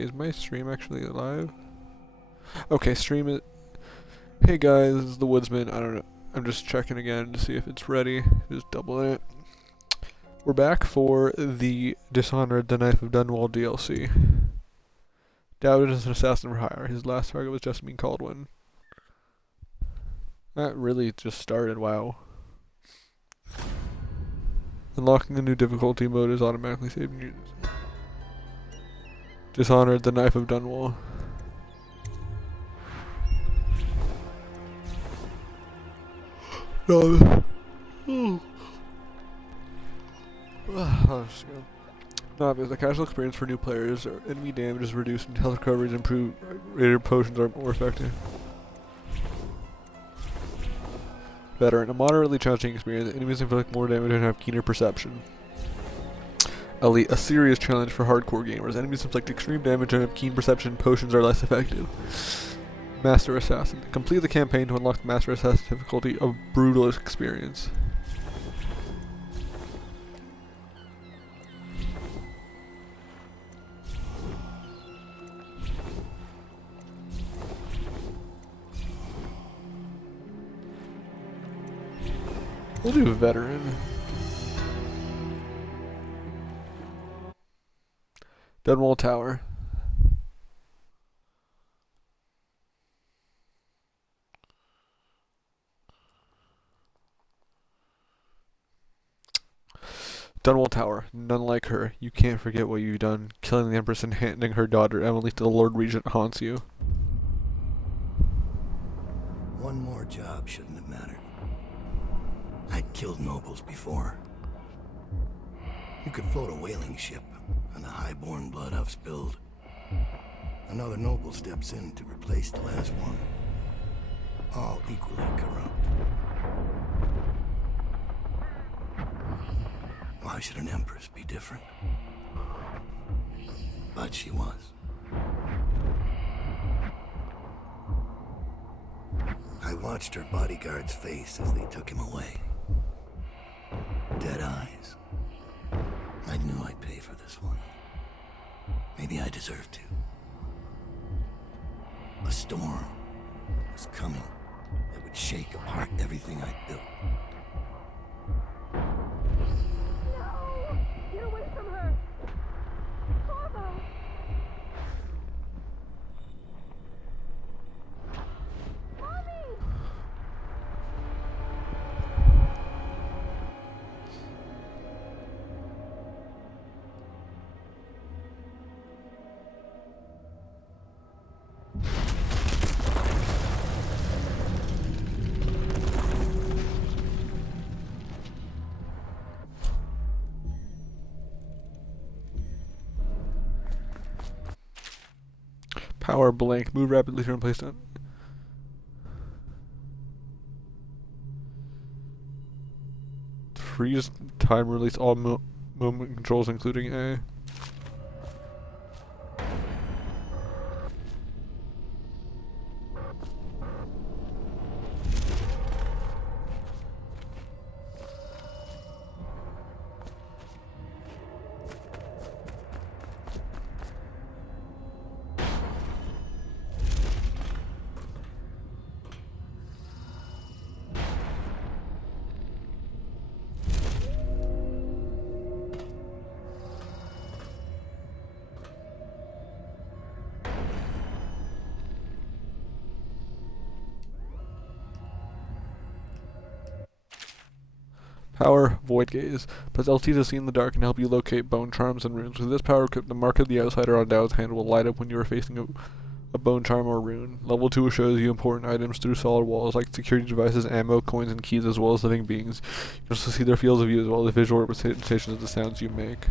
Is my stream actually live? Okay, stream it. Hey guys, this is the Woodsman. I don't know. I'm just checking again to see if it's ready. Just doubling it. We're back for the Dishonored, the Knife of Dunwall DLC. Dowd is an assassin for hire. His last target was Jessamine Caldwin. That really just started, wow. Unlocking a new difficulty mode is automatically saving you. Dishonored, the Knife of Dunwall. No. Novice, a casual experience for new players. Enemy damage is reduced and health recovery is improved. Rated potions are more effective. Veteran, a moderately challenging experience. Enemies inflict more damage and have keener perception. Elite, a serious challenge for hardcore gamers. Enemies inflict extreme damage and have keen perception. Potions are less effective. Master Assassin. Complete the campaign to unlock the Master Assassin difficulty, a brutal experience. We'll do Veteran. Dunwall Tower. Dunwall Tower. None like her. You can't forget what you've done. Killing the Empress and handing her daughter Emily to the Lord Regent haunts you. One more job shouldn't have mattered. I'd killed nobles before. You could float a whaling ship, and the high-born blood I've spilled. Another noble steps in to replace the last one. All equally corrupt. Why should an empress be different? But she was. I watched her bodyguard's face as they took him away. Dead eyes. I knew I'd pay for this one. Maybe I deserved to. A storm was coming that would shake apart everything I'd built. No! Get away from her! Father! Mommy! Power blank. Move rapidly to replace that. Freeze time release all movement controls including A. Power, Void Gaze. Press LT to see in the dark and help you locate bone charms and runes. With this power equipped, the mark of the outsider on Dowd's hand will light up when you are facing a bone charm or rune. Level 2 shows you important items through solid walls like security devices, ammo, coins, and keys, as well as living beings. You can also see their fields of view as well as visual representations of the sounds you make.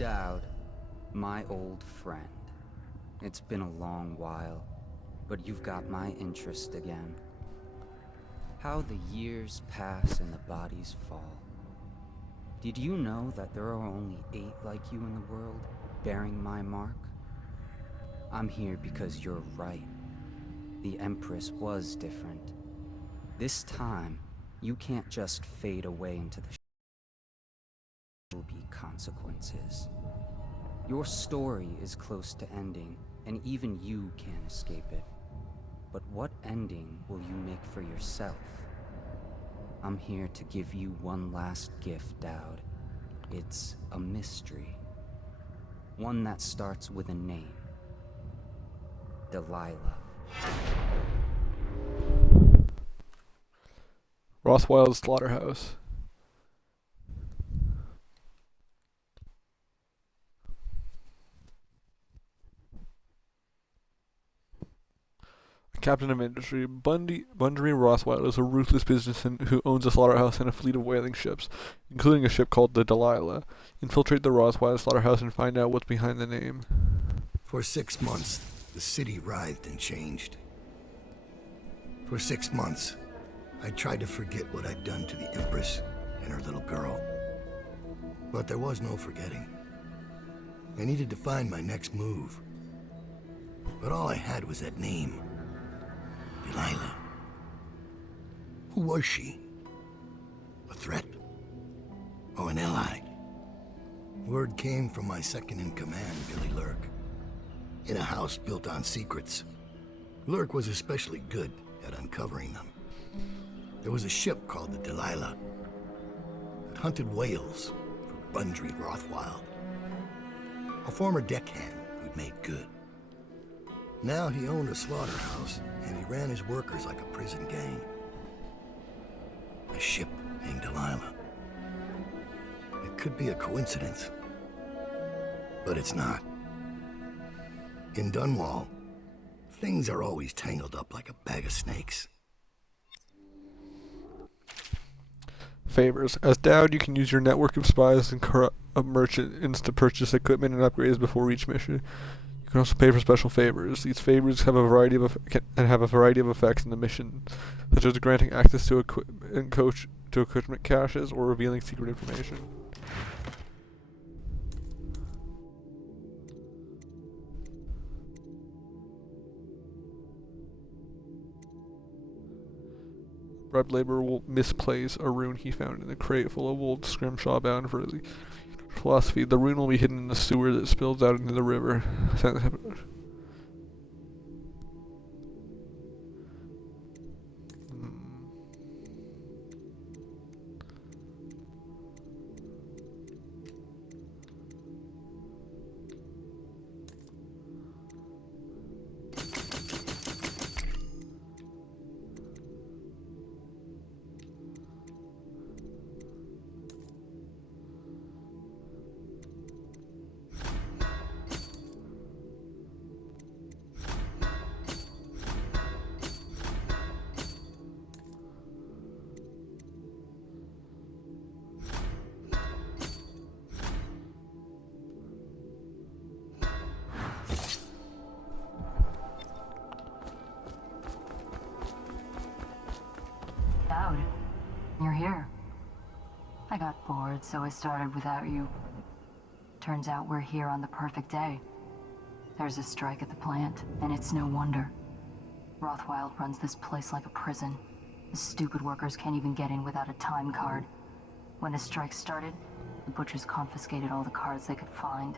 Dowd, my old friend. It's been a long while, but you've got my interest again. How the years pass and the bodies fall. Did you know that there are only 8 like you in the world, bearing my mark? I'm here because you're right. The Empress was different. This time, you can't just fade away into the will be consequences. Your story is close to ending, and even you can't escape it. But what ending will you make for yourself? I'm here to give you one last gift, Dowd. It's a mystery. One that starts with a name. Delilah. Rothwild's slaughterhouse. Captain of Industry, Bundy Rothwild is a ruthless businessman who owns a slaughterhouse and a fleet of whaling ships, including a ship called the Delilah. Infiltrate the Rothwild slaughterhouse and find out what's behind the name. For 6 months, the city writhed and changed. For 6 months, I tried to forget what I'd done to the Empress and her little girl. But there was no forgetting. I needed to find my next move. But all I had was that name. Delilah. Who was she? A threat? Or an ally? Word came from my second-in-command, Billy Lurk. In a house built on secrets, Lurk was especially good at uncovering them. There was a ship called the Delilah that hunted whales for Bundry Rothwild, a former deckhand who'd made good. Now he owned a slaughterhouse, and he ran his workers like a prison gang. A ship named Delilah. It could be a coincidence, but it's not. In Dunwall, things are always tangled up like a bag of snakes. Favors. As Dowd, you can use your network of spies and corrupt merchants to purchase equipment and upgrades before each mission. You can also pay for special favors. These favors have a variety of effects in the mission, such as granting access to equipment caches or revealing secret information. Bribed laborer will misplace a rune he found in a crate full of old scrimshaw bound for the philosophy. The rune will be hidden in the sewer that spills out into the river. Dowd, you're here. I got bored, so I started without you. Turns out we're here on the perfect day. There's a strike at the plant, and it's no wonder. Rothwild runs this place like a prison. The stupid workers can't even get in without a time card. When the strike started, the butchers confiscated all the cards they could find.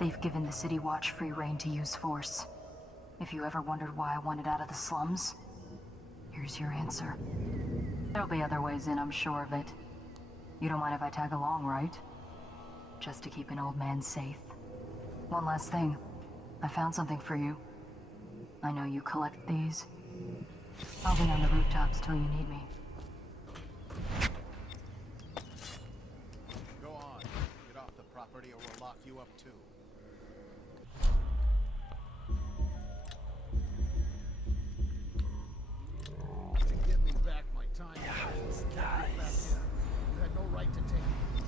They've given the City Watch free rein to use force. If you ever wondered why I wanted out of the slums, here's your answer. There'll be other ways in, I'm sure of it. You don't mind if I tag along, right? Just to keep an old man safe. One last thing. I found something for you. I know you collect these. I'll be on the rooftops till you need me. Go on. Get off the property or we'll lock you up too. To give me back my time. Yes, nice. You had no right to take it.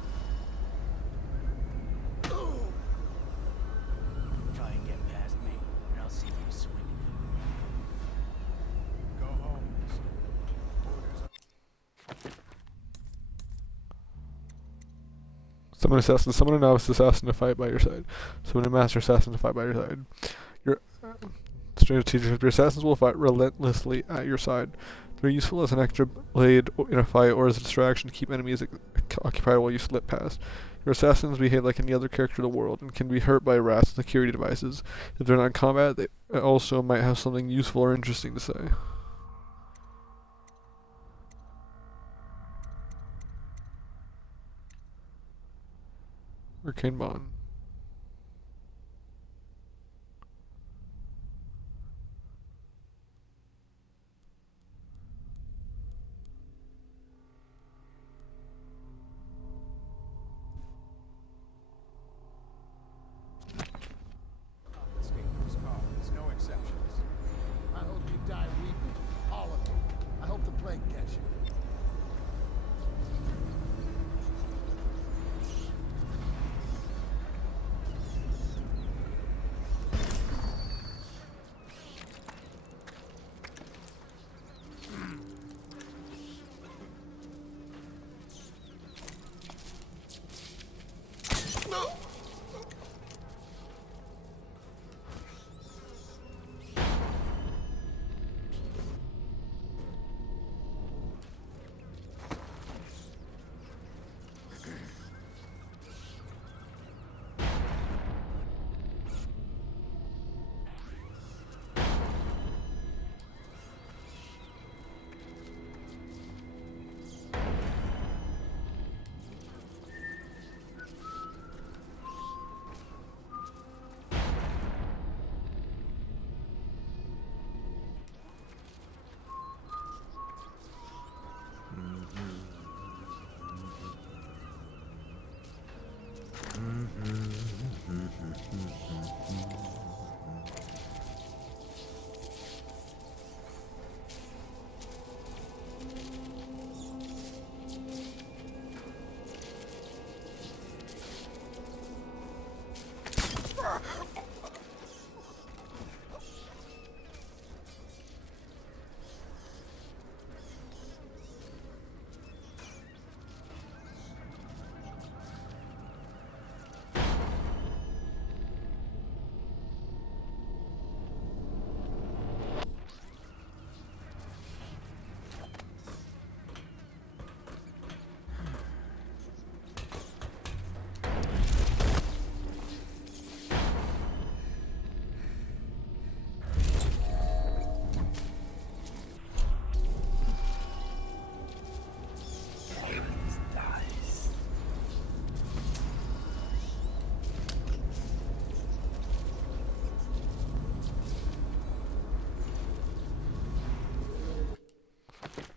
Summon assassin. Summon a novice assassin to fight by your side. Summon a master assassin to fight by your side. Your strange teacher. Your assassins will fight relentlessly at your side. They're useful as an extra blade in a fight or as a distraction to keep enemies occupied while you slip past. Your assassins behave like any other character in the world and can be hurt by rats and security devices. If they're not in combat, they also might have something useful or interesting to say. Arcane Bond. Confiscate those cars, no exceptions. I hope you die weeping, all of you. I hope the plague gets you.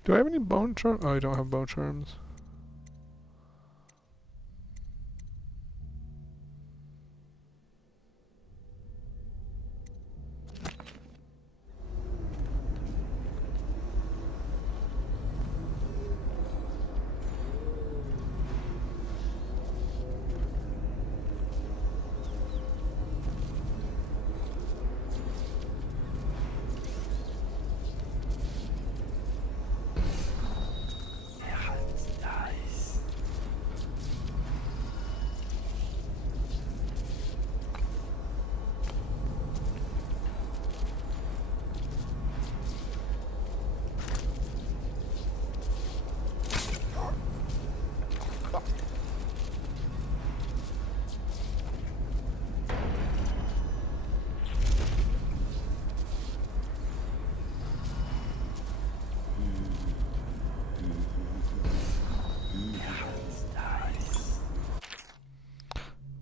Do I have any bone charms? Oh, I don't have bone charms.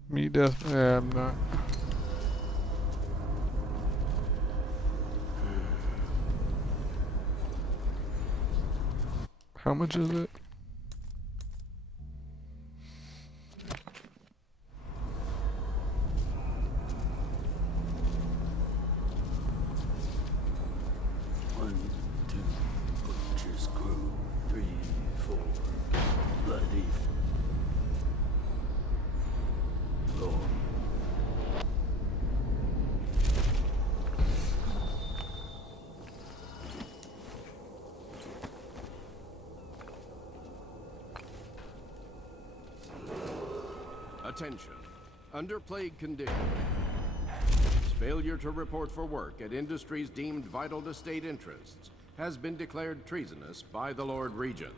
Me death. Yeah, I'm not. How much is it? One, two, butcher's crew. 3, 4, bloody Lord. Attention. Under plague conditions, failure to report for work at industries deemed vital to state interests has been declared treasonous by the Lord Regent.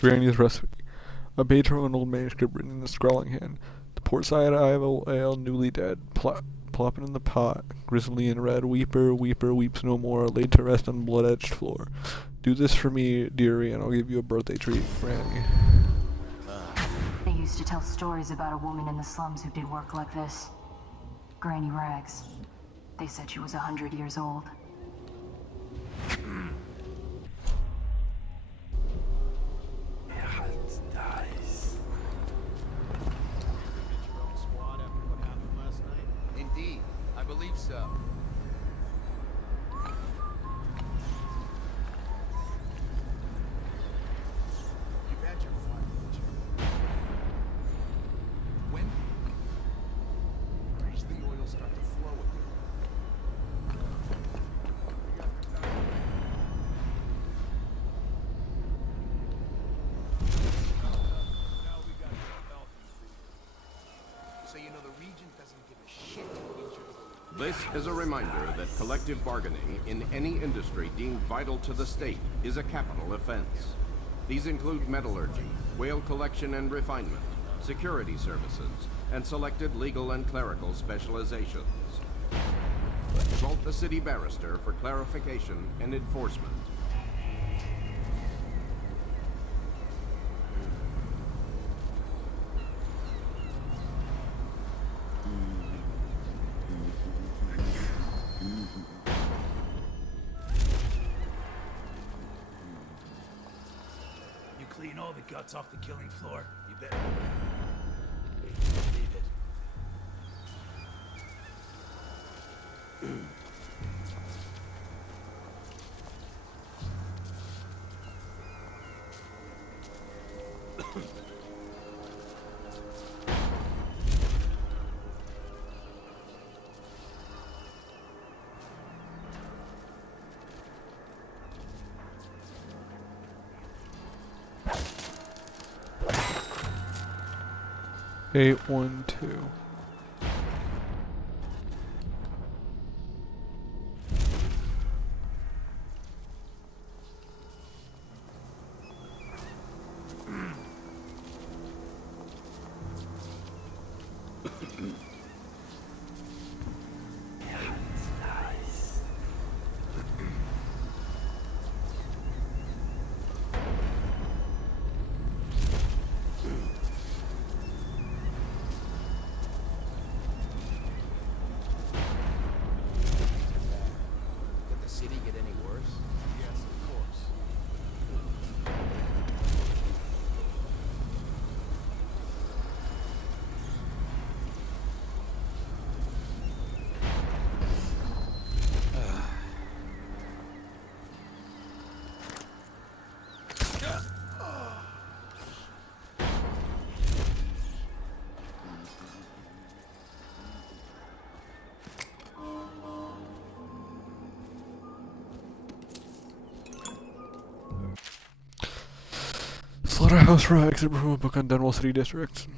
Granny's recipe. A page from an old manuscript written in a scrawling hand. The port side Ivel ale newly dead, plopping in the pot, grisly and red. Weeper, weeper, weeps no more, laid to rest on blood-edged floor. Do this for me, dearie, and I'll give you a birthday treat, Granny. They used to tell stories about a woman in the slums who did work like this. Granny Rags. They said she was 100 years old. Indeed, I believe so. You've had your fun, Richard. When does the oil start to flow again? We got the time. Now we got to help you. So you know the Regent doesn't give a shit what each of us. This is a reminder that collective bargaining in any industry deemed vital to the state is a capital offense. These include metallurgy, whale collection and refinement, security services, and selected legal and clerical specializations. Consult the city barrister for clarification and enforcement. You clean all the guts off the killing floor? You better. Leave it. Eight, 1, 2. Did the city get any worse? Yes, of course. Slaughterhouse Row exit from a book on Dunwall City District.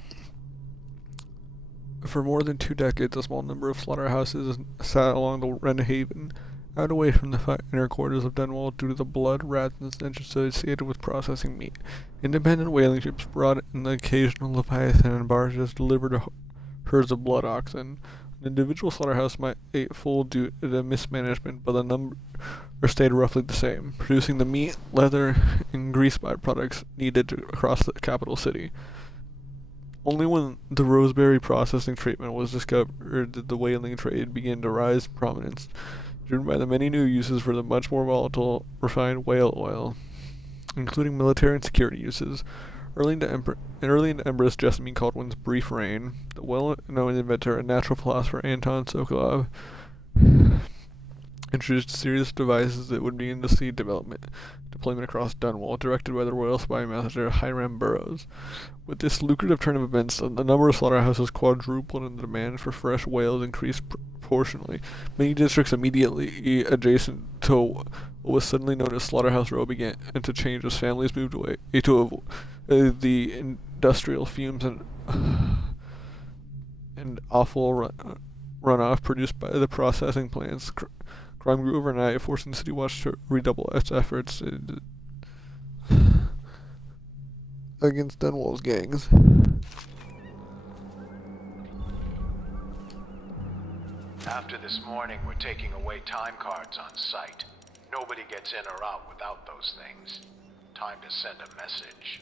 For more than 2 decades, a small number of slaughterhouses sat along the Wren Haven, out away from the inner quarters of Dunwall due to the blood, rats, and stench associated with processing meat. Independent whaling ships brought in the occasional Leviathan and barges delivered herds of blood oxen. An individual slaughterhouse might ate full due to mismanagement, but the number stayed roughly the same, producing the meat, leather, and grease byproducts needed across the capital city. Only when the Roseberry processing treatment was discovered did the whaling trade begin to rise to prominence driven by the many new uses for the much more volatile refined whale oil, including military and security uses. Early into Empress Jessamine Caldwin's brief reign, the well-known inventor and natural philosopher Anton Sokolov introduced a series of devices that would begin to see deployment across Dunwall, directed by the royal spy master Hiram Burroughs. With this lucrative turn of events, the number of slaughterhouses quadrupled and the demand for fresh whales increased proportionally. Many districts immediately adjacent to what was suddenly known as Slaughterhouse Row began to change as families moved away to the industrial fumes and awful runoff produced by the processing plants. Crime grew overnight, forcing City Watch to redouble its efforts against Dunwall's gangs. After this morning, we're taking away time cards on site. Nobody gets in or out without those things. Time to send a message.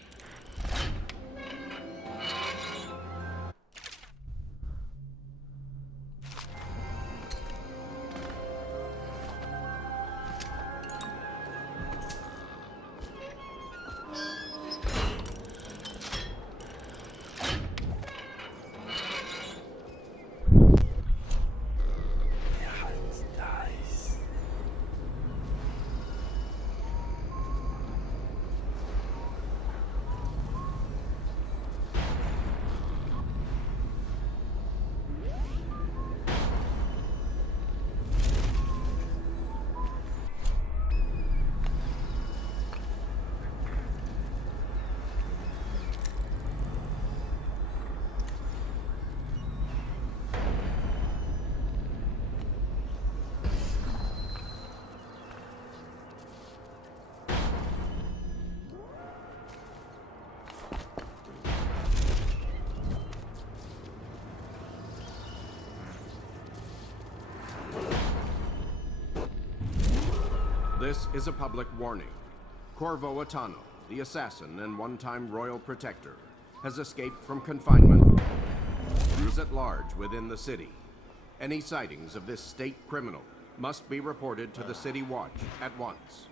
This is a public warning. Corvo Atano, the assassin and one-time royal protector, has escaped from confinement. He is at large within the city. Any sightings of this state criminal must be reported to the City Watch at once.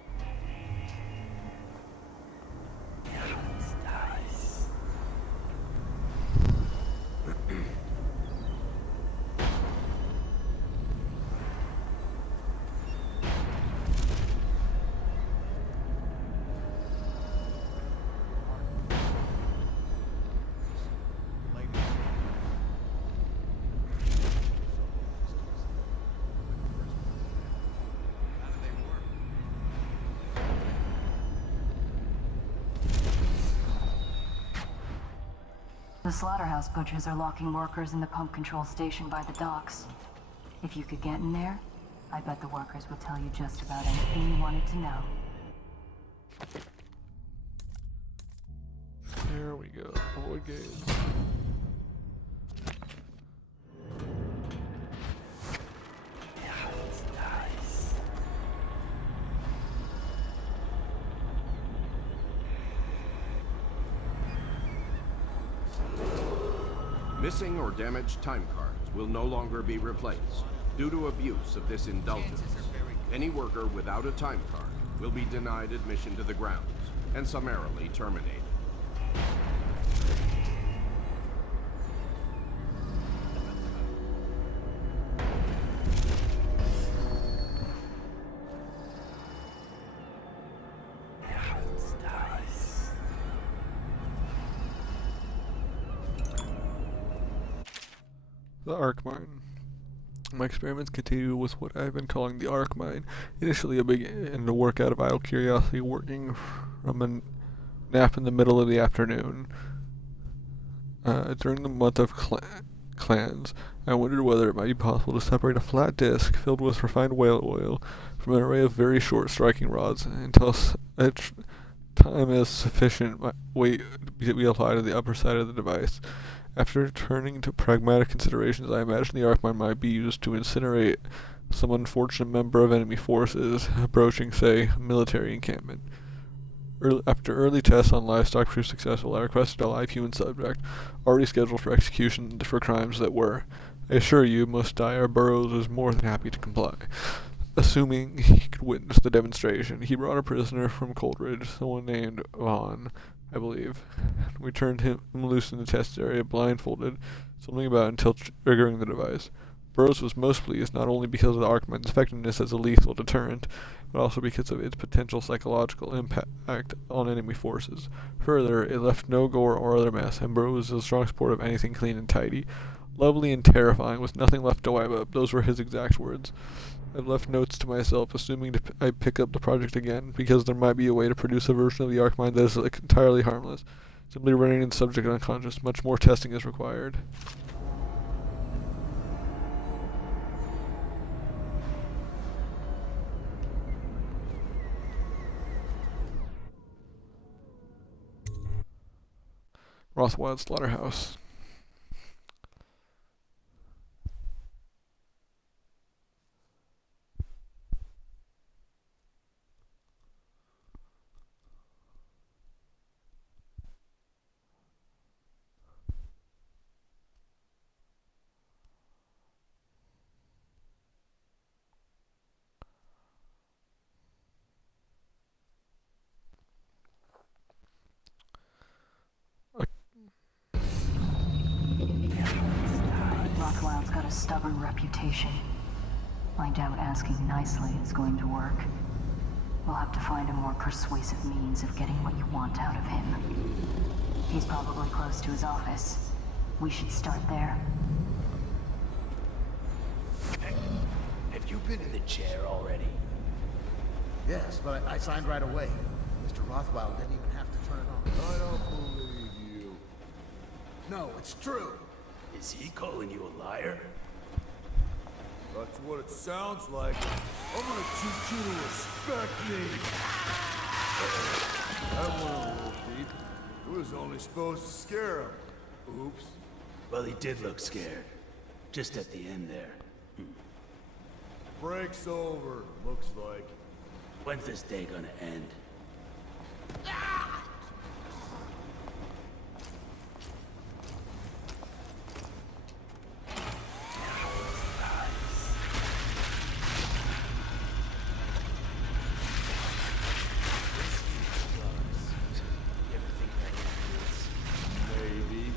The slaughterhouse butchers are locking workers in the pump control station by the docks. If you could get in there, I bet the workers would tell you just about anything you wanted to know. There we go. Avoid gaze. Missing or damaged time cards will no longer be replaced due to abuse of this indulgence. Any worker without a time card will be denied admission to the grounds and summarily terminated. The Arc Mine. My experiments continue with what I've been calling the Arc Mine. Initially a big and a work out of idle curiosity, working from a nap in the middle of the afternoon. During the month of clans, I wondered whether it might be possible to separate a flat disc filled with refined whale oil from an array of very short striking rods until such time as sufficient weight be applied to the upper side of the device. After turning to pragmatic considerations, I imagined the arc mine might be used to incinerate some unfortunate member of enemy forces approaching, say, a military encampment. After early tests on livestock proved successful, I requested a live human subject, already scheduled for execution for crimes that were, I assure you, most dire. Burroughs was more than happy to comply. assuming he could witness the demonstration. He brought a prisoner from Coldridge, someone named Vaughn, I believe. We turned him loose in the test area, blindfolded, something about until triggering the device. Burroughs was most pleased, not only because of the Archmind's effectiveness as a lethal deterrent, but also because of its potential psychological impact on enemy forces. Further, it left no gore or other mess, and Burroughs was a strong supporter of anything clean and tidy. Lovely and terrifying, with nothing left to wipe up. Those were his exact words. I've left notes to myself, assuming I pick up the project again, because there might be a way to produce a version of the Archmind that is entirely harmless. Simply rendering the subject unconscious. Much more testing is required. Rothwild Slaughterhouse. Rothwild's got a stubborn reputation. I doubt asking nicely is going to work. We'll have to find a more persuasive means of getting what you want out of him. He's probably close to his office. We should start there. Have you been in the chair already? Yes, but I signed right away. Mr. Rothwell didn't even have to turn it on. I don't believe you. No, it's true. Is he calling you a liar? That's what it sounds like. I'm gonna teach you to respect me. That went a little deep. It was only supposed to scare him. Oops. Well, he did look scared. Just at the end there. Break's over, looks like. When's this day gonna end? Maybe.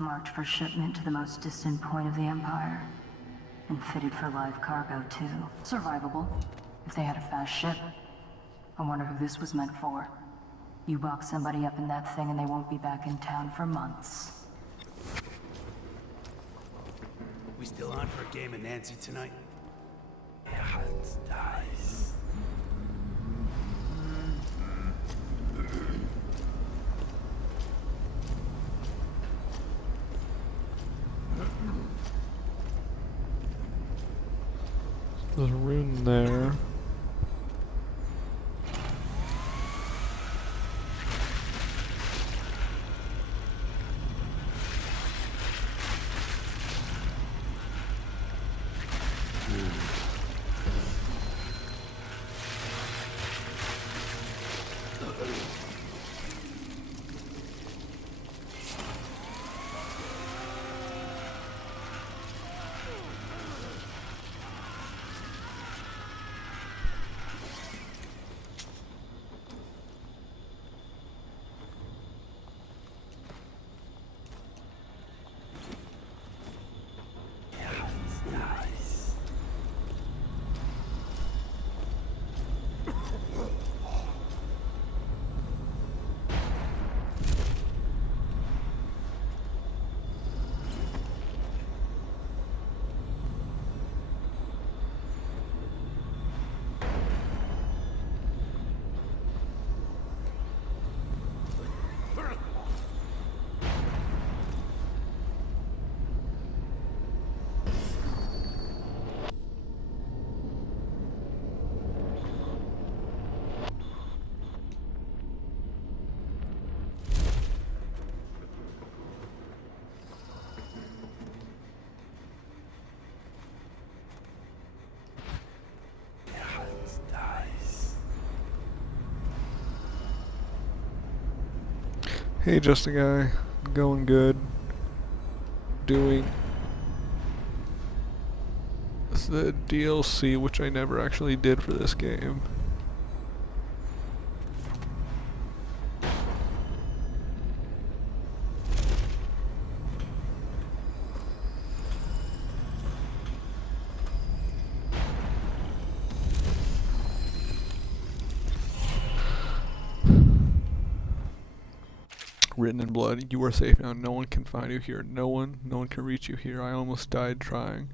Marked for shipment to the most distant point of the Empire. And fitted for live cargo, too. Survivable, if they had a fast ship. I wonder who this was meant for. You box somebody up in that thing and they won't be back in town for months. We still on for a game of Nancy tonight? There's a rune there. Hey, just a guy. Going good. Doing the DLC, which I never actually did for this game. Written in blood, you are safe now. No one can find you here. No one can reach you here. I almost died trying.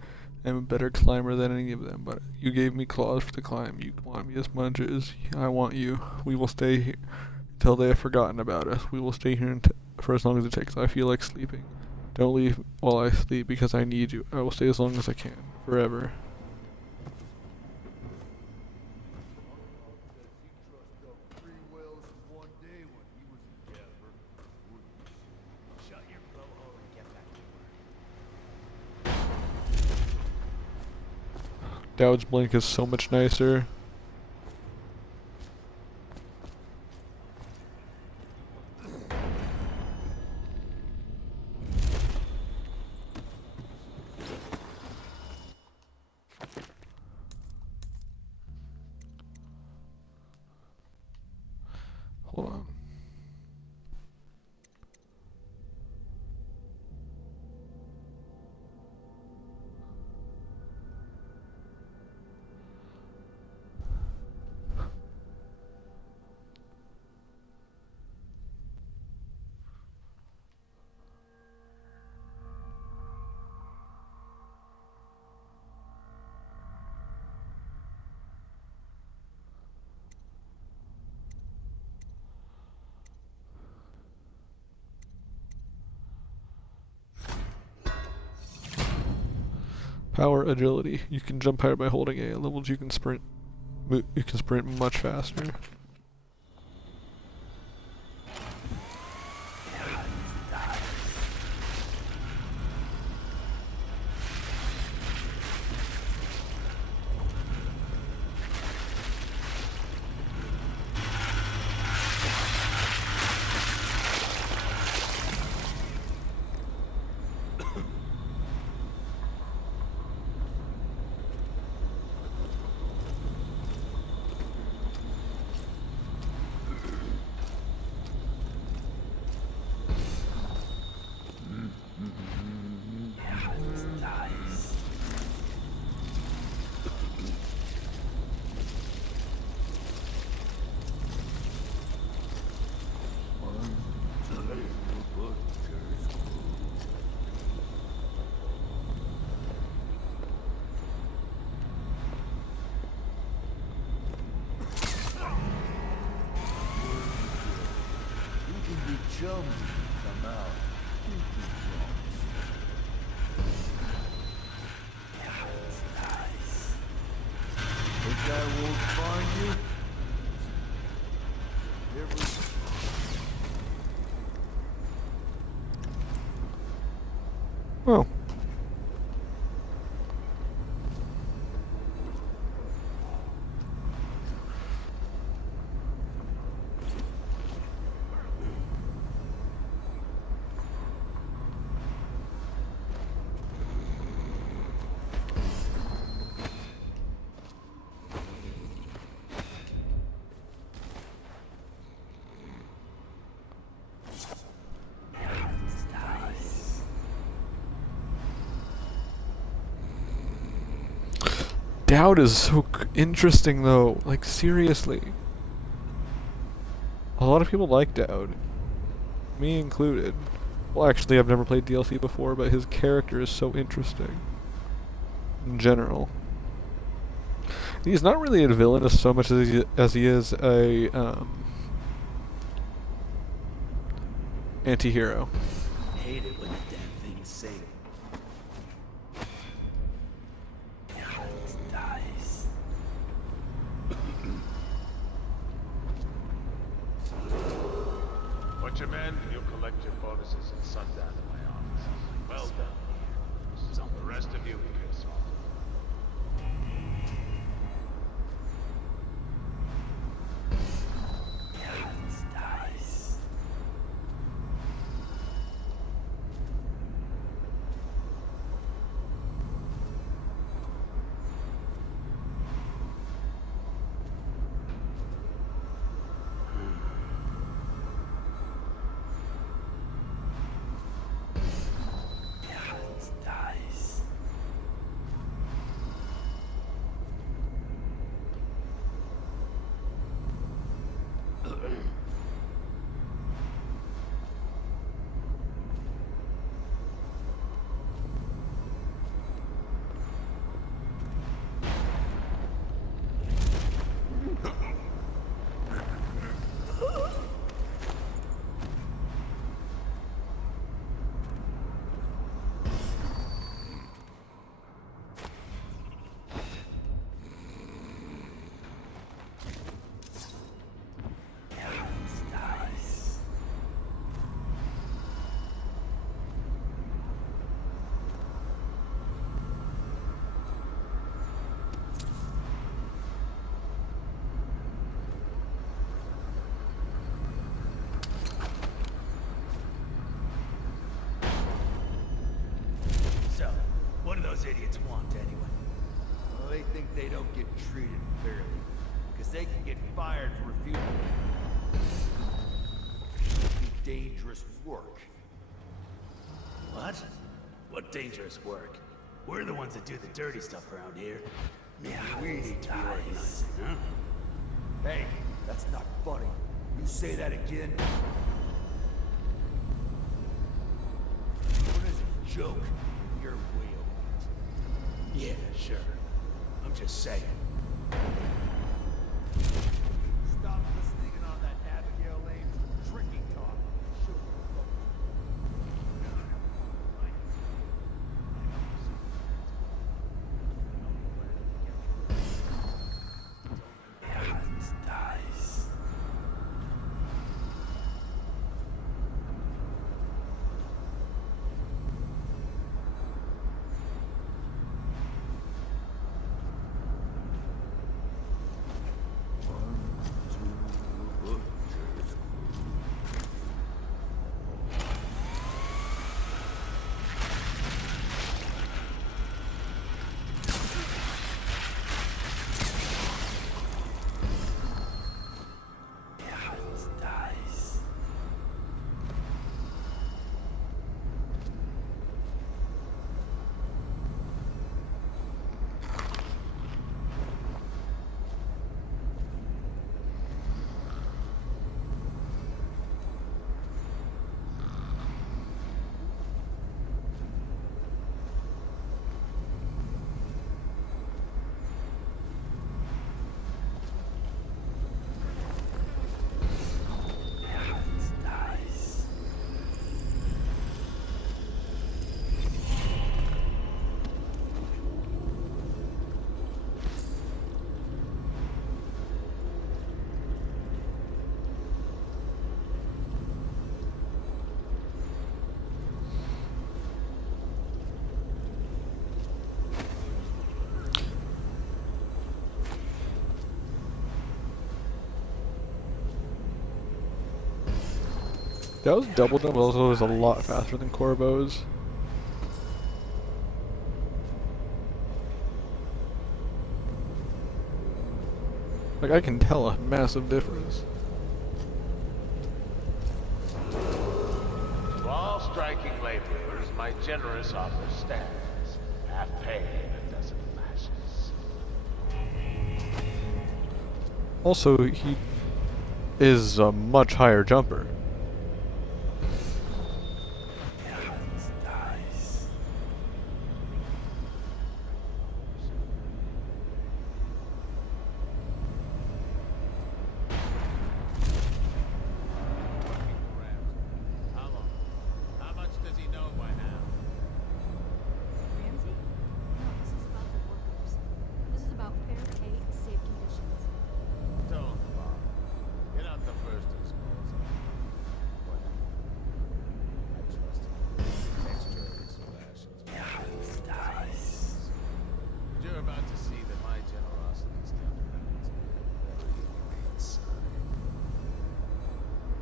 I'm a better climber than any of them, but you gave me claws to climb. You want me as much as I want you. We will stay here until they have forgotten about us. We will stay here for as long as it takes. I feel like sleeping. Don't leave while I sleep because I need you. I will stay as long as I can. Forever. Dowd's blink is so much nicer. Hold on. Power agility. You can jump higher by holding A. At levels you can sprint. You can sprint much faster. Chums come out. Nice. Think I won't find you? Oh. Dowd is so interesting though, like seriously. A lot of people like Dowd, me included. Well, actually I've never played DLC before, but his character is so interesting in general. He's not really a villain so much as he is a anti-hero. Hate it when the damn things say it. Nice. Watch your man, you'll collect your bonuses at sundown in my office. Well done. The rest of you piss off. they don't get treated fairly, because they can get fired for refusing dangerous work. What? What dangerous work? We're the ones that do the dirty stuff around here. Maybe we need to be organizing, huh? Hey, that's not funny. You say that again. What is a joke? You're way over it. Yeah, sure. I'm just saying. Stop listening in on that Abigail Lane's drinking talk. Sure. That was double jump, but also was a lot faster than Corvo's. Like, I can tell a massive difference. To all striking laborers, my generous offer stands. Half pay and a dozen lashes. Also, he is a much higher jumper.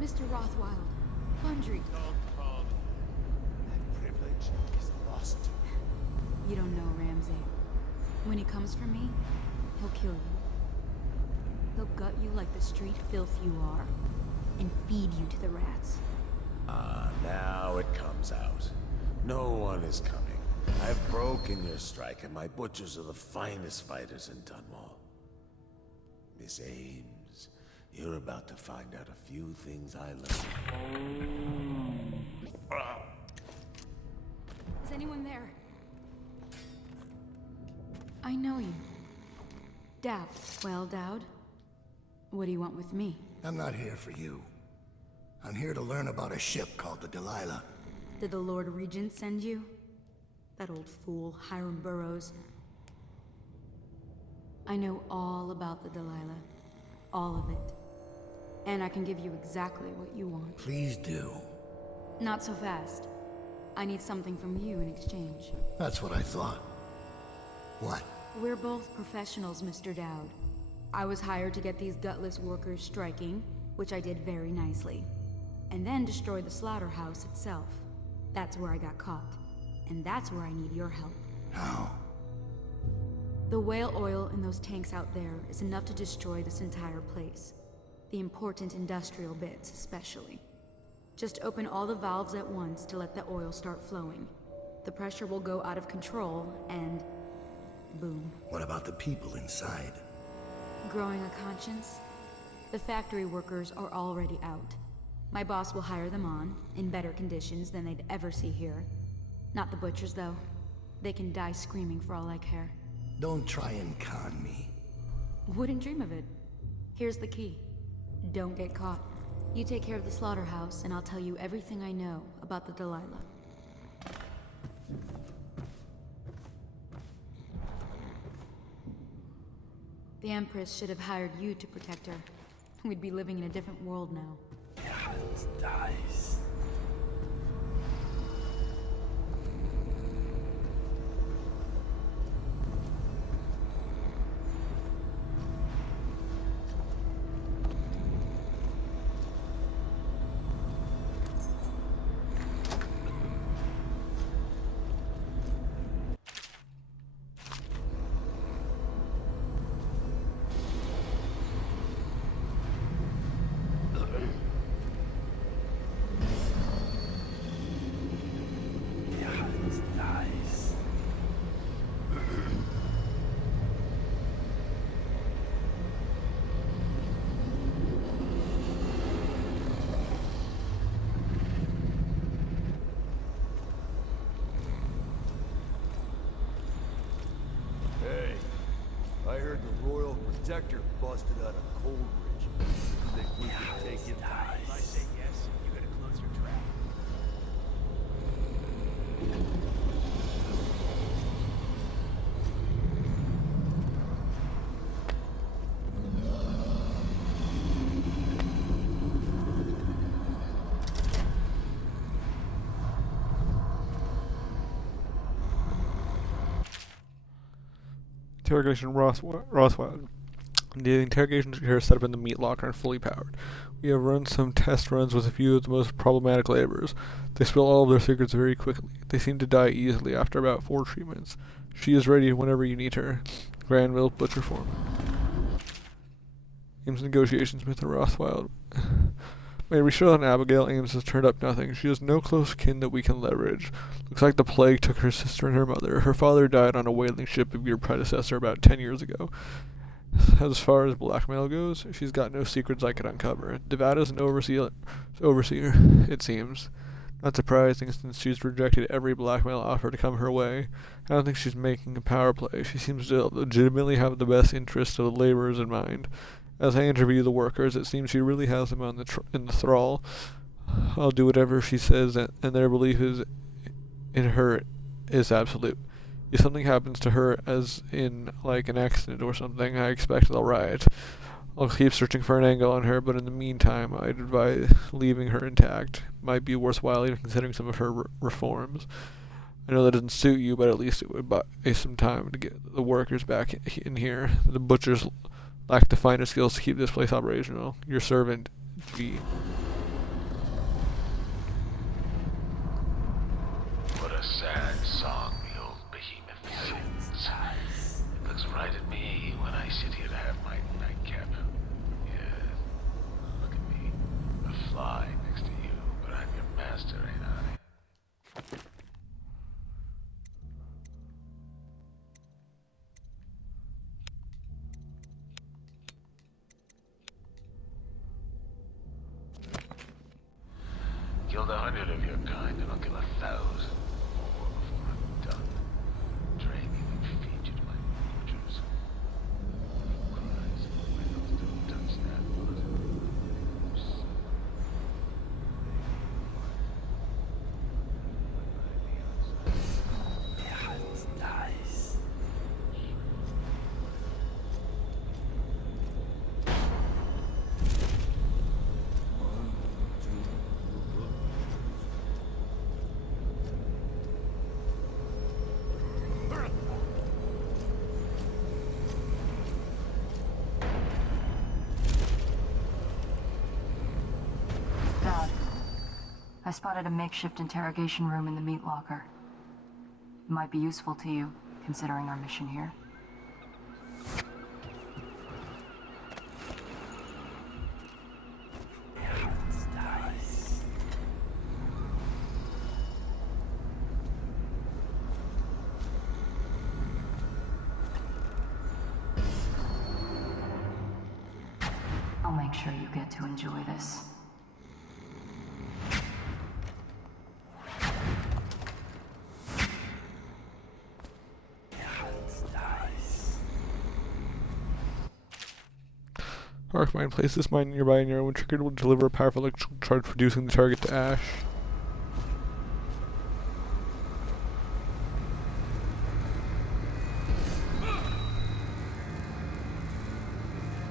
Mr. Rothwild, Laundry. Don't call me. That privilege is lost to me. You don't know Ramsey. When he comes for me, he'll kill you. He'll gut you like the street filth you are, and feed you to the rats. Now it comes out. No one is coming. I've broken your strike, and my butchers are the finest fighters in Dunwall. Miss Ames, you're about to find out a few things I learned. Is anyone there? I know you. Dowd. Well, Dowd, what do you want with me? I'm not here for you. I'm here to learn about a ship called the Delilah. Did the Lord Regent send you? That old fool, Hiram Burrows. I know all about the Delilah. All of it. And I can give you exactly what you want. Please do. Not so fast. I need something from you in exchange. That's what I thought. What? We're both professionals, Mr. Dowd. I was hired to get these gutless workers striking, which I did very nicely. And then destroy the slaughterhouse itself. That's where I got caught. And that's where I need your help. How? The whale oil in those tanks out there is enough to destroy this entire place. The important industrial bits, especially. Just open all the valves at once to let the oil start flowing. The pressure will go out of control, and boom. What about the people inside? Growing a conscience? The factory workers are already out. My boss will hire them on, in better conditions than they'd ever see here. Not the butchers, though. They can die screaming for all I care. Don't try and con me. Wouldn't dream of it. Here's the key. Don't get caught. You take care of the slaughterhouse, and I'll tell you everything I know about the Delilah. The Empress should have hired you to protect her. We'd be living in a different world now. Dice. Hey, I heard the Royal Protector busted out of Coldridge. Think we could take him down? If I say yes, you gotta close your trap. Interrogation Rothwild. The interrogation here is set up in the meat locker and fully powered. We have run some test runs with a few of the most problematic laborers. They spill all of their secrets very quickly. They seem to die easily after about 4 treatments. She is ready whenever you need her. Granville Butcher Foreman. Ames negotiations, Mr. Rothwild. My research on Abigail Ames has turned up nothing. She has no close kin that we can leverage. Looks like the plague took her sister and her mother. Her father died on a whaling ship of your predecessor about 10 years ago. As far as blackmail goes, she's got no secrets I could uncover. Devada's an overseer, it seems. Not surprising, since she's rejected every blackmail offer to come her way. I don't think she's making a power play. She seems to legitimately have the best interests of the laborers in mind. As I interview the workers, it seems she really has them on in the thrall. I'll do whatever she says, and their belief in her is absolute. If something happens to her, as in, like, an accident or something, I expect they'll riot. I'll keep searching for an angle on her, but in the meantime, I'd advise leaving her intact. Might be worthwhile even considering some of her reforms. I know that doesn't suit you, but at least it would buy some time to get the workers back in here. The butchers lack the finer skills to keep this place operational. Your servant, G. What a sad song the old behemoth sings. It looks right at me when I sit here to have my nightcap. Yeah, look at me, a fly next to you, but I'm your master, ain't I? Killed 100 of your kind, and I'll kill 1,000 more before I'm done. Drag you and feed you to my butchers. Cries, whales don't touch that blood. Nice. Dad, I spotted a makeshift interrogation room in the meat locker. It might be useful to you, considering our mission here. I'll make sure you get to enjoy this. Arc mine. Place this mine nearby and your own trigger will deliver a powerful electrical charge, reducing the target to ash.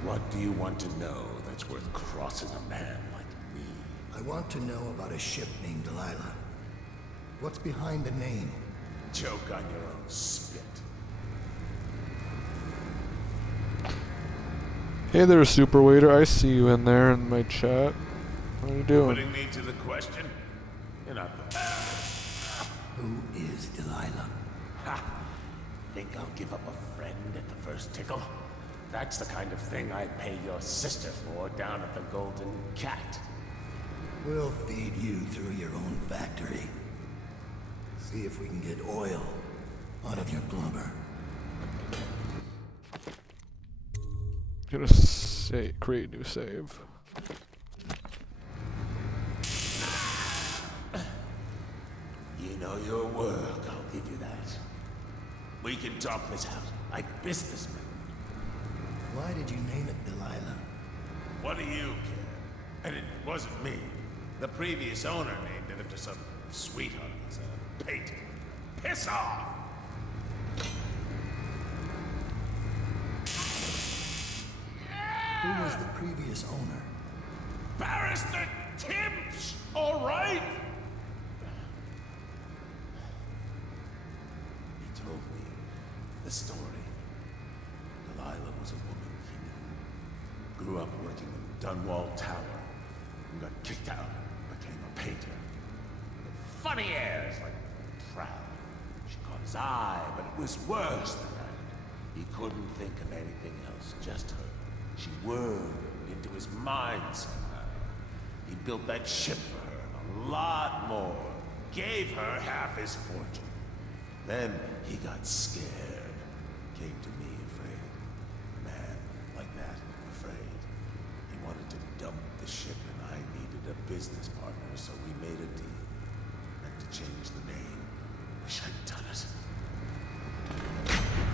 What do you want to know that's worth crossing a man like me? I want to know about a ship named Delilah. What's behind the name? Joke on your own spit. Hey there, Super Waiter. I see you in there in my chat. How you doing? Putting me to the question? You're not the... Who is Delilah? Ha! Think I'll give up a friend at the first tickle? That's the kind of thing I'd pay your sister for down at the Golden Cat. We'll feed you through your own factory. See if we can get oil out of your blubber. Gonna say create new save. You know your work, I'll give you that. We can talk this out like businessmen. Why did you name it Delilah? What do you care? And it wasn't me. The previous owner named it after some sweetheart of his, a painter. Piss off! Who was the previous owner? Barrister Timps, all right? He told me the story. Delilah was a woman he knew. Grew up working in Dunwall Tower. And got kicked out and became a painter. With funny airs, like proud. She caught his eye, but it was worse than that. He couldn't think of anything else, just her. She whirled into his mind somehow. He built that ship for her, and a lot more. Gave her half his fortune. Then he got scared. Came to me afraid. A man like that, afraid. He wanted to dump the ship, and I needed a business partner, so we made a deal. Meant to change the name. Wish I'd done it.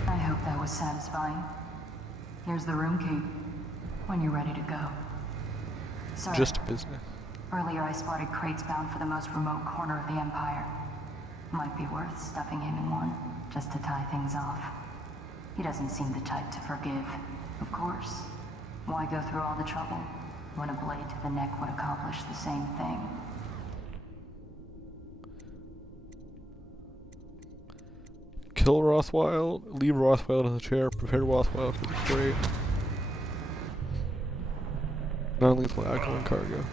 I hope that was satisfying. Here's the room key. When you're ready to go. Sir, Just business. earlier I spotted crates bound for the most remote corner of the Empire. Might be worth stuffing him in one, just to tie things off. He doesn't seem the type to forgive. Of course. Why go through all the trouble when a blade to the neck would accomplish the same thing? Kill Rothwild, leave Rothwild in the chair, prepare Rothwild for the freight. Non-lethal alkaline cargo.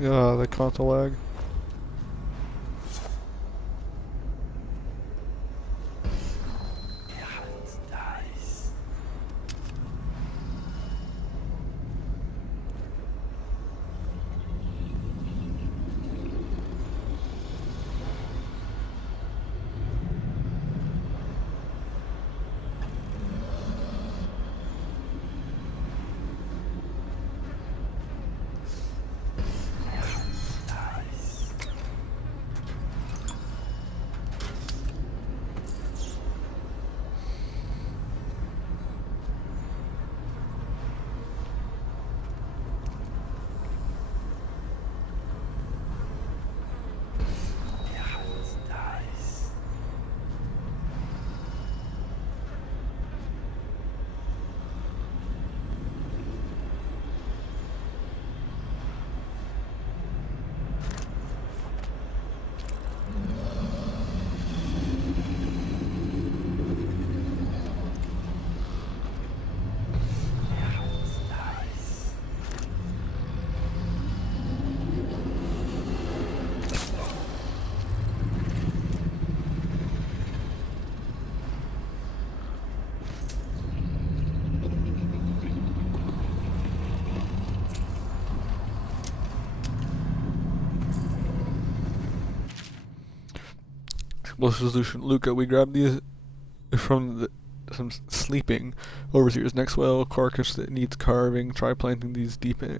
The console lag. Explosive solution. Luca, we grabbed these from some sleeping overseers. Next well carcass that needs carving. Try planting these deep in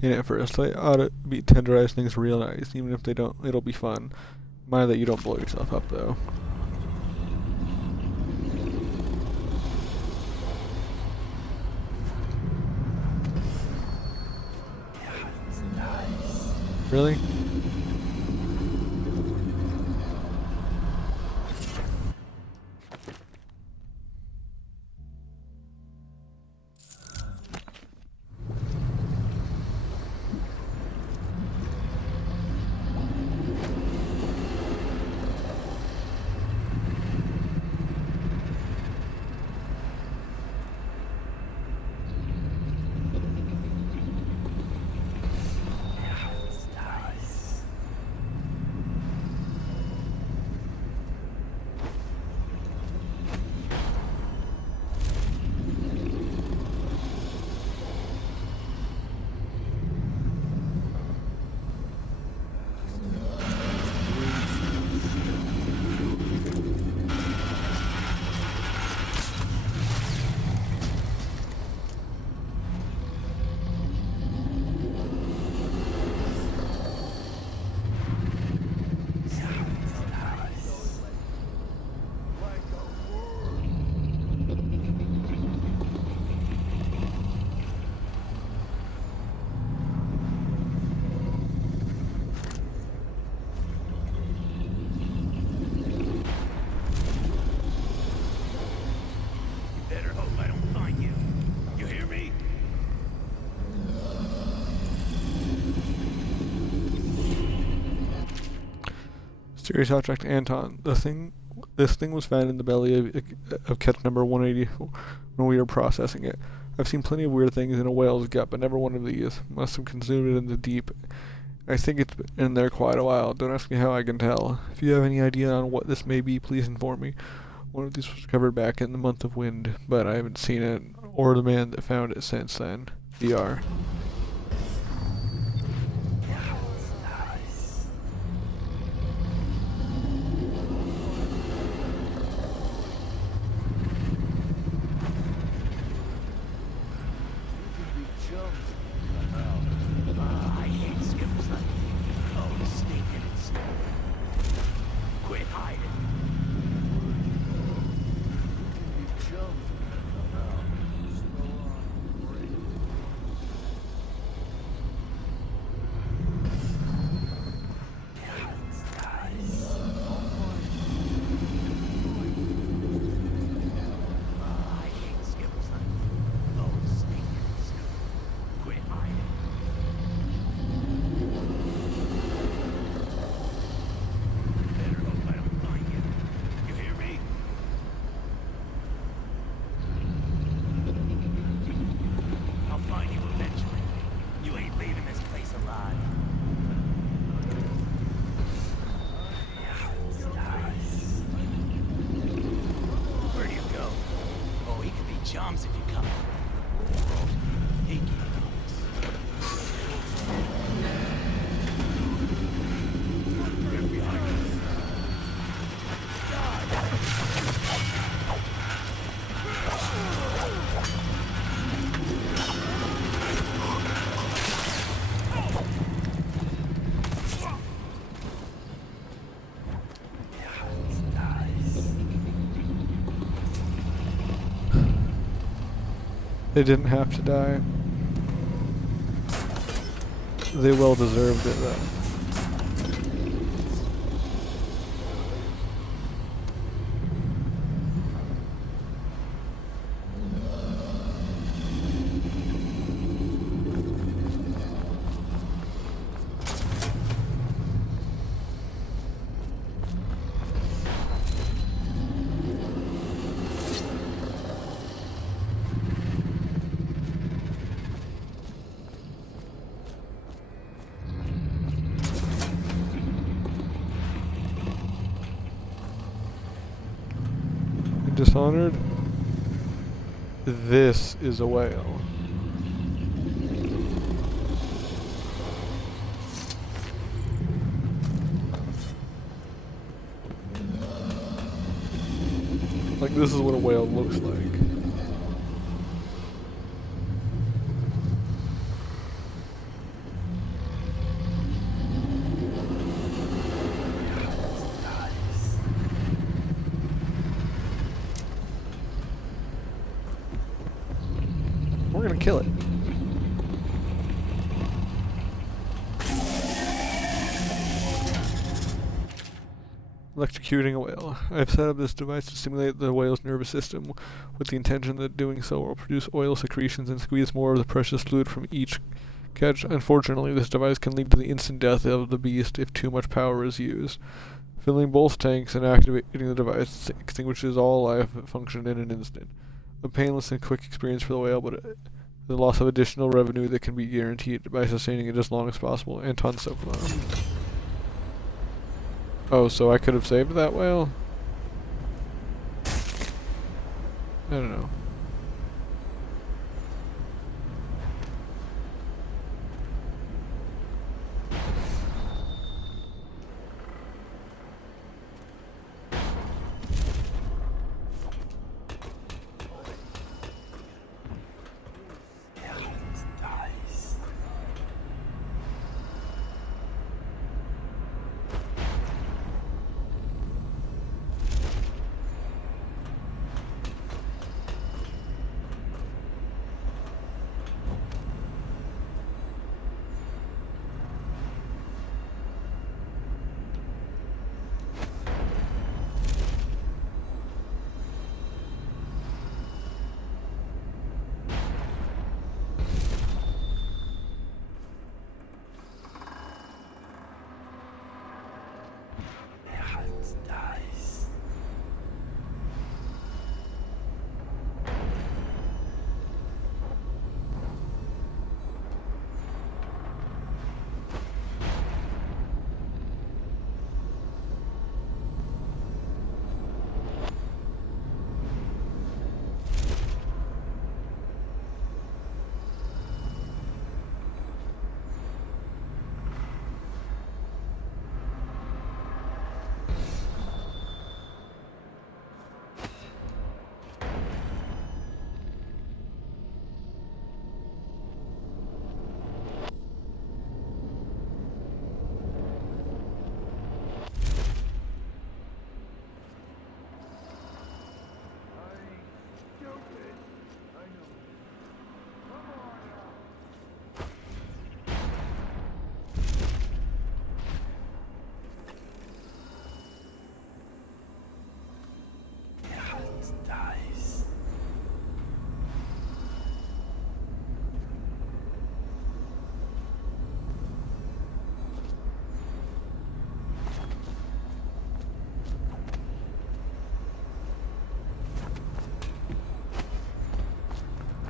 it first. They ought to be tenderized things real nice. Even if they don't, it'll be fun. Mind that you don't blow yourself up though. Really? Serious object, Anton. This thing was found in the belly of catch number 180 when we were processing it. I've seen plenty of weird things in a whale's gut, but never one of these. Must have consumed it in the deep. I think it's been in there quite a while. Don't ask me how I can tell. If you have any idea on what this may be, please inform me. One of these was recovered back in the month of wind, but I haven't seen it or the man that found it since then. VR. chums if you come. Hey, They didn't have to die. They well deserved it though. Dishonored. This is a whale. Like, this is what a whale looks like. We're gonna kill it. Electrocuting a whale. I've set up this device to stimulate the whale's nervous system with the intention that doing so will produce oil secretions and squeeze more of the precious fluid from each catch. Unfortunately, this device can lead to the instant death of the beast if too much power is used. Filling both tanks and activating the device extinguishes all life function in an instant. A painless and quick experience for the whale, but the loss of additional revenue that can be guaranteed by sustaining it as long as possible. Anton Sokolow. Oh, so I could have saved that whale? I don't know.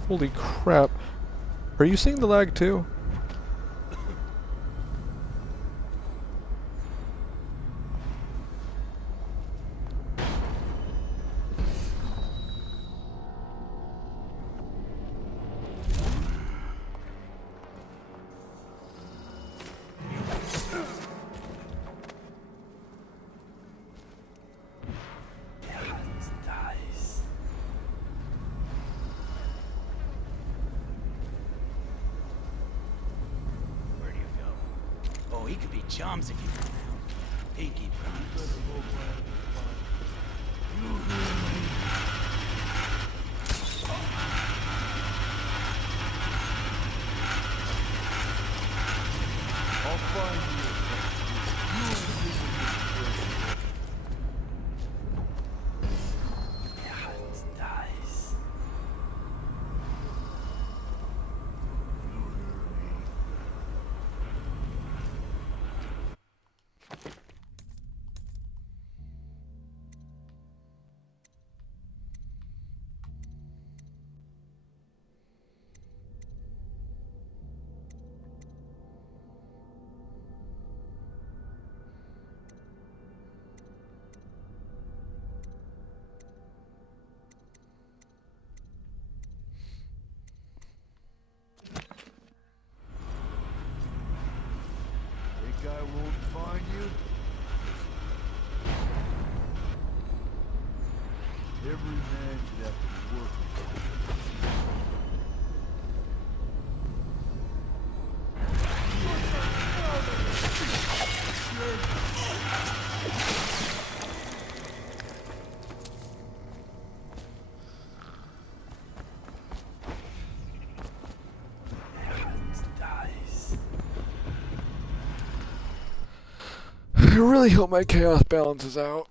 Holy crap. Are you seeing the lag too? Oh, he could be chums if you come out. Pinky promise. I'll find you. Dice. Think I won't find you? Every man should have to work. Dice. I really hope my chaos balances out.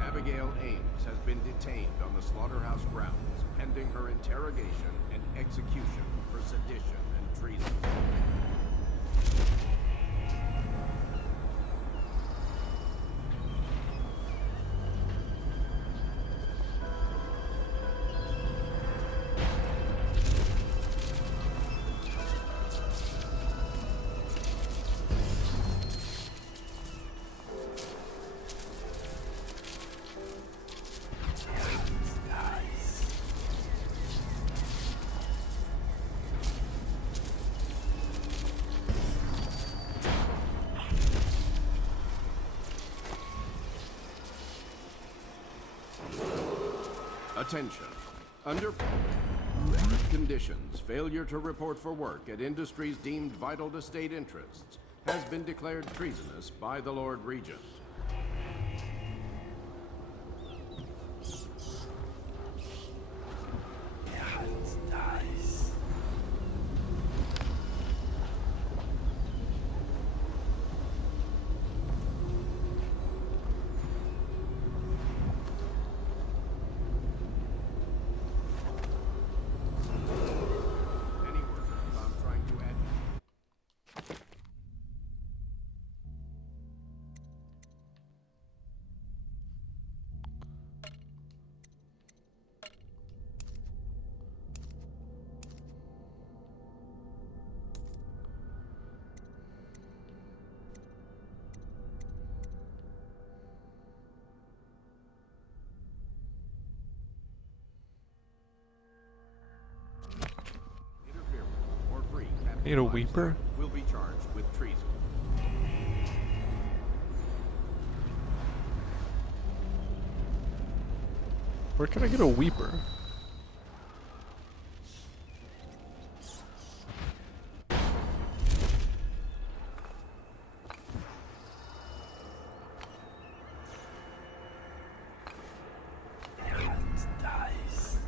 Abigail Ames has been detained on the slaughterhouse grounds, pending her interrogation and execution for sedition and treason. Attention. Under conditions, failure to report for work at industries deemed vital to state interests has been declared treasonous by the Lord Regent. Dice. Any workers I'm trying to add. Interfere with or free Captain Need a Blackstock weeper? will be charged with treason. Where can I get a weeper? Dice.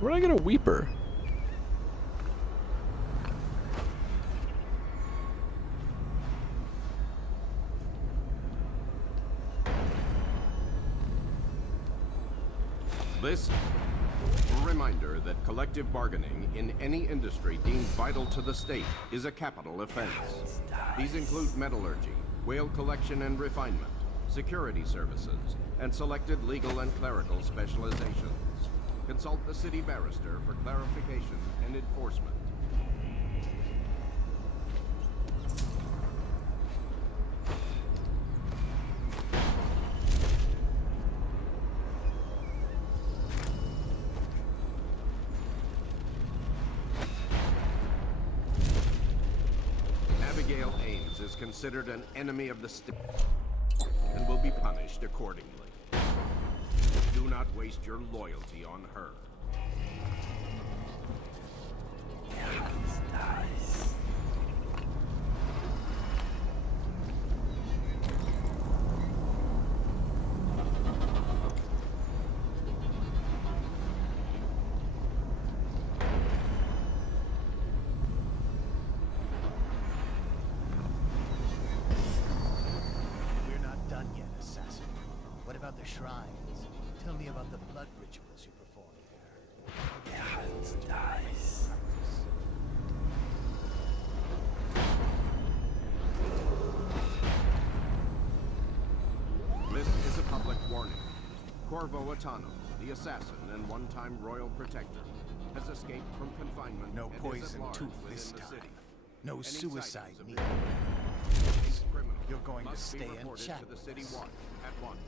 Where do I get a weeper? This reminder reminder that collective bargaining in any industry deemed vital to the state is a capital offense. These include metallurgy, whale collection and refinement, security services, and selected legal and clerical specializations. Consult the city barrister for clarification and enforcement. Is considered an enemy of the state and will be punished accordingly. Do not waste your loyalty on her. The shrines. Tell me about the blood rituals you perform there. Nice. This is a public warning. Corvo Atano, the assassin and one-time royal protector, has escaped from confinement. No and poison is at large tooth within this the time. city. No Any suicide sightings of needed. These criminals You're going to must be stay and reported chat to the with city us. watch at once.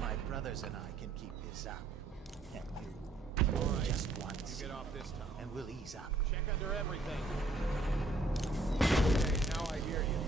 My brothers and I can keep this up. And you, just once. Get off this time. And we'll ease up. Check under everything. Okay, now I hear you.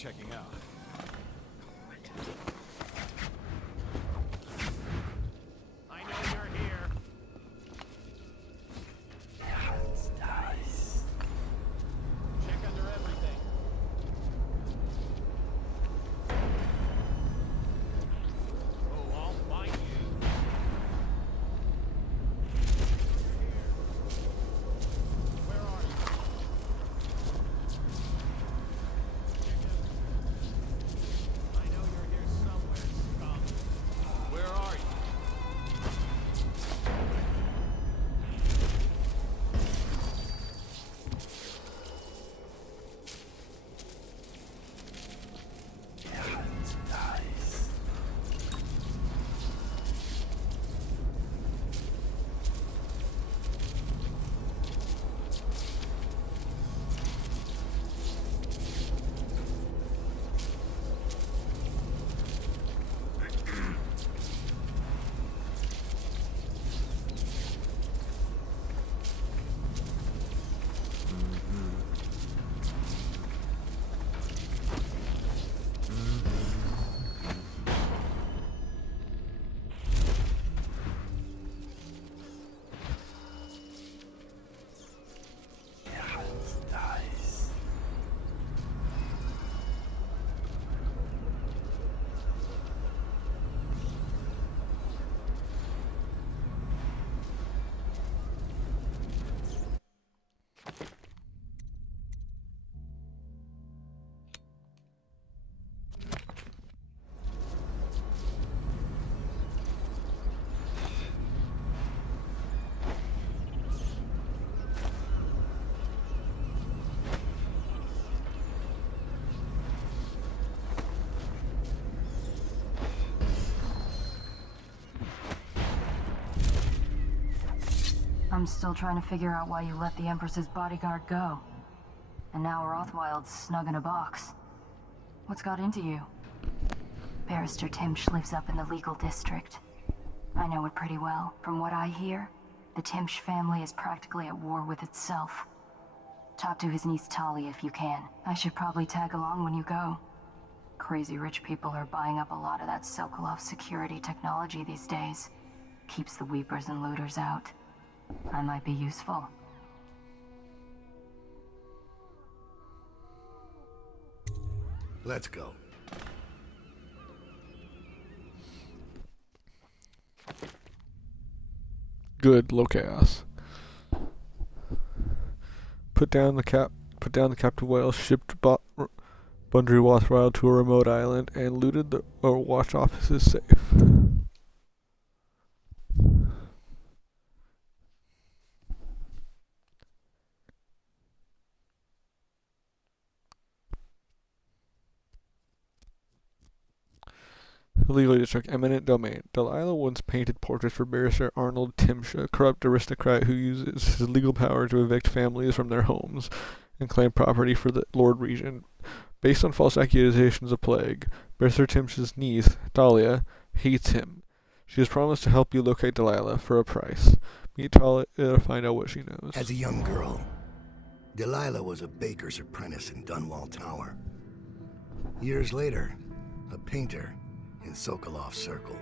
checking out. I know you're here. Nice. Check under everything. Oh, I'll find you. Where are you? I'm still trying to figure out why you let the Empress's bodyguard go. And now Rothwild's snug in a box. What's got into you? Barrister Timsh lives up in the legal district. I know it pretty well. From what I hear, the Timsh family is practically at war with itself. Talk to his niece Talia if you can. I should probably tag along when you go. Crazy rich people are buying up a lot of that Sokolov security technology these days. Keeps the weepers and looters out. I might be useful. Let's go. Good, low chaos. Put down the Captain Whale, shipped Bundry Rothwild to a remote island, and looted the watch office's safe. Illegal district, eminent domain. Delilah once painted portraits for Barrister Arnold Timsh, a corrupt aristocrat who uses his legal power to evict families from their homes and claim property for the Lord Regent. Based on false accusations of plague, Barrister Timsh's niece, Talia, hates him. She has promised to help you locate Delilah for a price. Meet Talia to find out what she knows. As a young girl, Delilah was a baker's apprentice in Dunwall Tower. Years later, a painter in Sokolov's circle.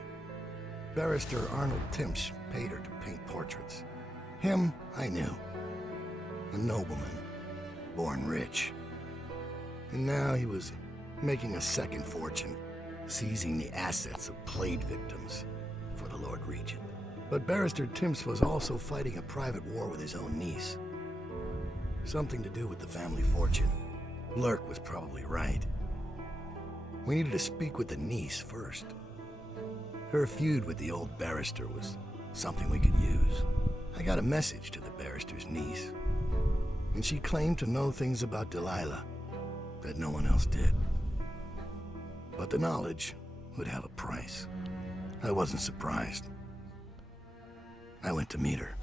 Barrister Arnold Timsh paid her to paint portraits. Him, I knew. A nobleman, born rich. And now he was making a second fortune, seizing the assets of plague victims for the Lord Regent. But Barrister Timsh was also fighting a private war with his own niece. Something to do with the family fortune. Lurk was probably right. We needed to speak with the niece first. Her feud with the old barrister was something we could use. I got a message to the barrister's niece, and she claimed to know things about Delilah that no one else did. But the knowledge would have a price. I wasn't surprised. I went to meet her.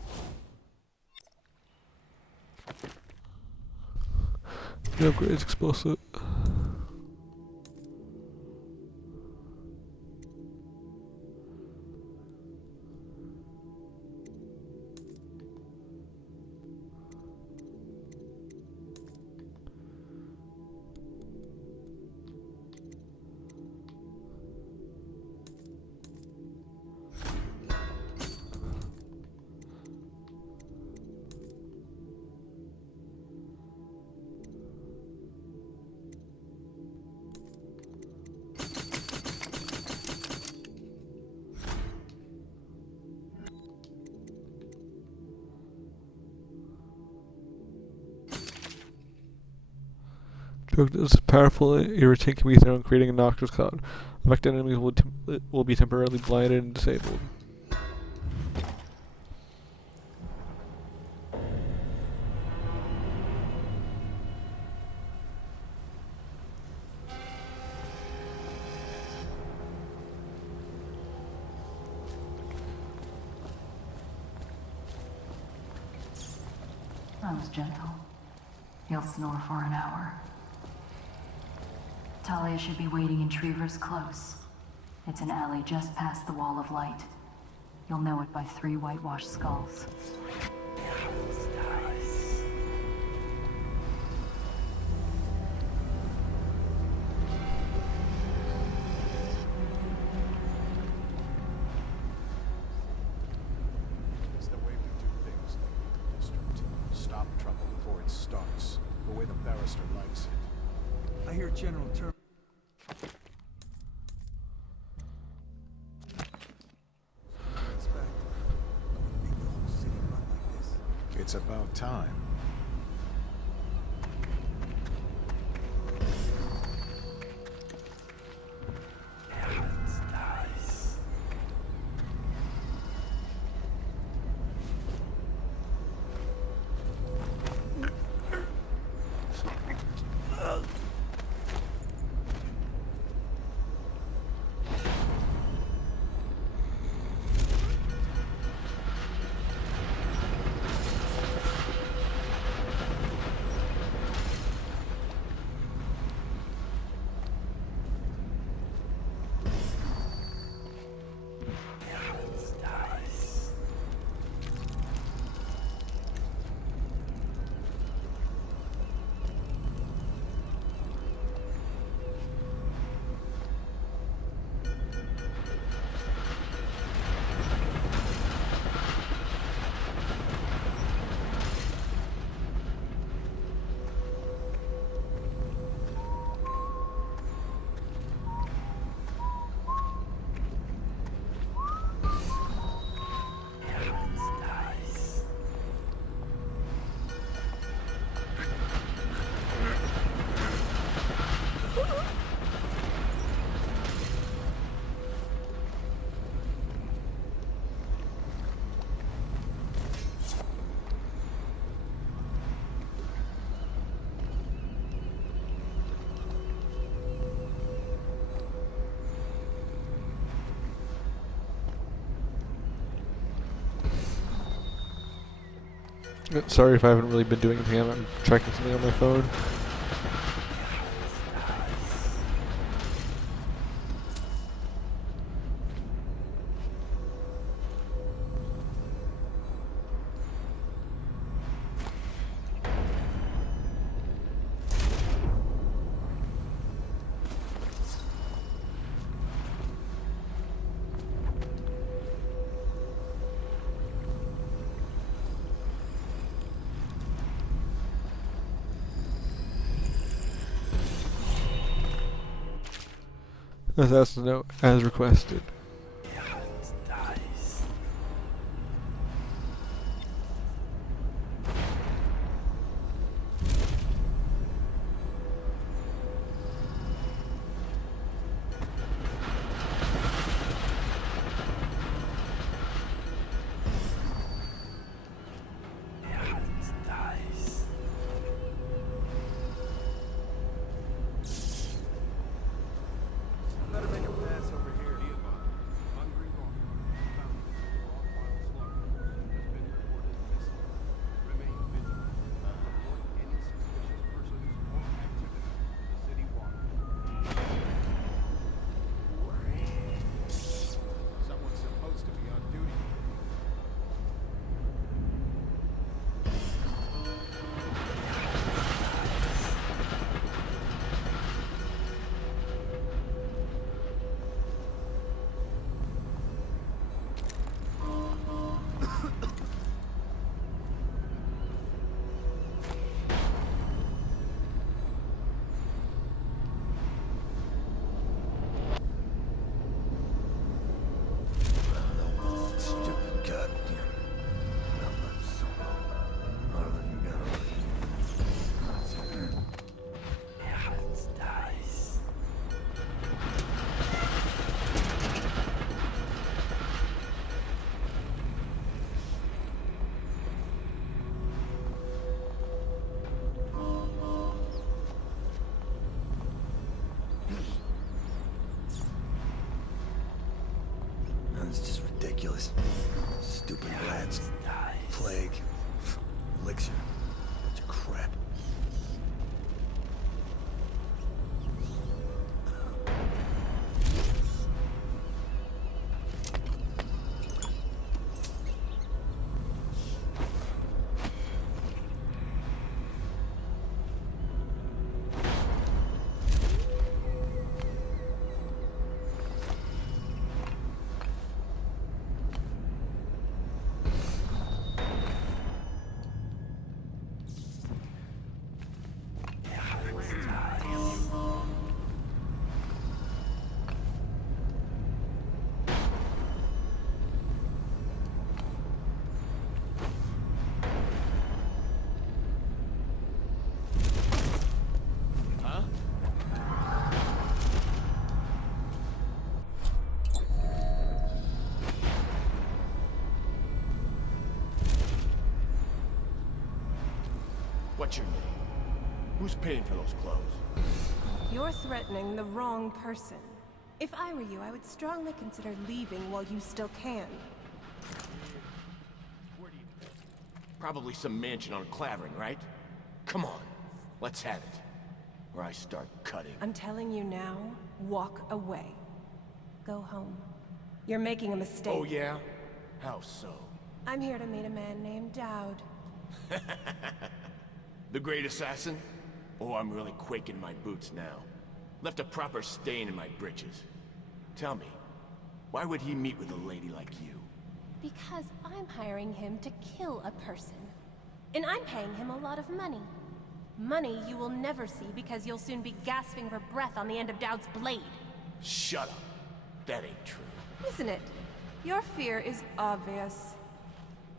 The upgrade is explosive. Is powerful, irritate can be thrown, creating a noxious cloud. Affected enemies will be temporarily blinded and disabled. I was gentle. He'll snore for an hour. Talia should be waiting in Trevor's Close. It's an alley just past the Wall of Light. You'll know it by 3 whitewashed skulls. It's the way we do things in the legal district. Stop trouble before it starts. The way the barrister likes it. I hear General Turner. It's about time. Sorry if I haven't really been doing anything. I'm checking something on my phone. Assassin's note, as requested. It's just ridiculous. Stupid rats. Plague. Elixir. Bunch of crap. What's your name? Who's paying for those clothes? You're threatening the wrong person. If I were you, I would strongly consider leaving while you still can. Where do you live? Probably some mansion on Clavering, right? Come on, let's have it. Or I start cutting. I'm telling you now, walk away. Go home. You're making a mistake. Oh yeah? How so? I'm here to meet a man named Dowd. The great assassin? Oh, I'm really quaking in my boots now. Left a proper stain in my britches. Tell me, why would he meet with a lady like you? Because I'm hiring him to kill a person. And I'm paying him a lot of money. Money you will never see because you'll soon be gasping for breath on the end of Dowd's blade. Shut up. That ain't true. Isn't it? Your fear is obvious.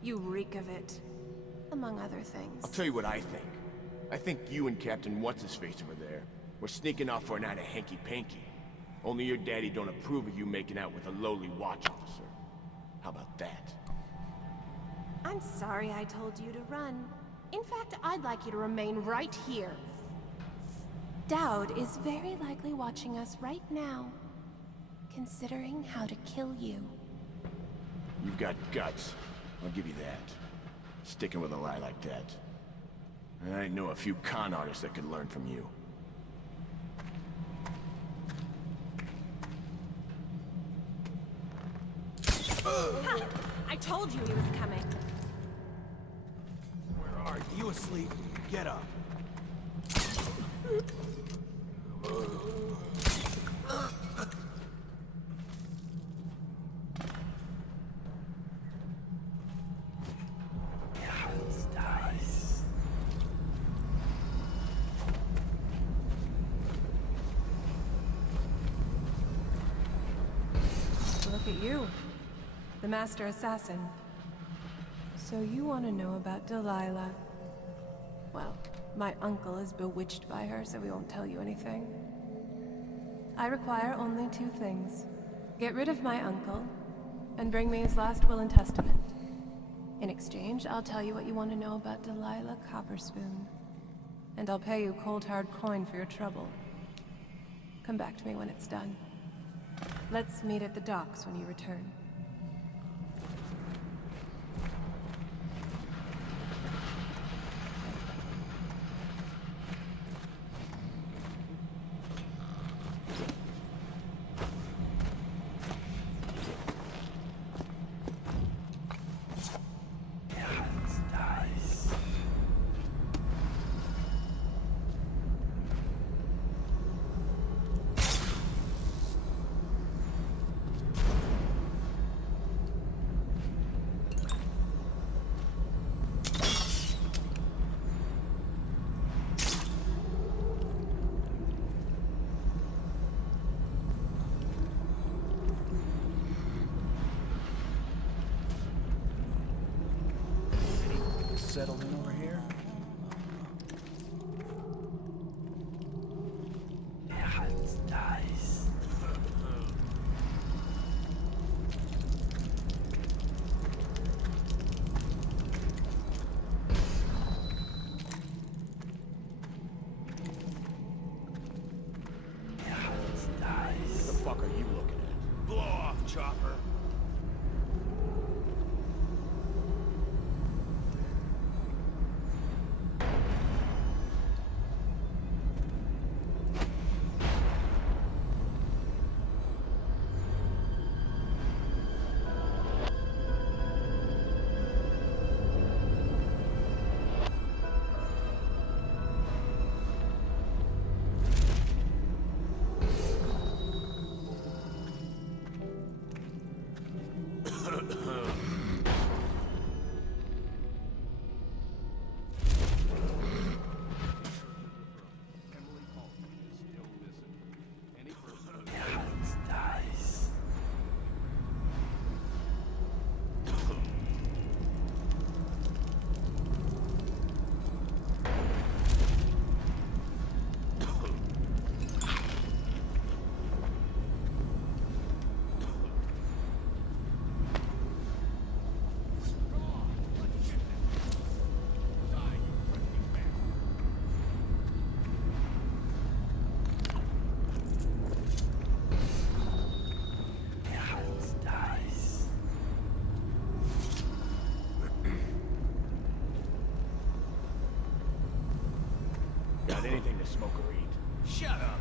You reek of it. Among other things. I'll tell you what I think. I think you and Captain What's-His-Face over there were sneaking off for a night of hanky-panky. Only your daddy don't approve of you making out with a lowly watch officer. How about that? I'm sorry I told you to run. In fact, I'd like you to remain right here. Dowd is very likely watching us right now, considering how to kill you. You've got guts. I'll give you that. sticking with a lie like that. I know a few con artists that could learn from you. Ha! I told you he was coming. Where are you? You asleep? Get up. Look at you. The Master Assassin. So you want to know about Delilah? Well, my uncle is bewitched by her, so we won't tell you anything. I require only 2 things. Get rid of my uncle, and bring me his last will and testament. In exchange, I'll tell you what you want to know about Delilah Copperspoon. And I'll pay you cold hard coin for your trouble. Come back to me when it's done. Let's meet at the docks when you return. Settled in over here? What the fuck are you looking at? Blow off, Chopper. Got anything to smoke or eat? Shut up.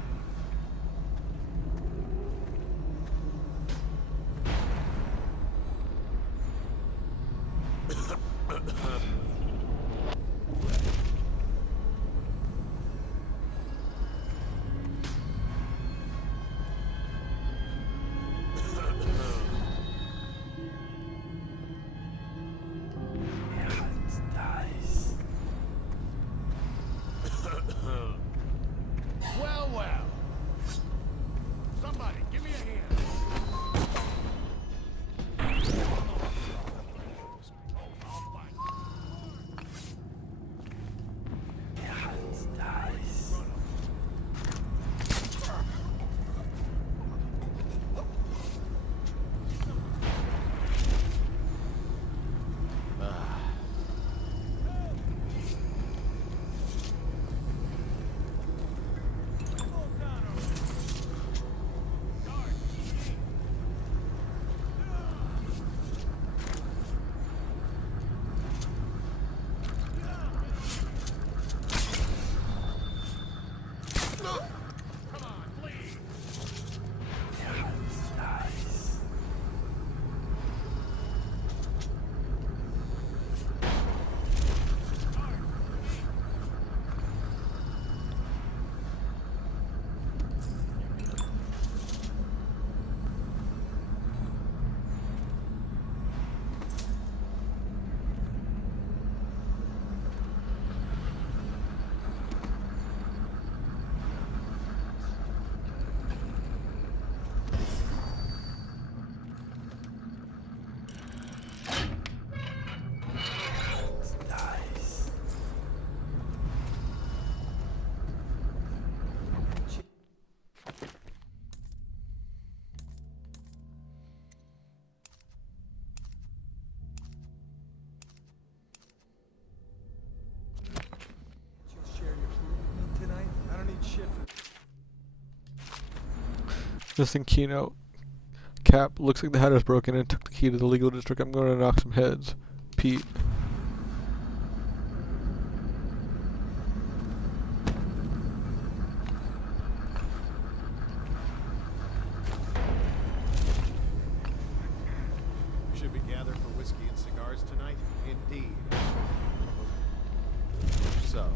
Well, well. Missing keynote. Cap, looks like the Hatter's broken and took the key to the legal district. I'm going to knock some heads. Pete. Should we gather for whiskey and cigars tonight? Indeed. So.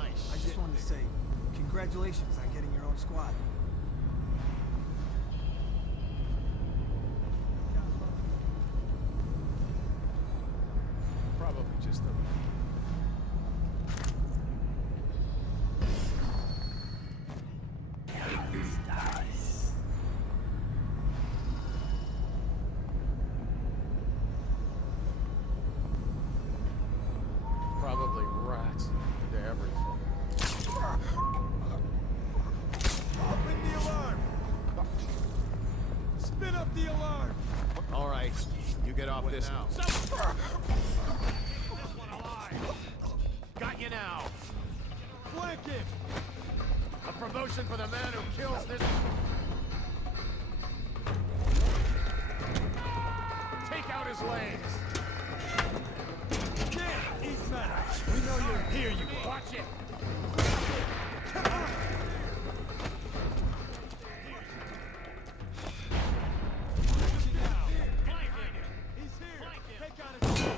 I just wanted to say, congratulations on getting your own squad. Probably just the... Probably rats into everything. Ring the alarm! Spin up the alarm! All right, you get off this now. Got you now. Flank him! A promotion for the man who kills this... Take out his legs! He's mad. We know you're here, you watch it. He's here. Take out his legs.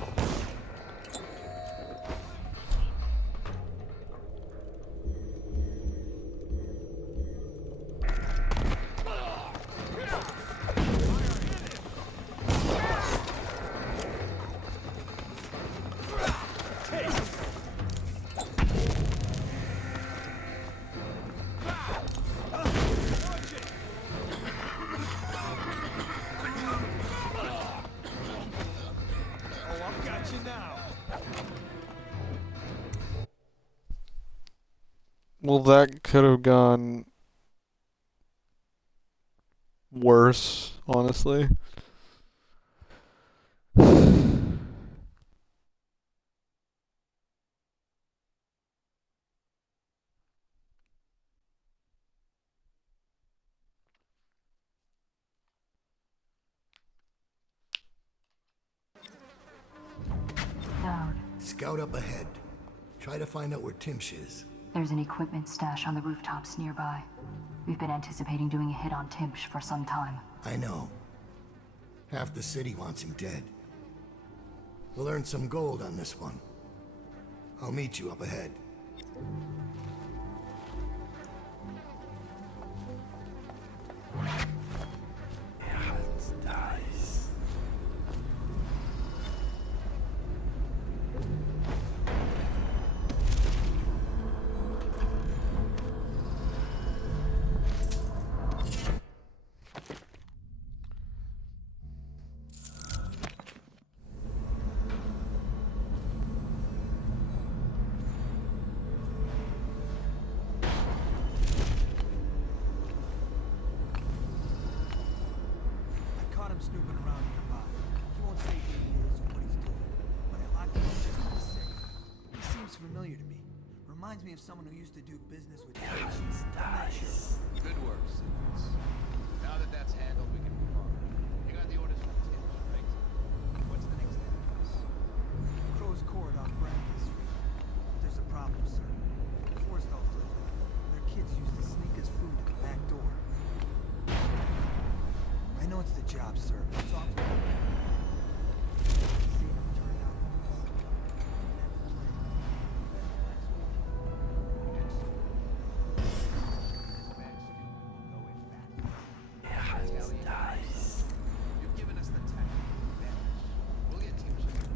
Well, that could have gone worse, honestly. Scout up ahead. Try to find out where Timsh is. There's an equipment stash on the rooftops nearby. We've been anticipating doing a hit on Timsh for some time. I know. Half the city wants him dead. We'll earn some gold on this one. I'll meet you up ahead. Snooping around nearby. He won't say who he is or what he's doing, but I locked Reminds me of someone who used to do business with patients. I'm not sure. Good work, Simmons. Now that that's handled, we can move on. You got the orders from Tish, right? What's the next address? Crow's Court on Brantley Street. There's a problem, sir. The Forstalls live there, and their kids used to sneak us food at the back door. I know it's the job, sir, but it's awful. See how it turned out with this? You've given us the tactical advantage. We'll get Team Ship.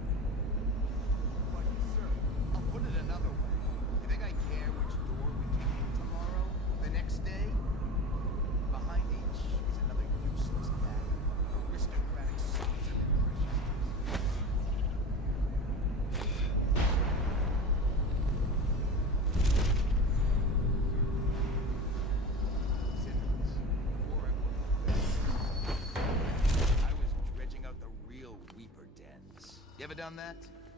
But, sir, I'll put it another way. You think I care which door we kick in tomorrow? The next day? Behind each is another useless bag of aristocratic swords and impressions. Simmons, before I went to bed, I was dredging out the real Weeper dens. You ever done that?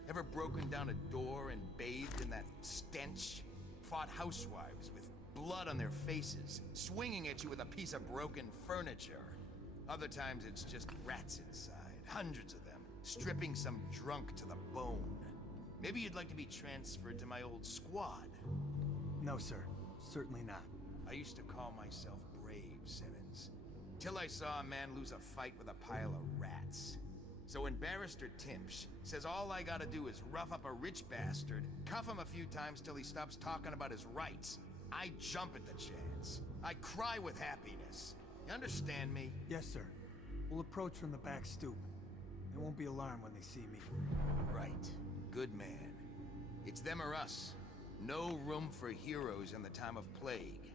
Ever broken down a door and bathed in that stench? Fought housewives with blood on their faces, swinging at you with a piece of broken furniture. Other times it's just rats inside, hundreds of them, stripping some drunk to the bone. Maybe you'd like to be transferred to my old squad. no, sir. Certainly not. I used to call myself brave, Simmons. Till I saw a man lose a fight with a pile of rats. So when Barrister Timpsh says all I gotta do is rough up a rich bastard, cuff him a few times till he stops talking about his rights, I jump at the chance. I cry with happiness. You understand me? Yes, sir. We'll approach from the back stoop. They won't be alarmed when they see me. Right. Good man. It's them or us. No room for heroes in the time of plague.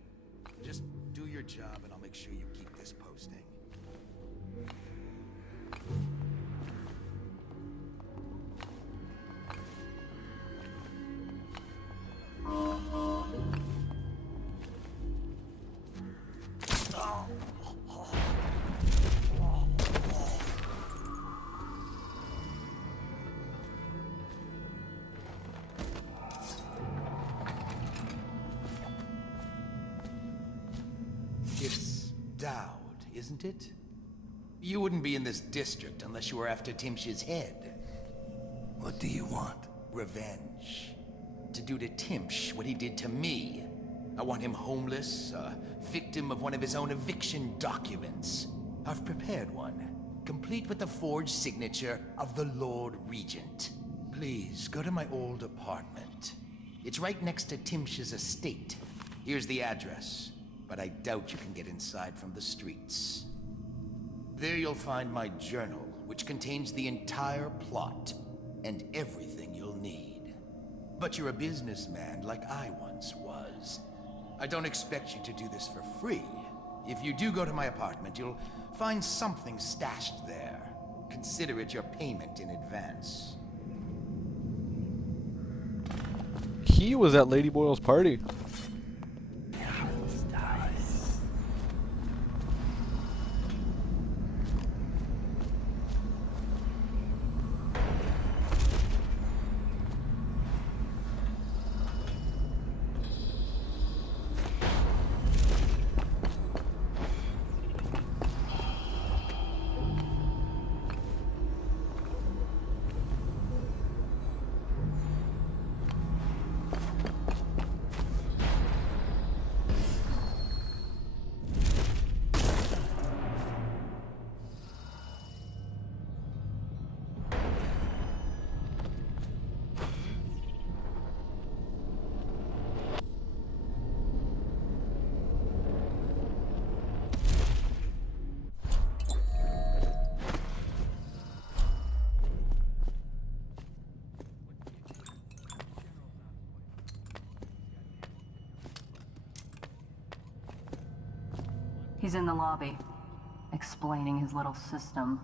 Just do your job and I'll make sure you keep this posting. It's Dowd, isn't it? You wouldn't be in this district unless you were after Timpsh's head. What do you want? Revenge. To do to Timpsh what he did to me. I want him homeless, a victim of one of his own eviction documents. I've prepared one, complete with the forged signature of the Lord Regent. Please, go to my old apartment. It's right next to Timpsh's estate. Here's the address, but I doubt you can get inside from the streets. There you'll find my journal, which contains the entire plot and everything you'll need. But you're a businessman like I once was. I don't expect you to do this for free. If you do go to my apartment, you'll find something stashed there. Consider it your payment in advance. He was at Lady Boyle's party. He's in the lobby, explaining his little system.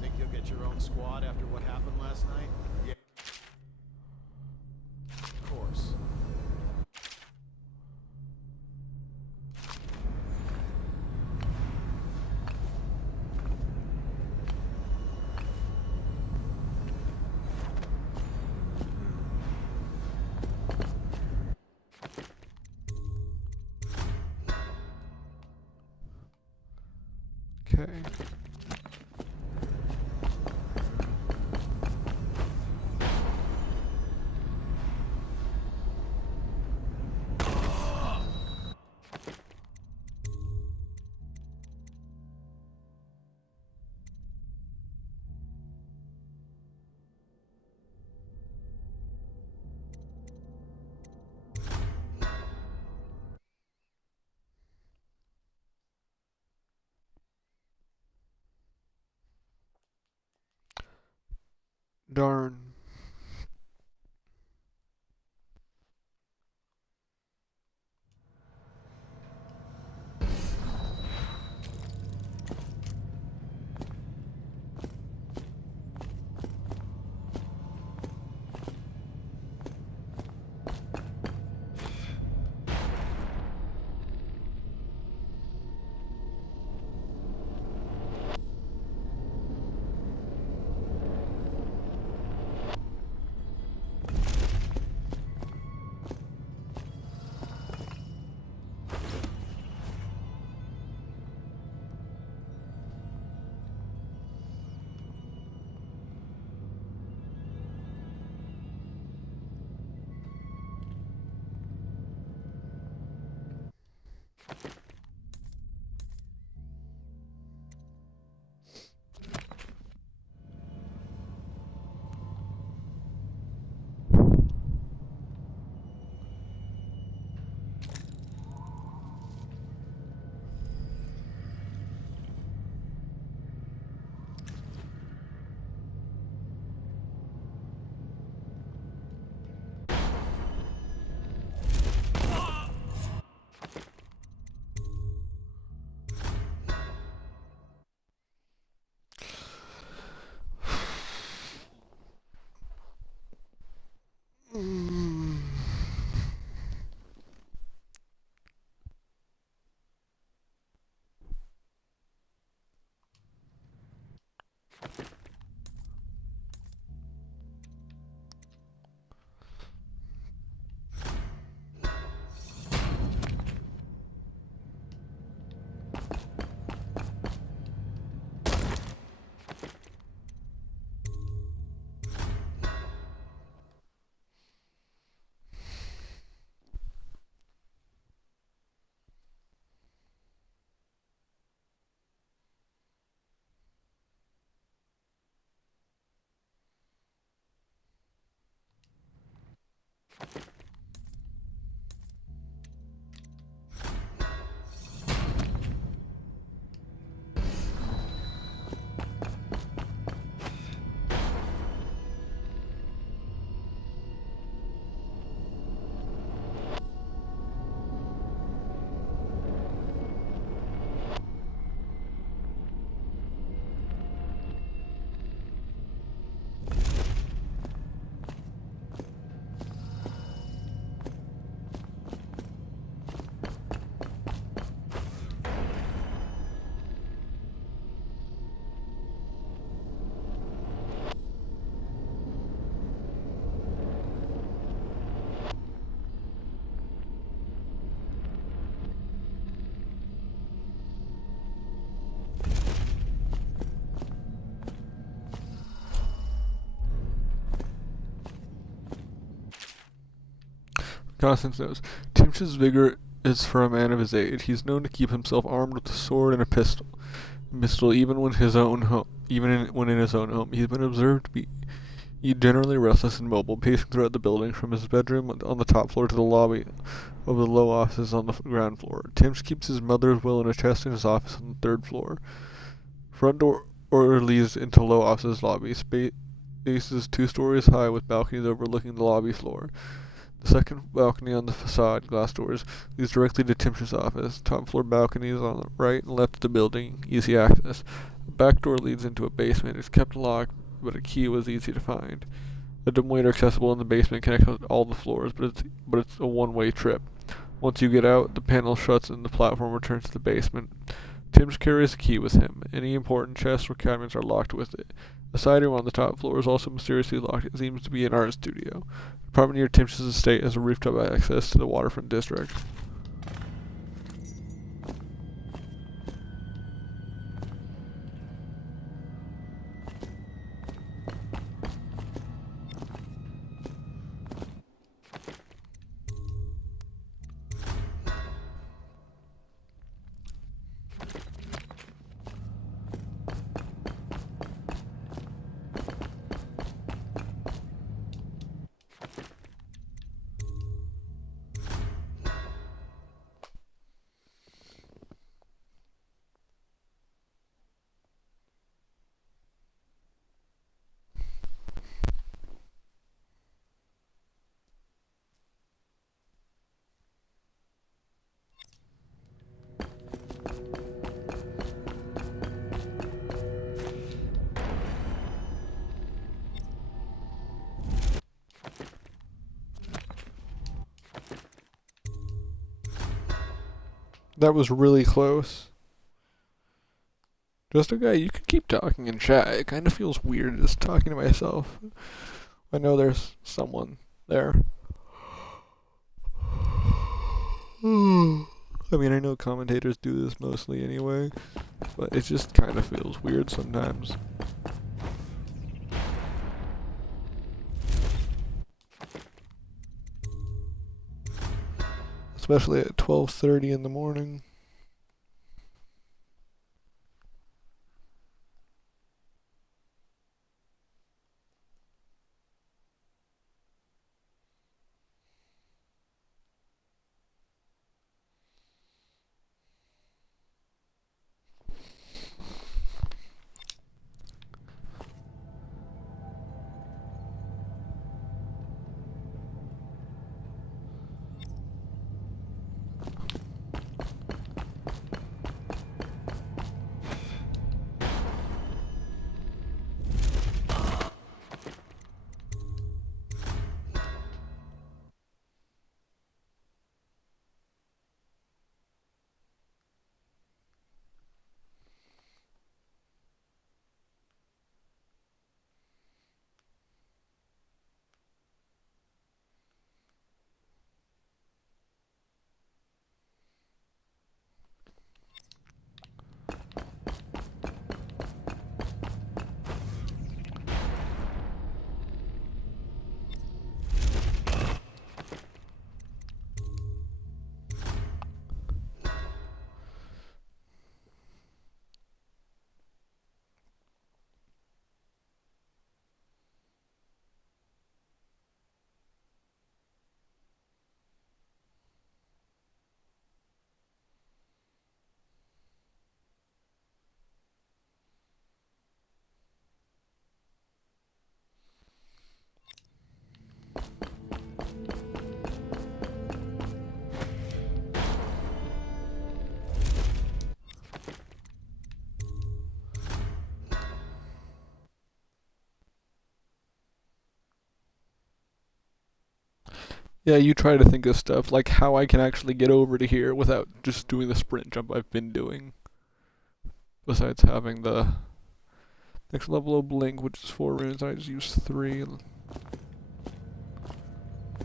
Think you'll get your own squad after what happened last night? Yeah. Of course. Okay. Darn. Constance knows. Timsh's vigor is for a man of his age. He's known to keep himself armed with a sword and a pistol. Even when his own home, when in his own home, he's been observed to be generally restless and mobile, pacing throughout the building from his bedroom on the top floor to the lobby of the low offices on the ground floor. Timsh keeps his mother's will in a chest in his office on the third floor. Front door leads into low offices lobby. Space is 2 stories high with balconies overlooking the lobby floor. The second balcony on the facade, glass doors, leads directly to Timsh's office. Top floor balconies on the right and left of the building, easy access. A back door leads into a basement. It's kept locked, but a key was easy to find. A dumbwaiter accessible in the basement connects with all the floors, but it's a one-way trip. Once you get out, the panel shuts and the platform returns to the basement. Timsh carries a key with him. Any important chests or cabinets are locked with it. A side room on the top floor is also mysteriously locked. It seems to be an art studio. The apartment near Timsh's estate has a rooftop access to the waterfront district. That was really close. Just okay, you can keep talking in chat. It kind of feels weird just talking to myself. I know there's someone there. I mean, I know commentators do this mostly anyway, but it just kind of feels weird sometimes. Especially at 12:30 in the morning. Yeah, you try to think of stuff like how I can actually get over to here without just doing the sprint jump I've been doing. Besides having the next level of Blink, which is 4 runes, I just use 3.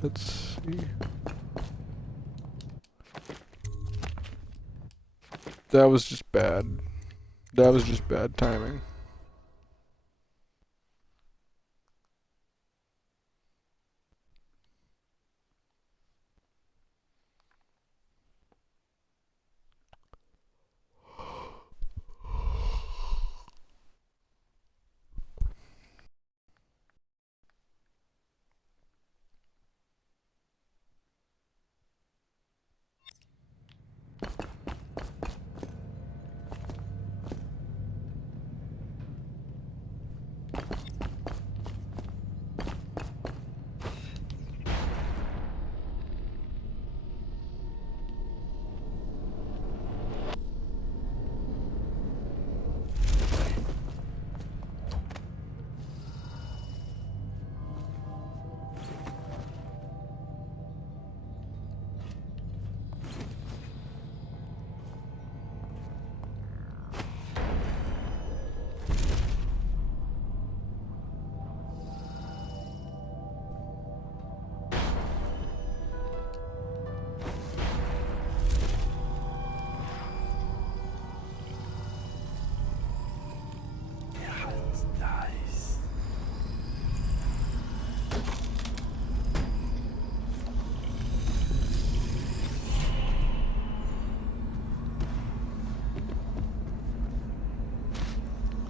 Let's see. That was just bad. That was just bad timing.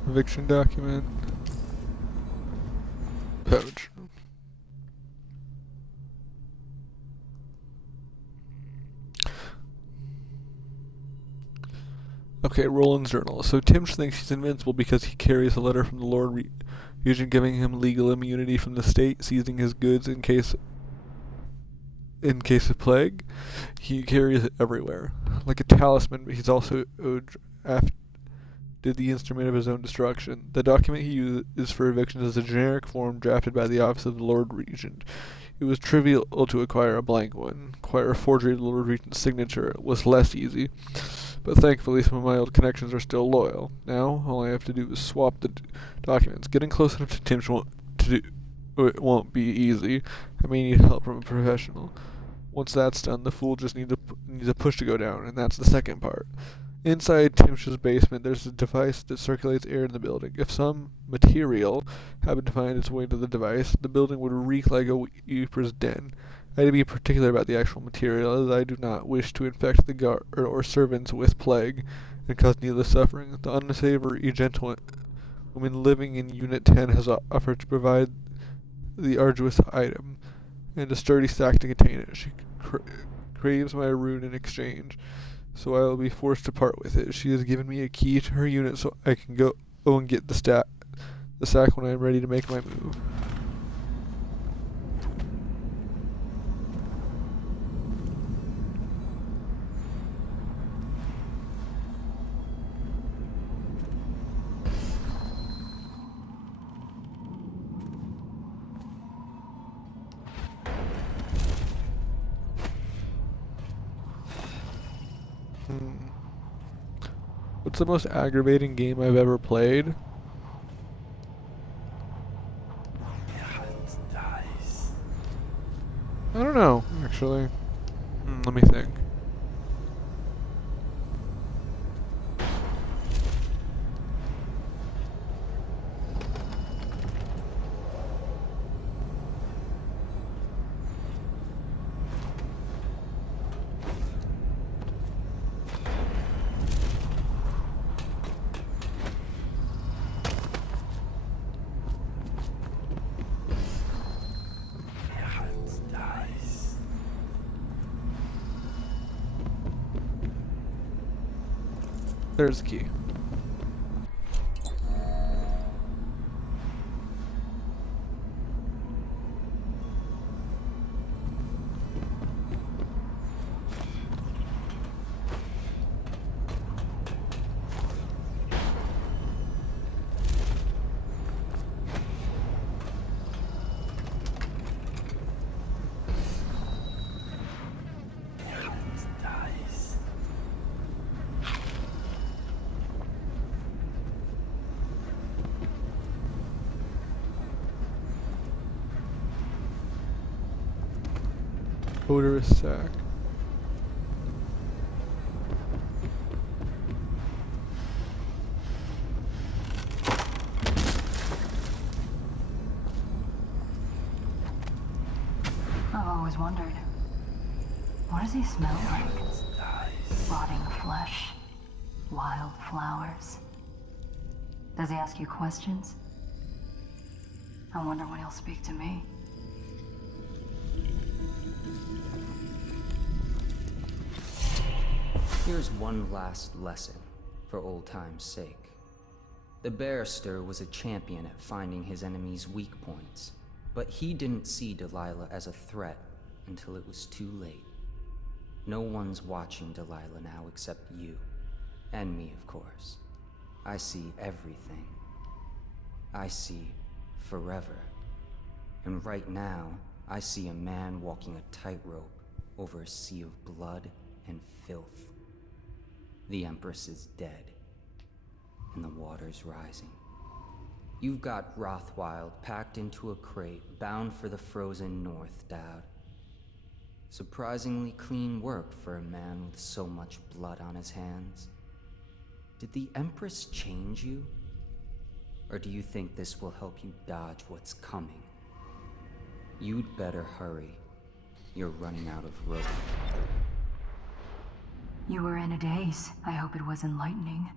Eviction document. Pouch. Okay, Roland's journal. So Tim thinks he's invincible because he carries a letter from the Lord Regent giving him legal immunity from the state, seizing his goods in case of plague. He carries it everywhere, like a talisman. But he's also did the instrument of his own destruction. The document he uses for eviction is a generic form drafted by the office of the Lord Regent. It was trivial to acquire a blank one. Acquire a forgery of the Lord Regent's signature was less easy. But thankfully some of my old connections are still loyal. Now, all I have to do is swap the documents. Getting close enough to Tim's it won't be easy. I may need help from a professional. Once that's done, the fool just needs a push to go down, and that's the second part. Inside Timsh's basement, there's a device that circulates air in the building. If some material happened to find its way to the device, the building would reek like a Reaper's den. I had to be particular about the actual material, as I do not wish to infect the guard or servants with plague and cause needless suffering. The unsavory gentlewoman living in Unit 10 has offered to provide the arduous item and a sturdy sack to contain it. She craves my rune in exchange, so I will be forced to part with it. She has given me a key to her unit so I can go and get the sack when I am ready to make my move. What's the most aggravating game I've ever played? I don't know, actually. Let me think. There's the key. Odorous sack. I've always wondered, what does he smell like? Rotting flesh, wild flowers. Does he ask you questions? I wonder when he'll speak to me. Here's one last lesson, for old time's sake. The barrister was a champion at finding his enemy's weak points, but he didn't see Delilah as a threat until it was too late. No one's watching Delilah now except you, and me, of course. I see everything. I see forever. And right now, I see a man walking a tightrope over a sea of blood and filth. The Empress is dead, and the water's rising. You've got Rothwild packed into a crate, bound for the frozen north, Dowd. Surprisingly clean work for a man with so much blood on his hands. Did the Empress change you? Or do you think this will help you dodge what's coming? You'd better hurry. You're running out of rope. You were in a daze. I hope it was enlightening.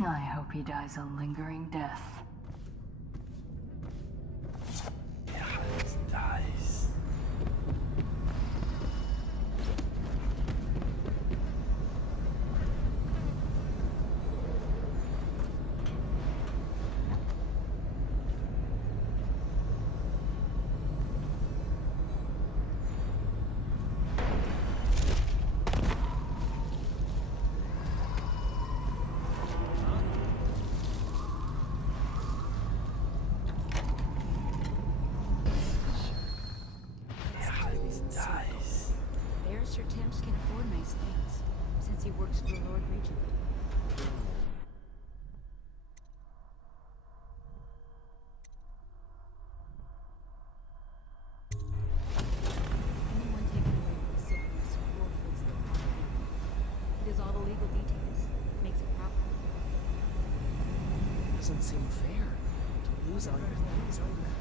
I hope he dies a lingering death. Barrister Timms can afford nice things, since he works for the Lord Regent. Anyone taken away with the sickness forfeits their property. It does all the legal details, makes it proper. Doesn't seem fair to lose all your things like that.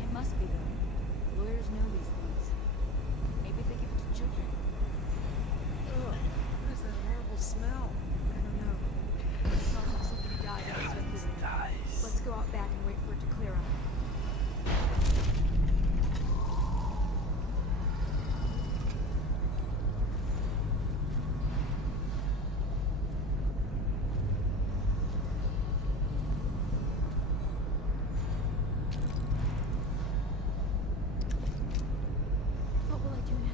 It must be, though. Lawyers know these things. Maybe they give it to children. Ugh, what is that horrible smell? I don't know. It smells like something died in the circulator. Let's go out back and wait for it to clear up. What will I do now?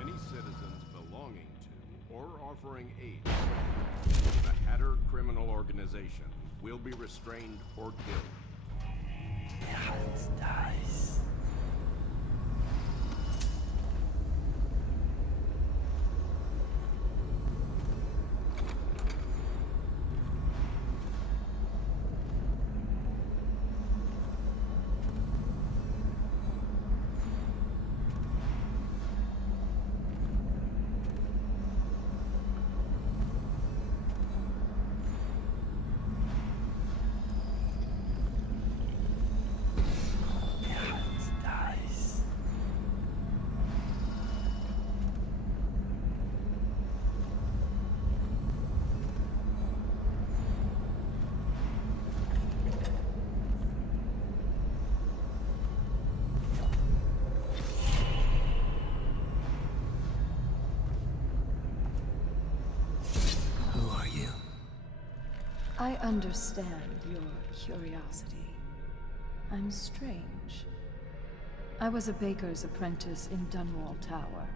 Any citizens belonging to or offering aid to the Hatter criminal organization will be restrained or killed. Who are you? I understand your curiosity. I'm strange. I was a baker's apprentice in Dunwall Tower.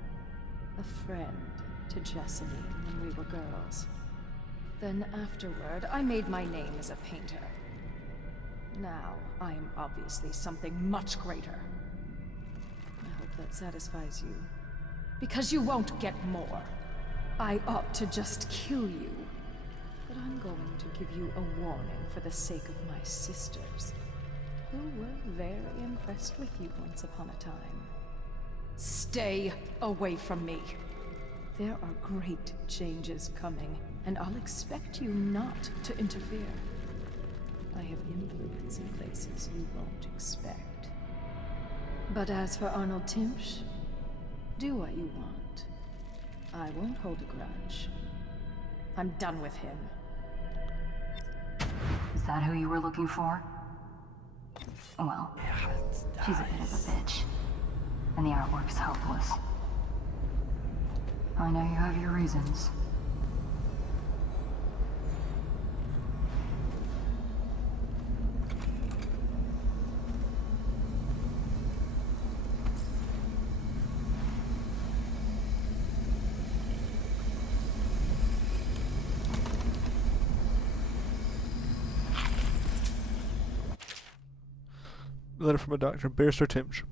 A friend to Jessamine when we were girls. Then afterward, I made my name as a painter. Now, I am obviously something much greater. I hope that satisfies you. Because you won't get more. I ought to just kill you. But I'm going to give you a warning for the sake of my sisters, who were very impressed with you once upon a time. Stay away from me. There are great changes coming, and I'll expect you not to interfere. I have influence in places you won't expect. But as for Arnold Timsh, do what you want. I won't hold a grudge. I'm done with him. Is that who you were looking for? Well, she's a bit of a bitch. And the artwork's hopeless. I know you have your reasons. Letter from a doctor, Barrister Timsh.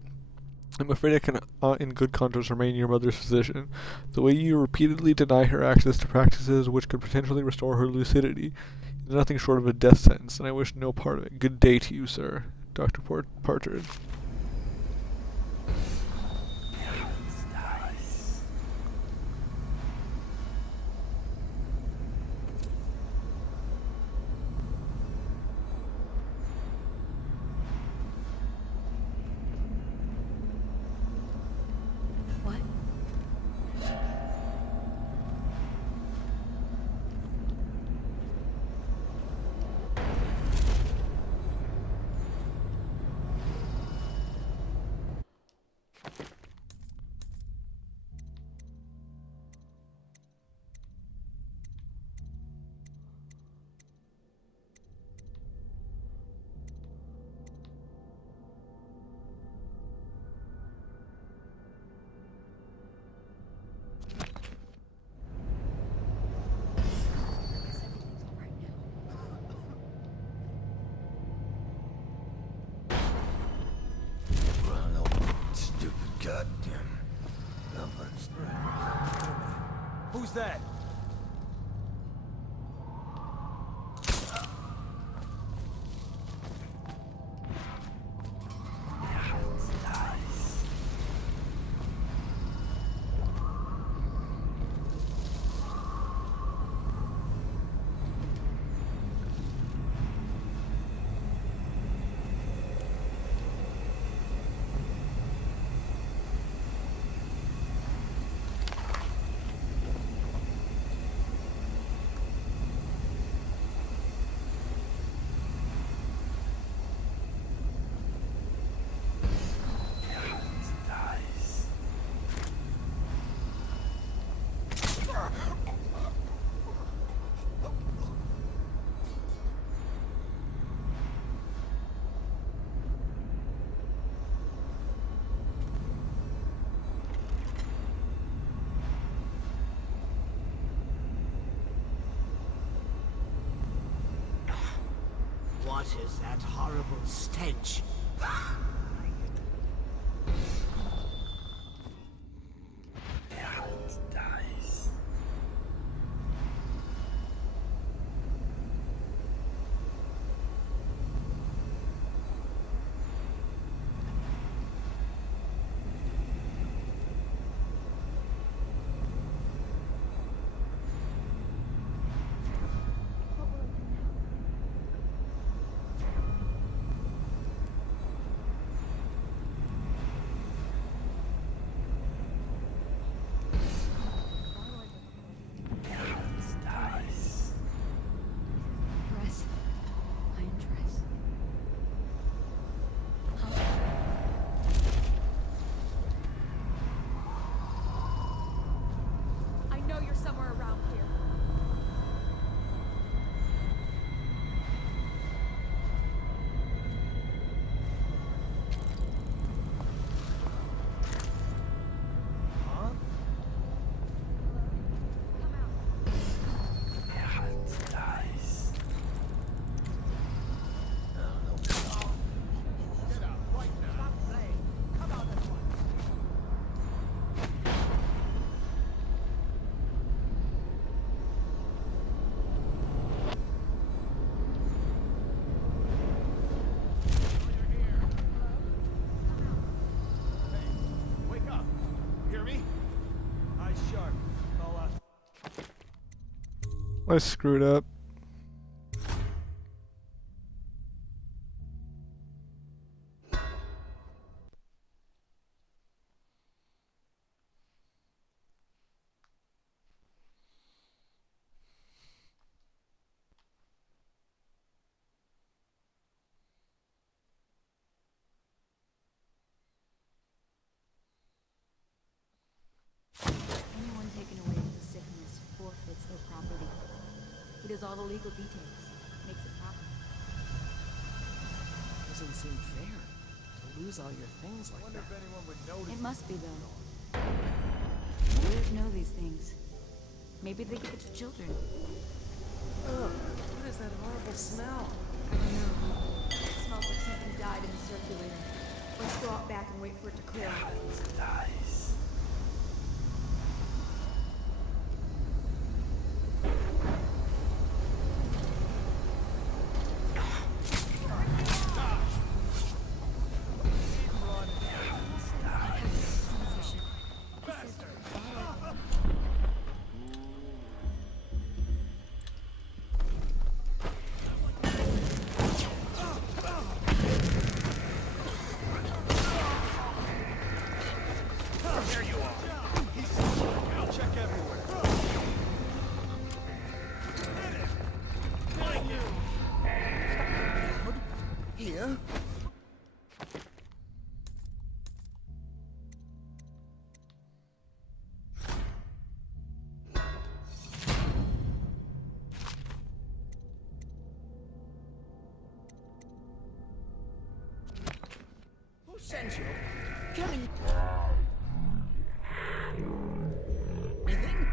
I'm afraid I cannot in good conscience remain your mother's physician. The way you repeatedly deny her access to practices which could potentially restore her lucidity is nothing short of a death sentence, and I wish no part of it. Good day to you, sir. Dr. Partridge. What? Who's that? What is that horrible stench? I know you're somewhere around here. Huh? Wake up! Hear me? Eyes sharp. Call us. I screwed up. Anyone taken away with the sickness forfeits their property. He does all the legal details. Makes it proper. Doesn't seem fair to lose all your things like Wonder that. if anyone would notice. It must be, though. Lawyers know these things. Maybe they give it to children. Ugh, what is that horrible smell? I don't know. It smells like something died in the circulator. Let's go out back and wait for it to clear out. Nice. There you are. I'll check everywhere. Here? Who sent you? Killing. Anything?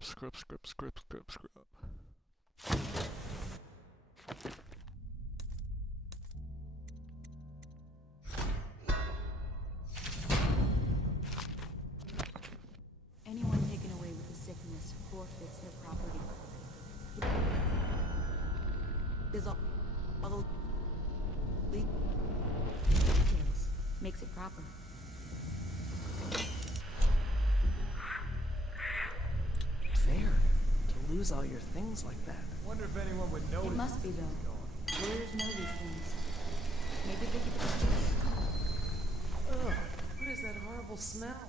Scrub, scrub, scrub, scrub, scrub, scrub. Anyone taken away with the sickness forfeits their property. Is all the details makes it proper. Fair to lose all your things like that. Wonder if anyone would notice. It must be though. Lawyers know these things. Maybe they could. Ugh, what is that horrible smell?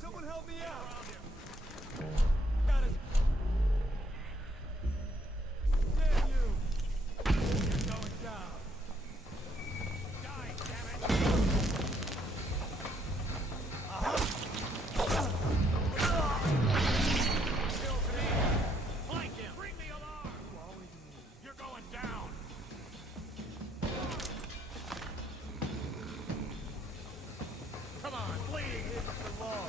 Someone help me out! Got it. Damn you! You're going down. Die, damn it! Kill me! Flank him! Bring the alarm! You're going down! Come on, bleeding isn't the law.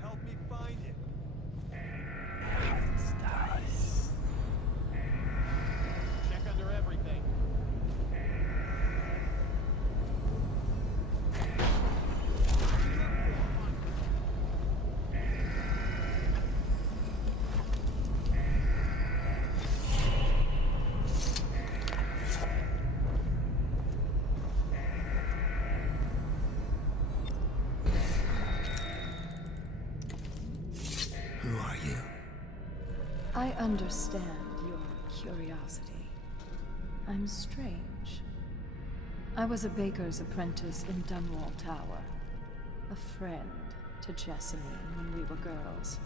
Help me find it. Check under everything. Who are you? I understand your curiosity. I'm strange. I was a baker's apprentice in Dunwall Tower. A friend to Jessamine when we were girls.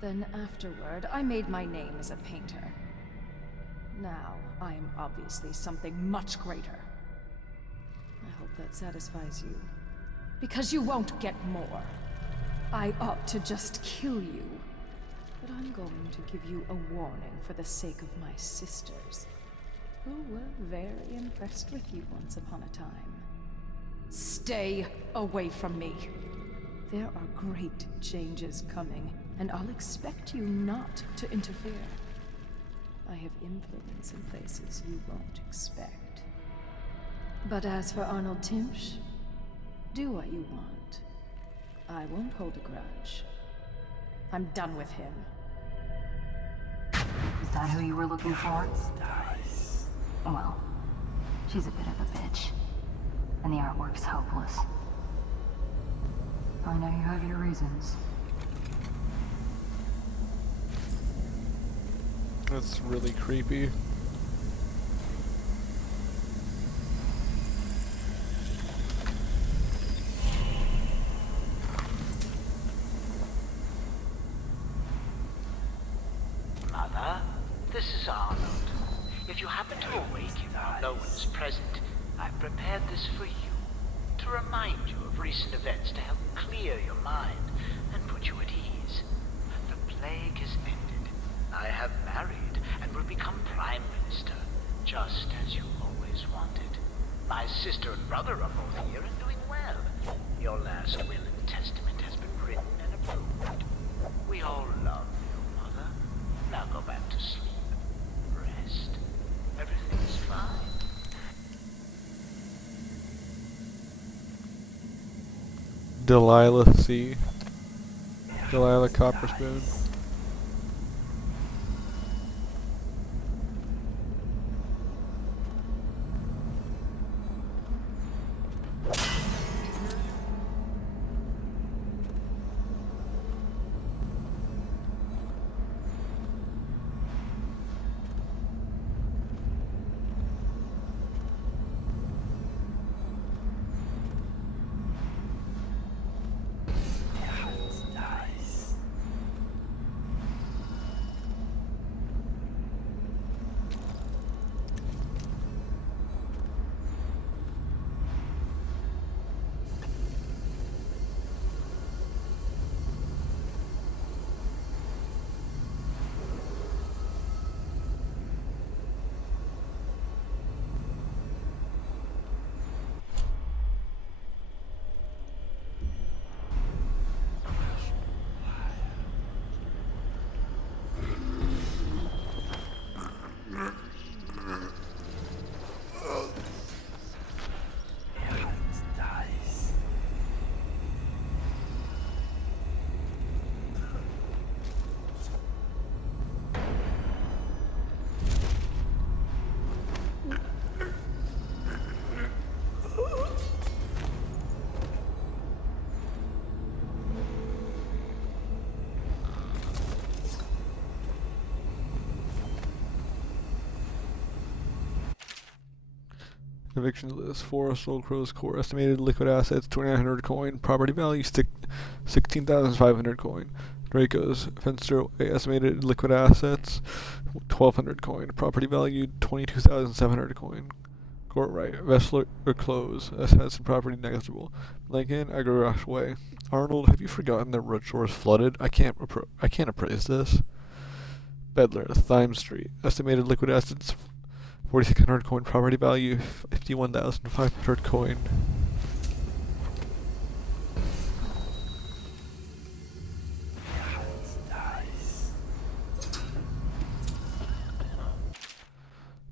Then afterward, I made my name as a painter. Now, I am obviously something much greater. I hope that satisfies you. Because you won't get more. I ought to just kill you. But I'm going to give you a warning for the sake of my sisters, who were very impressed with you once upon a time. Stay away from me. There are great changes coming, and I'll expect you not to interfere. I have influence in places you won't expect. But as for Arnold Timsh, do what you want. I won't hold a grudge. I'm done with him. Is that who you were looking for? Well, she's a bit of a bitch. And the artwork's hopeless. I know you have your reasons. That's really creepy. Mother, this is Arnold. If you happen to awaken while no one's present, I've prepared this for you. To remind you of recent events to help clear your mind and put you at ease. The plague has ended. I have married and will become Prime Minister, just as you always wanted. My sister and brother are both here and doing well. Your last will and testament has been written and approved. We all love you, Mother. Now go back to sleep. Rest. Everything's fine. Delilah C. Delilah Copperspoon. Eviction list. Forest Old Crow's Core. Estimated liquid assets 2,900 coin. Property value 16,500 coin. Draco's. Fenster. Estimated liquid assets 1,200 coin. Property value 22,700 coin. Court right. Vessel or close. Assets and property negligible. Lincoln. Agarash Way. Arnold, have you forgotten that Road Shore is flooded? I can't appraise this. Bedler. Thyme Street. Estimated liquid assets 4,600 coin. Property value 51,500 coin.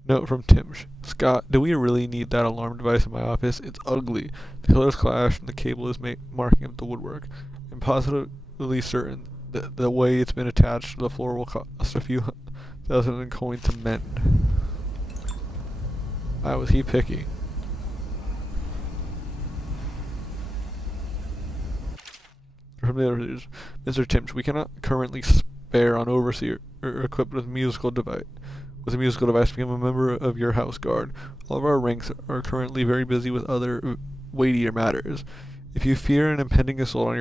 Note from Timsh. Scott, do we really need that alarm device in my office? It's ugly. The colors clash and the cable is marking up the woodwork. I'm positively certain that the way it's been attached to the floor will cost a few thousand in coin to mend. Wow, was he picky? From the others, Mr. Timsh, we cannot currently spare an overseer equipped with a musical device. To become a member of your house guard. All of our ranks are currently very busy with other weightier matters. If you fear an impending assault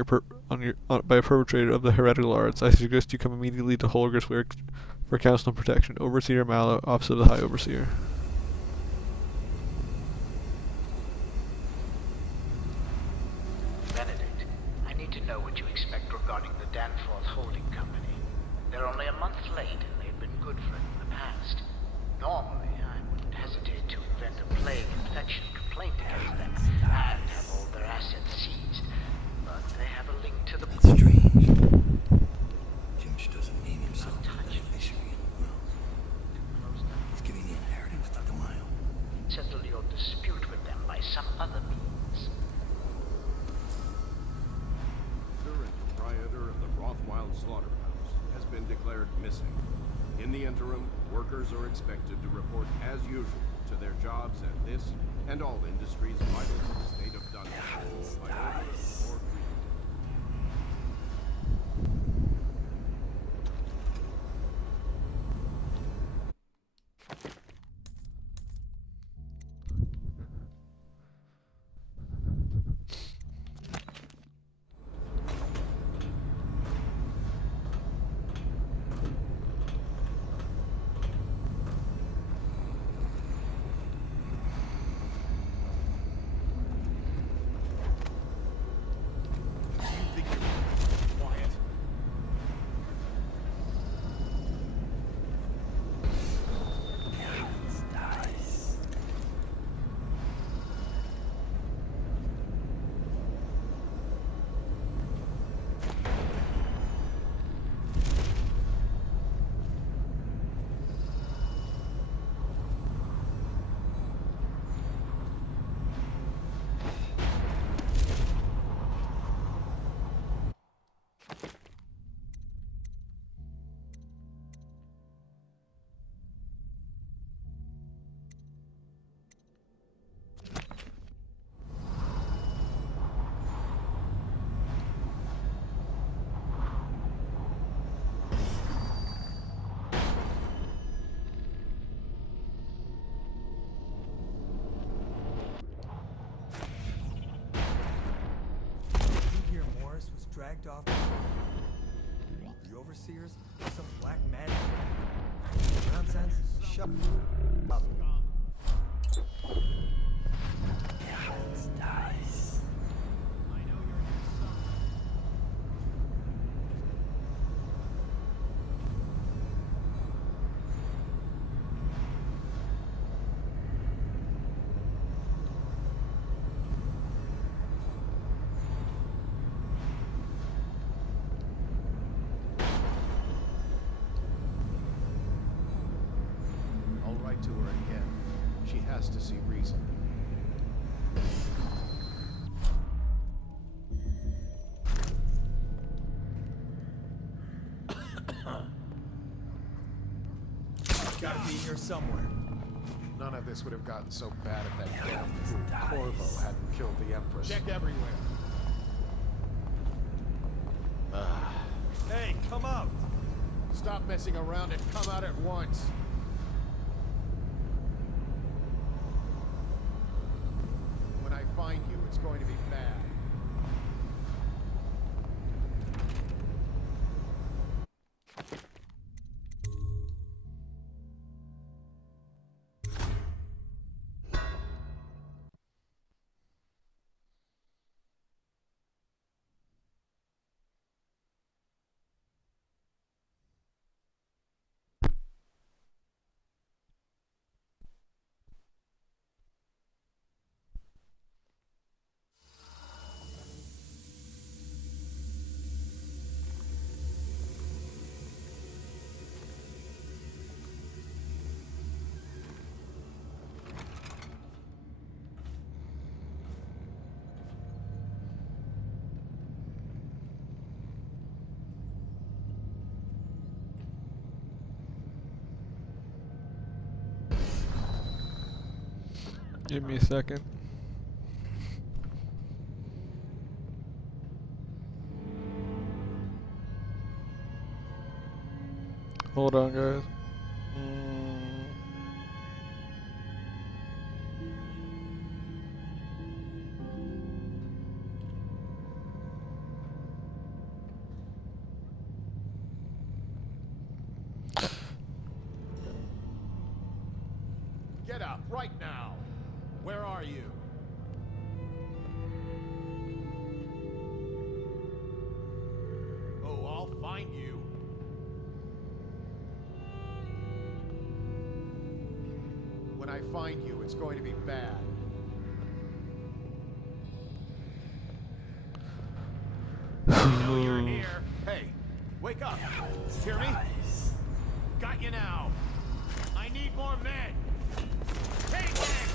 by a perpetrator of the heretical arts, I suggest you come immediately to Holger's Works for counsel and protection. Overseer Mallow, Office of the High Overseer. Benedict, I need to know what you expect regarding the Danforth Holding Company. They're only a month late, and they've been good for it in the past. Normally, I wouldn't hesitate to invent a plague infection complaint against them and have all their assets seized. But they have a link to the... That's strange. Jimch doesn't name himself a beneficiary in the will. He's giving the inheritance to DeMille. Settle your dispute with them by some other means. The proprietor of the Rothwild Slaughterhouse has been declared missing. In the interim, workers are expected to report as usual to their jobs at this and all industries vital to the state of Dunwall by order or agreement. dragged off. The overseers? Some black magic? Nonsense? Shut up. Nice. I'll write to her again. She has to see reason. Gotta be here somewhere. None of this would have gotten so bad if that damn fool Corvo hadn't killed the Empress. Check everywhere. Hey, come out! Stop messing around and come out at once. When I find you, it's going to be bad. Give me a second. Hold on, guys. Get up, right now! Where are you? Oh, I'll find you. When I find you, it's going to be bad. I know you're here. Hey, wake up. Hear me? Got you now. I need more men. Take it!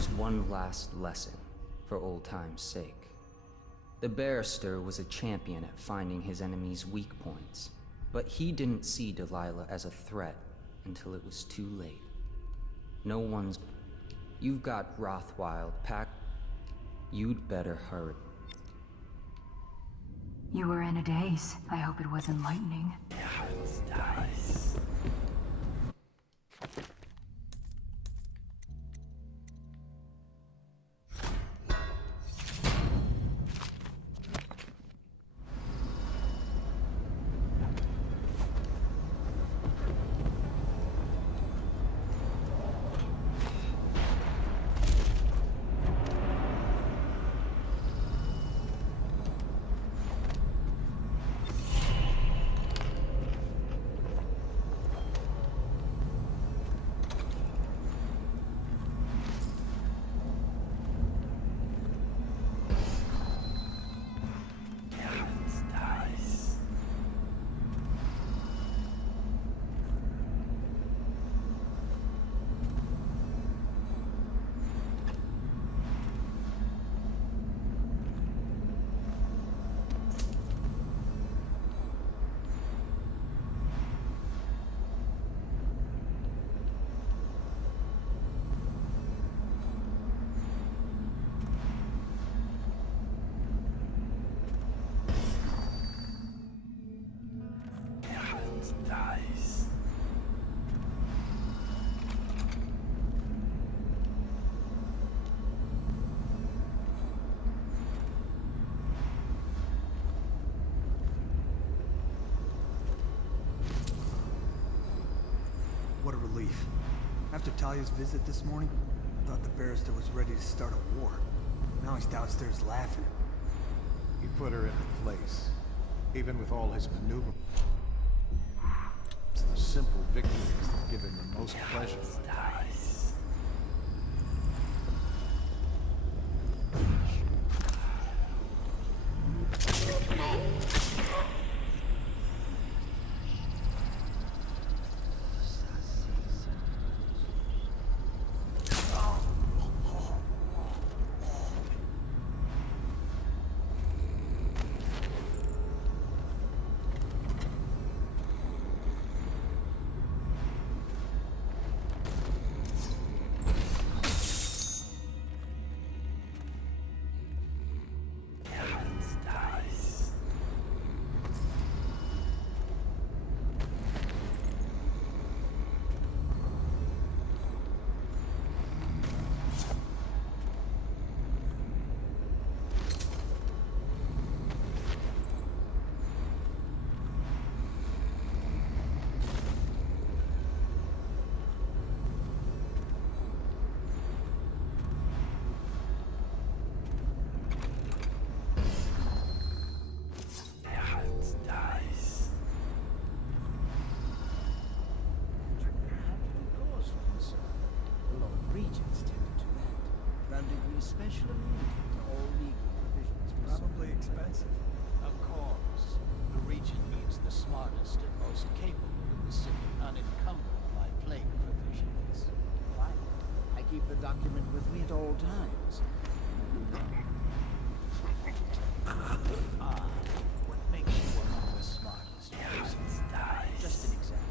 Here's one last lesson, for old time's sake. The barrister was a champion at finding his enemy's weak points, but he didn't see Delilah as a threat until it was too late. No one's... You've got Rothwild packed. You'd better hurry. You were in a daze. I hope it was enlightening. What a relief. After Talia's visit this morning, I thought the barrister was ready to start a war. Now he's downstairs laughing. He put her in her place, even with all his maneuvering. It's the simple victories that give him the most pleasure. Special immunity to all legal provisions. Probably expensive. Of course. The Regent needs the smartest and most capable in the city, unencumbered by plague provisions. Right. I keep the document with me at all times. What makes you among the smartest? Just an example.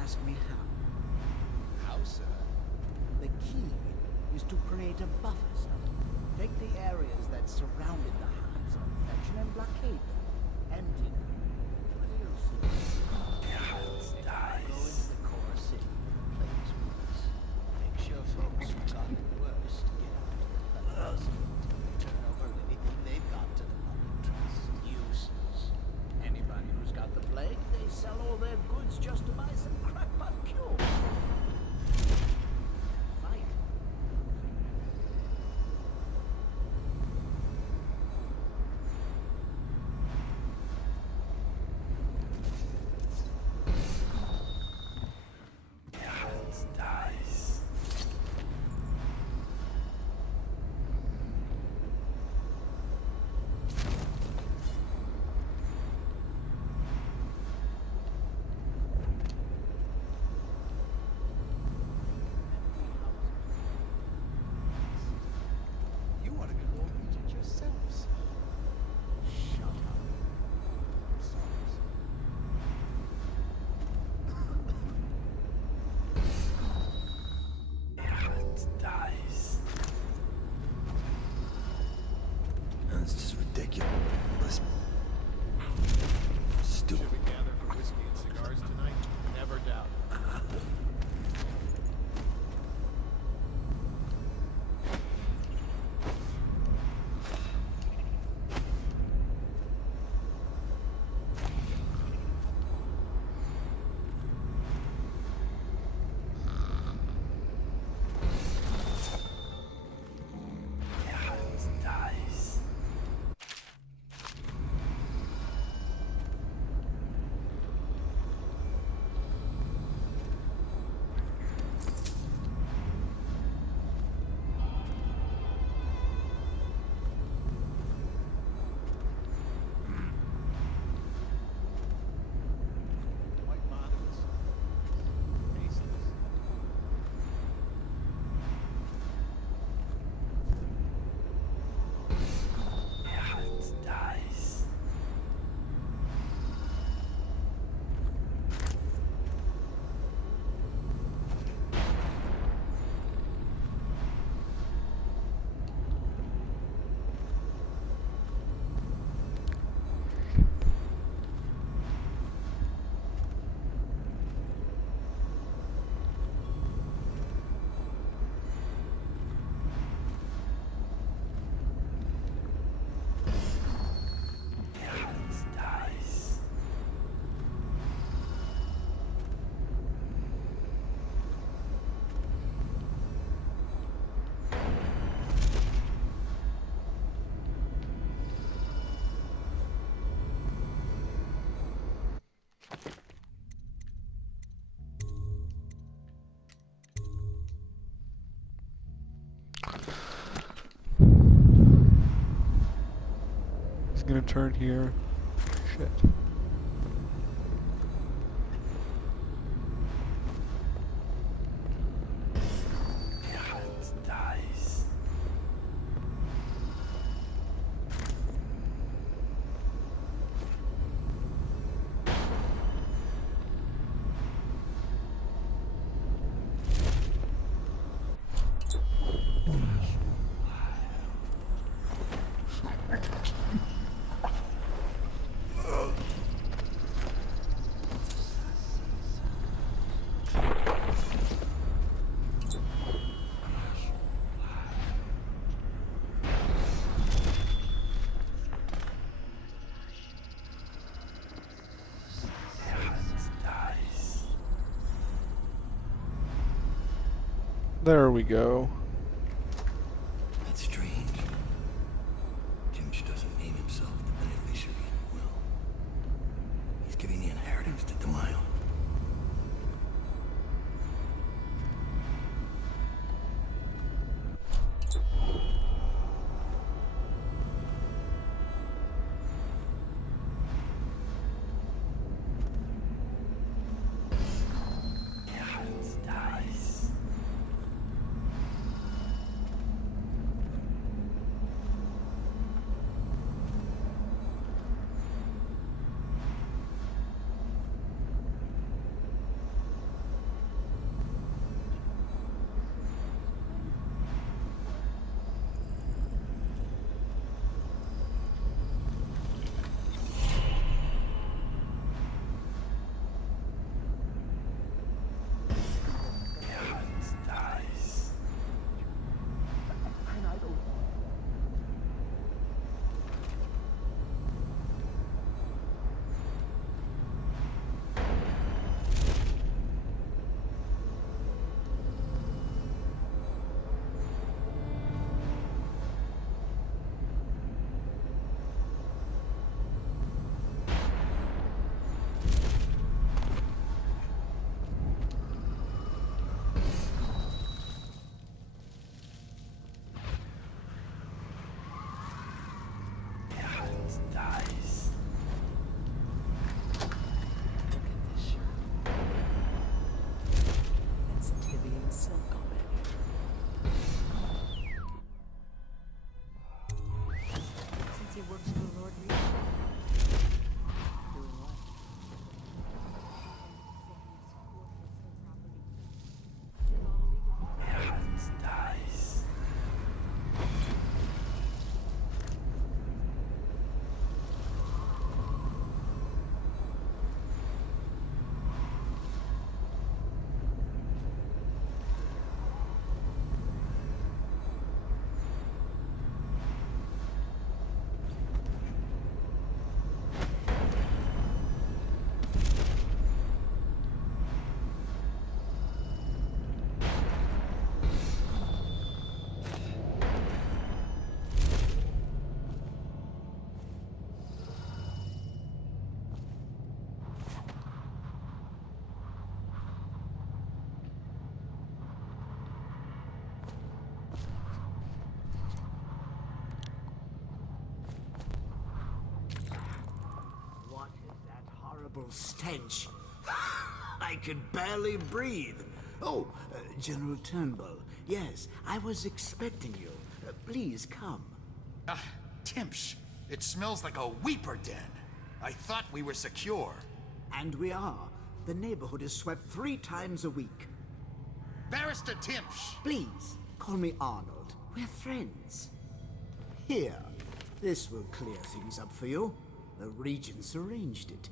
Ask me how. How, sir? The key is to create a buffer zone. Take the areas that surrounded the hives of infection and blockade them. Empty them. What do you see? Go into the core city where the plague's worse. Make sure folks who got it worst get out to the pleasant. Turn over anything they've got to the public trust. Useless. Anybody who's got the plague, they sell all their goods just to buy some crackpot cure. Fight. gonna turn here. Shit. There we go. That's strange. Timsh doesn't name himself the beneficiary in the will. He's giving the inheritance to Delilah. Stench. I could barely breathe. Oh, General Turnbull. Yes, I was expecting you. Please come. Timsh, it smells like a weeper den. I thought we were secure. And we are. The neighborhood is swept 3 times a week. Barrister Timsh! Please, call me Arnold. We're friends. Here, this will clear things up for you. The Regents arranged it.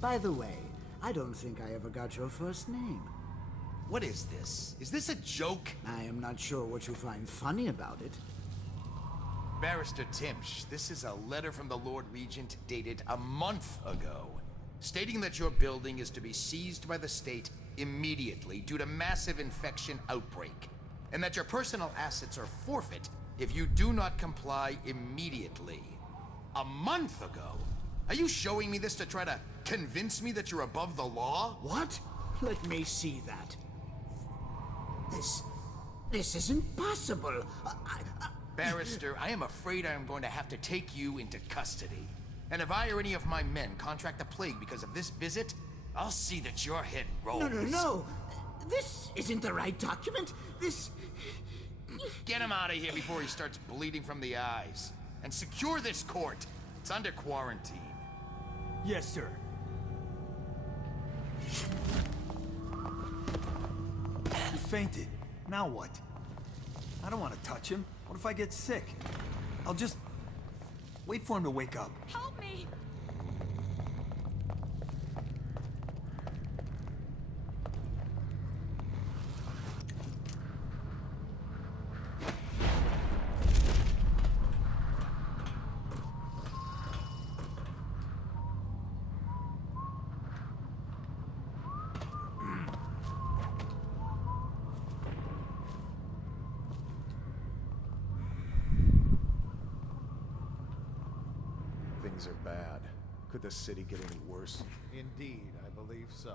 By the way, I don't think I ever got your first name. What is this? Is this a joke? I am not sure what you find funny about it. Barrister Timsh, this is a letter from the Lord Regent dated a month ago, stating that your building is to be seized by the state immediately due to massive infection outbreak, and that your personal assets are forfeit if you do not comply immediately. A month ago? Are you showing me this to try to convince me that you're above the law? What? Let me see that. This isn't possible. Barrister, I am afraid I am going to have to take you into custody. And if I or any of my men contract the plague because of this visit, I'll see that your head rolls. No. This isn't the right document. This... Get him out of here before he starts bleeding from the eyes. And secure this court. It's under quarantine. Yes, sir. He fainted. Now what? I don't want to touch him. What if I get sick? I'll just... wait for him to wake up. Help me! Things are bad. Could the city get any worse? Indeed, I believe so.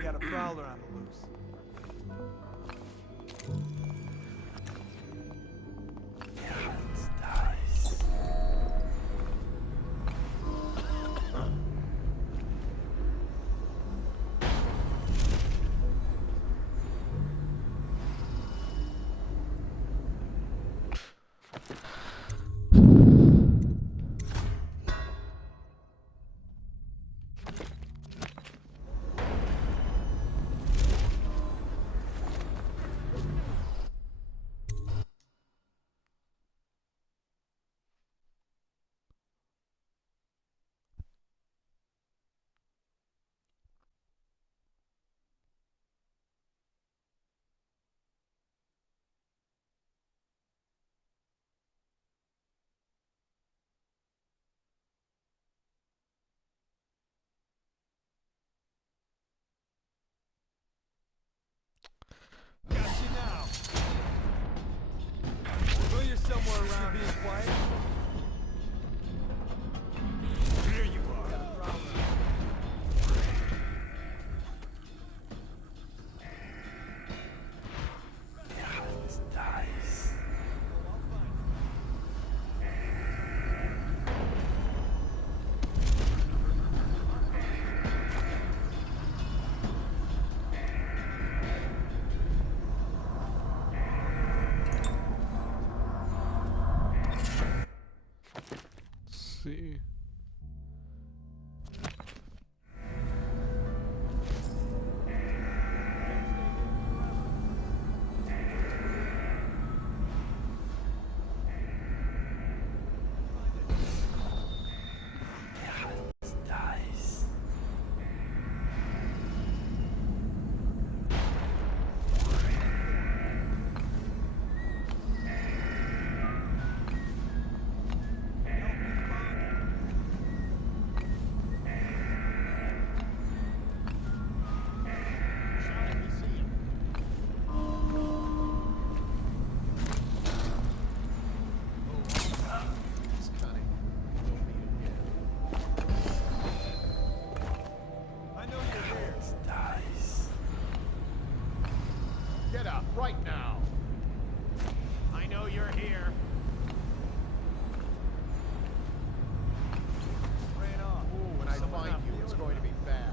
Got a prowler on the loose. Got you now. Know you're somewhere around being quiet. Here you are. Got a problem. This dice. See. Dice. I know you're here. Dice. Get up, right now! I know you're here. Ran off. Ooh, when I Someone find not you, it's feeling going to be bad.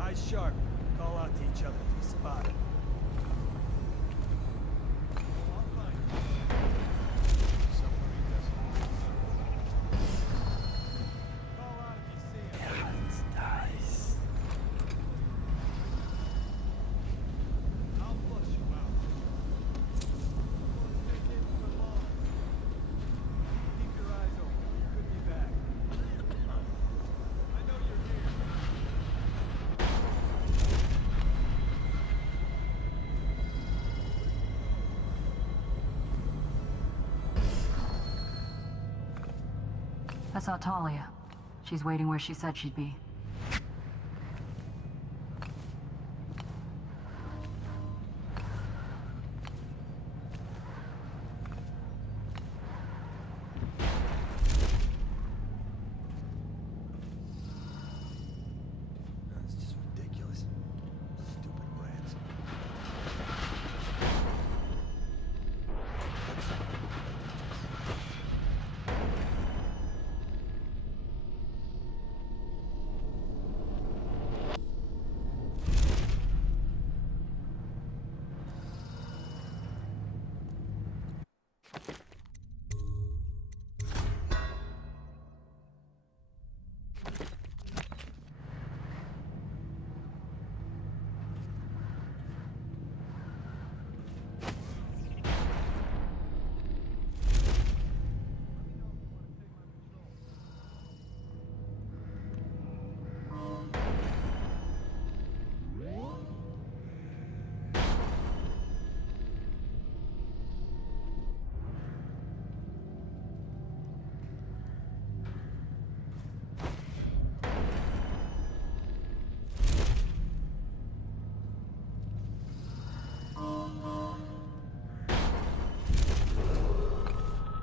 Eyes sharp. Call out to each other if you spot it. I saw Talia. She's waiting where she said she'd be. That's just ridiculous. Stupid rats.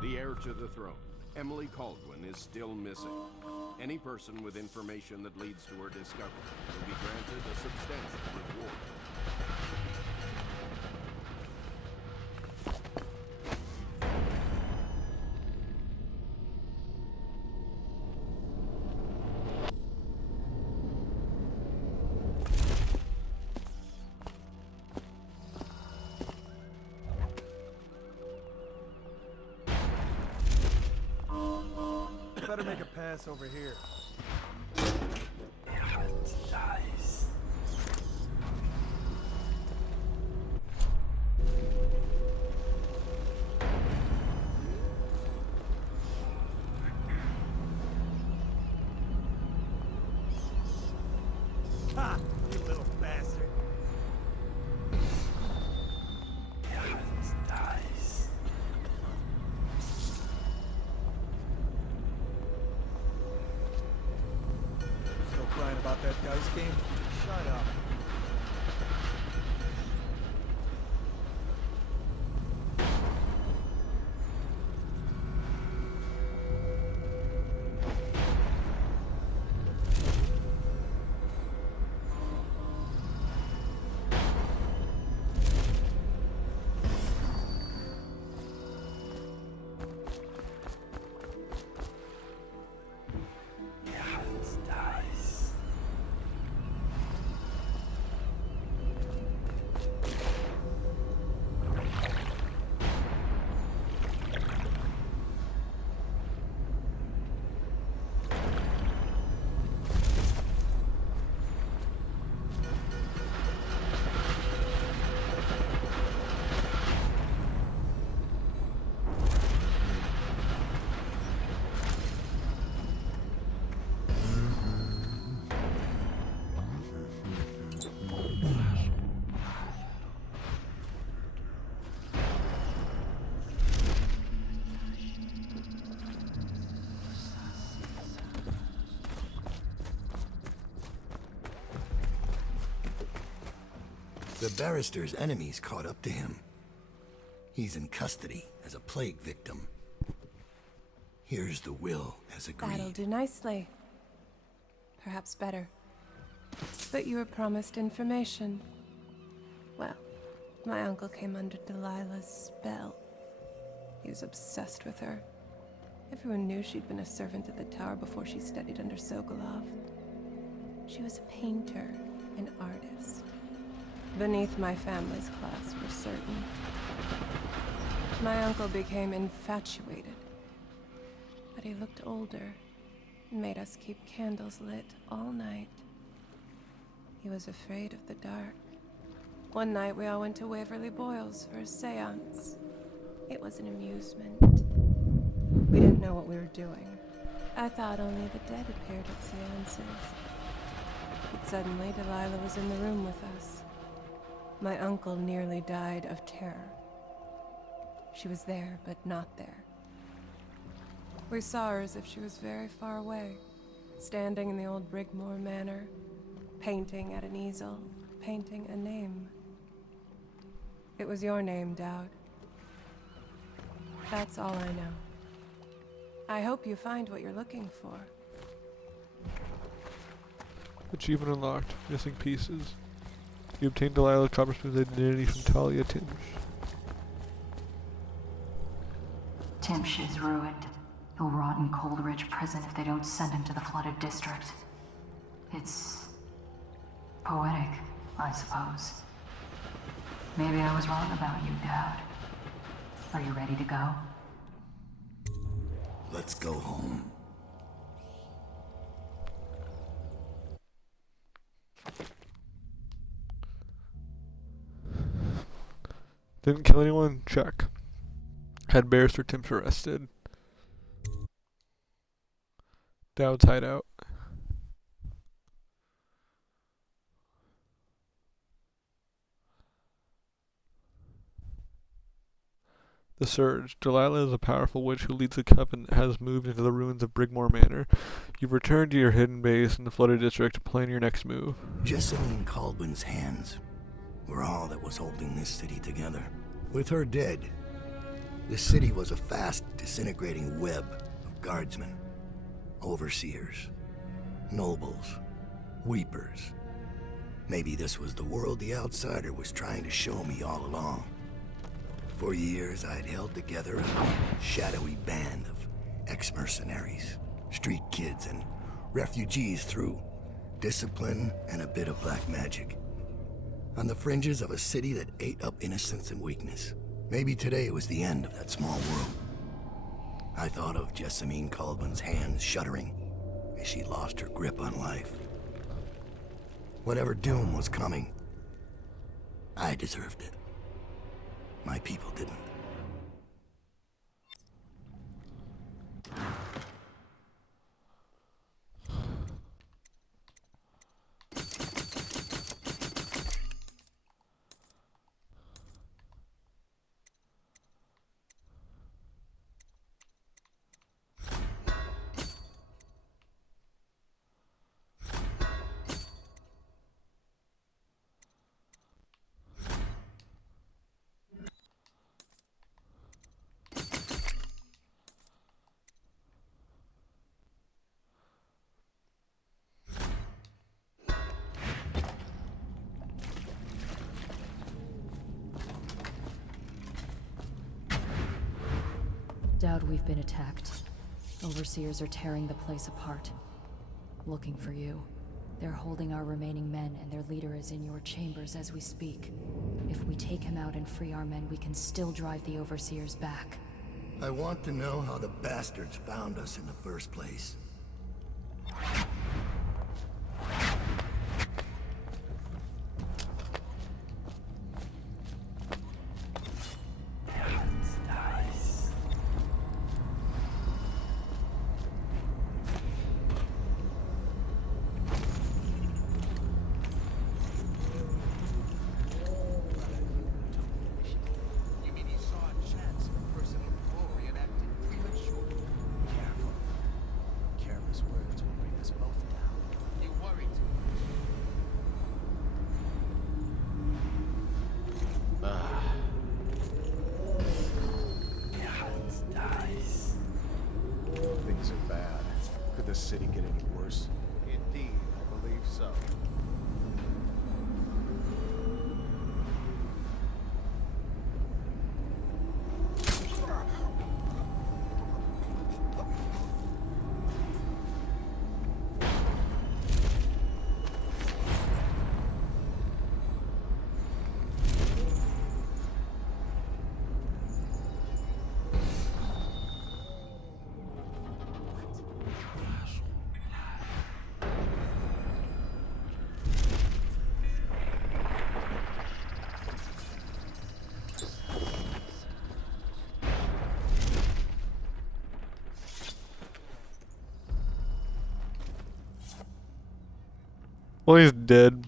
The heir to the throne, Emily Caldwin, is still missing. Any person with information that leads to her discovery will be granted a substantial reward. Better make a pass over here. Nice. Ha! You little bastard. Nice. Still crying about that dice game? Shut up. Nice. The barrister's enemies caught up to him. He's in custody as a plague victim. Here's the will as That'll agreed. do nicely. Perhaps better. But you were promised information. Well, my uncle came under Delilah's spell. He was obsessed with her. Everyone knew she'd been a servant at the tower before she studied under Sokolov. She was a painter, An artist. Beneath my family's class, for certain. My uncle became infatuated. But he looked older and made us keep candles lit all night. He was afraid of the dark. One night we all went to Waverly Boyle's for a seance. It was an amusement. We didn't know what we were doing. I thought only the dead appeared at seances. But suddenly Delilah was in the room with us. My uncle nearly died of terror. She was there, but not there. We saw her as if she was very far away, standing in the old Brigmore Manor, painting at an easel, painting a name. It was your name, Dowd. That's all I know. I hope you find what you're looking for. Achievement unlocked. Missing pieces. You obtained Delilah Coppersmith's identity from Talia Timsh. Timsh is ruined. He'll rot in Coldridge prison if they don't send him to the flooded district. It's poetic, I suppose. Maybe I was wrong about you, Dowd. Are you ready to go? Let's go home. Didn't kill anyone? Check. Had Barrister Timsh arrested. Dowd's hideout. The Surge. Delilah is a powerful witch who leads a coven that has moved into the ruins of Brigmore Manor. You've returned to your hidden base in the flooded district to plan your next move. Jessamine Caldwell's hands were all that was holding this city together. With her dead, this city was a fast disintegrating web of guardsmen, overseers, nobles, weepers. Maybe this was the world the outsider was trying to show me all along. For years, I'd held together a shadowy band of ex-mercenaries, street kids, and refugees through discipline and a bit of black magic. On the fringes of a city that ate up innocence and weakness. Maybe today was the end of that small world. I thought of Jessamine Caldwell's hands shuddering as she lost her grip on life. Whatever doom was coming, I deserved it. My people didn't. Dowd, we've been attacked. Overseers are tearing the place apart. Looking for you. They're holding our remaining men, and their leader is in your chambers as we speak. If we take him out and free our men, we can still drive the Overseers back. I want to know how the bastards found us in the first place. Well, he's dead.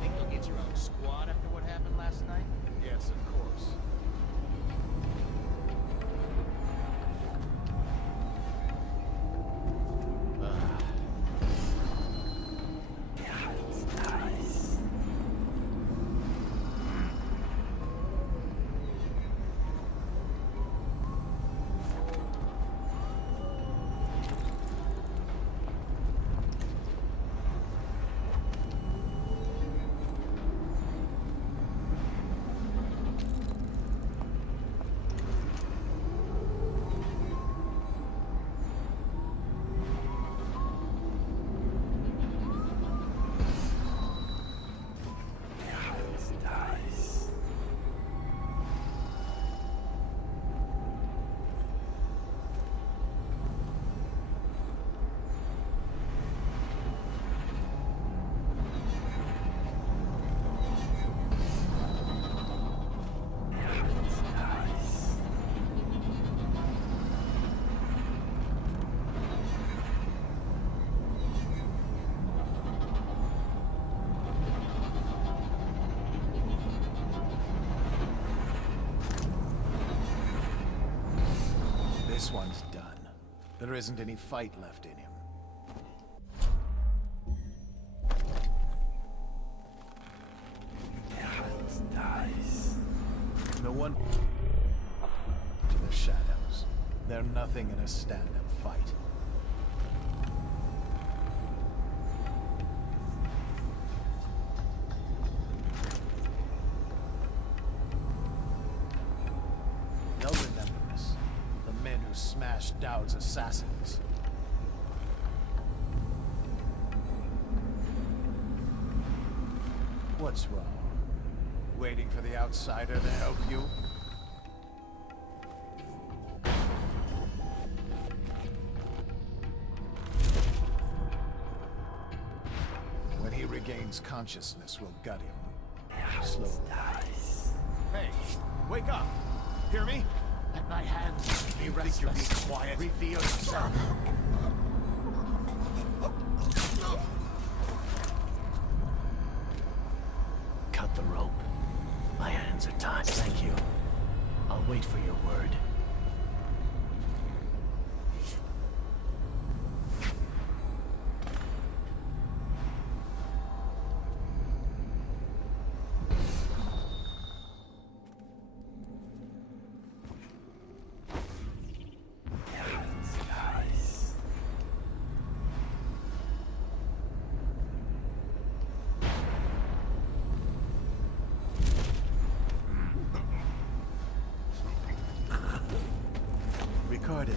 Think you'll get your own squad after what happened last night? Yes, of course. This one's done. There isn't any fight left in him. No one to the shadows. They're nothing in a stand-up fight. They'll remember us. The men who smashed Dowd's assassins. What's wrong? Waiting for the outsider to help you? When he regains consciousness, we'll gut him. Slowly. Hey, wake up! Hear me? Let my hands be You restless. think you're being quiet? Reveal yourself. Cut the rope. My hands are tied. Thank you. I'll wait for your word.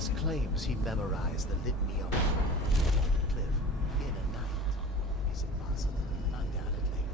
Witness claims he memorized the litany of cliff in a night. Is it possible? Undoubtedly.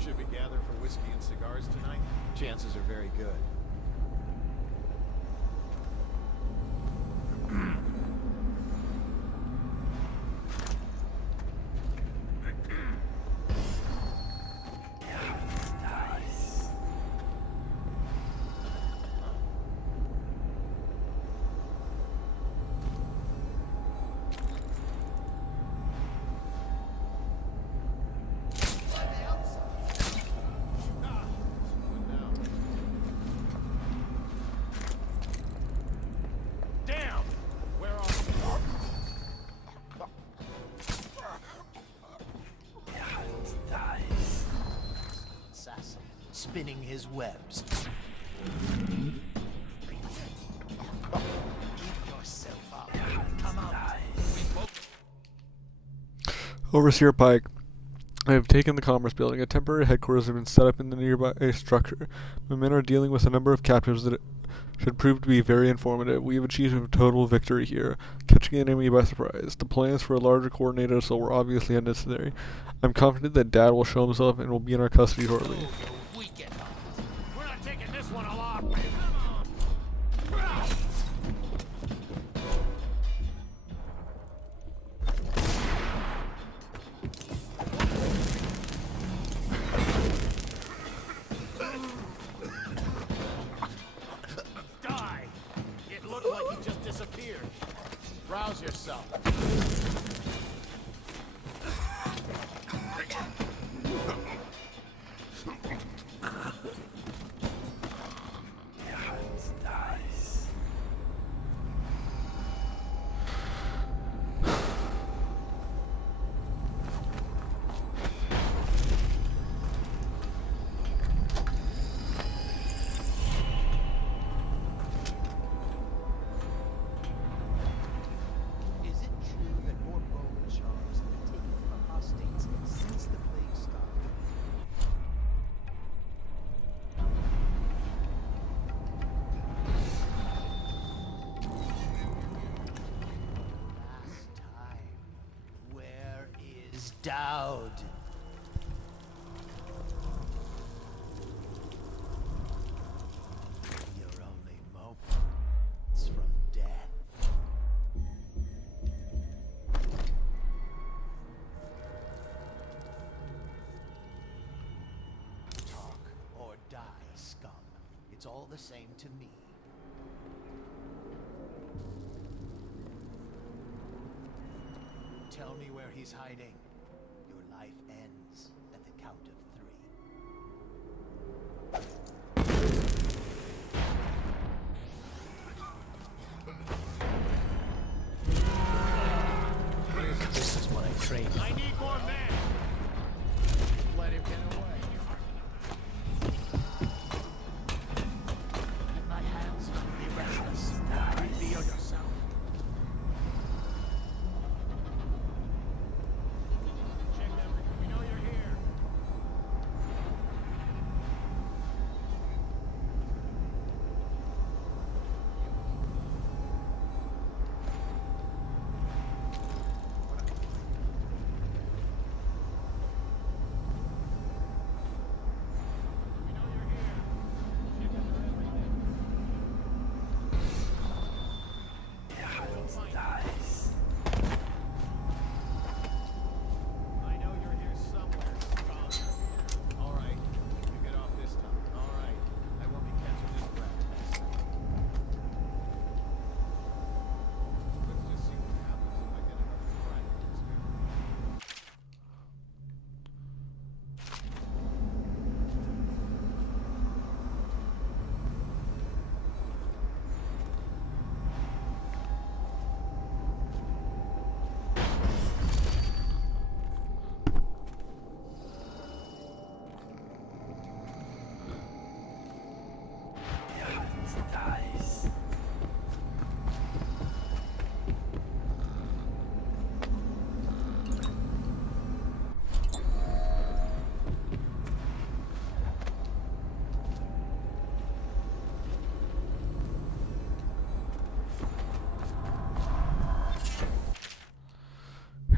Should we gather for whiskey and cigars tonight? Chances are very good. Damn! Where are Assassin, spinning his webs. Give yourself up. Come out. Overseer Pike. I have taken the Commerce Building. A temporary headquarters has been set up in the nearby structure. My men are dealing with a number of captives that should prove to be very informative. We have achieved a total victory here, catching the enemy by surprise. The plans for a larger coordinated assault were obviously unnecessary. I'm confident that Dad will show himself and will be in our custody shortly. We're not taking this one alive. Die! It looked like he just disappeared. Rouse yourself. Is it true that more bone charms have been taken from apostates since the plague started? Last time. Where is Dowd? Your only moments from death. Talk or die, scum. It's all the same to me. Tell me where he's hiding. Your life ends at the count of 3. This is what I trained for. I need more men. Let him get away. And my hands will be restless. Reveal yourself.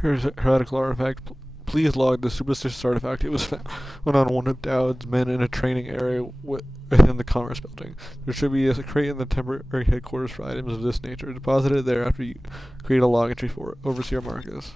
Heretical artifact. Please log the superstitious artifact. It was found on one of Dowd's men in a training area within the Commerce Building. There should be a crate in the temporary headquarters for items of this nature. Deposit it there after you create a log entry for it. Overseer Marcus.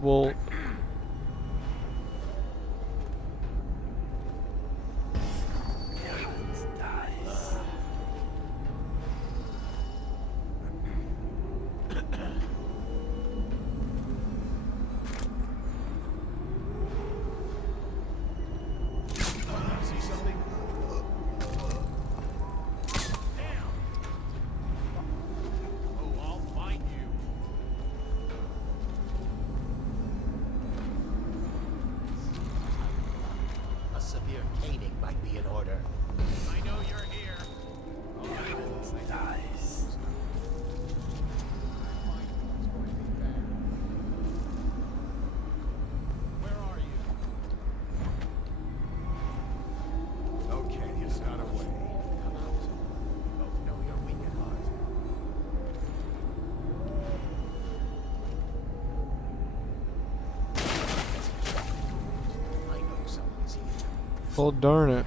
Well, See something? Damn! Oh, I'll find you. A severe caning might be in order. I know you're here. Dies. Where are you? Okay, you got away. Come out. We both know you're weak at heart. I know someone's here. well, darn it.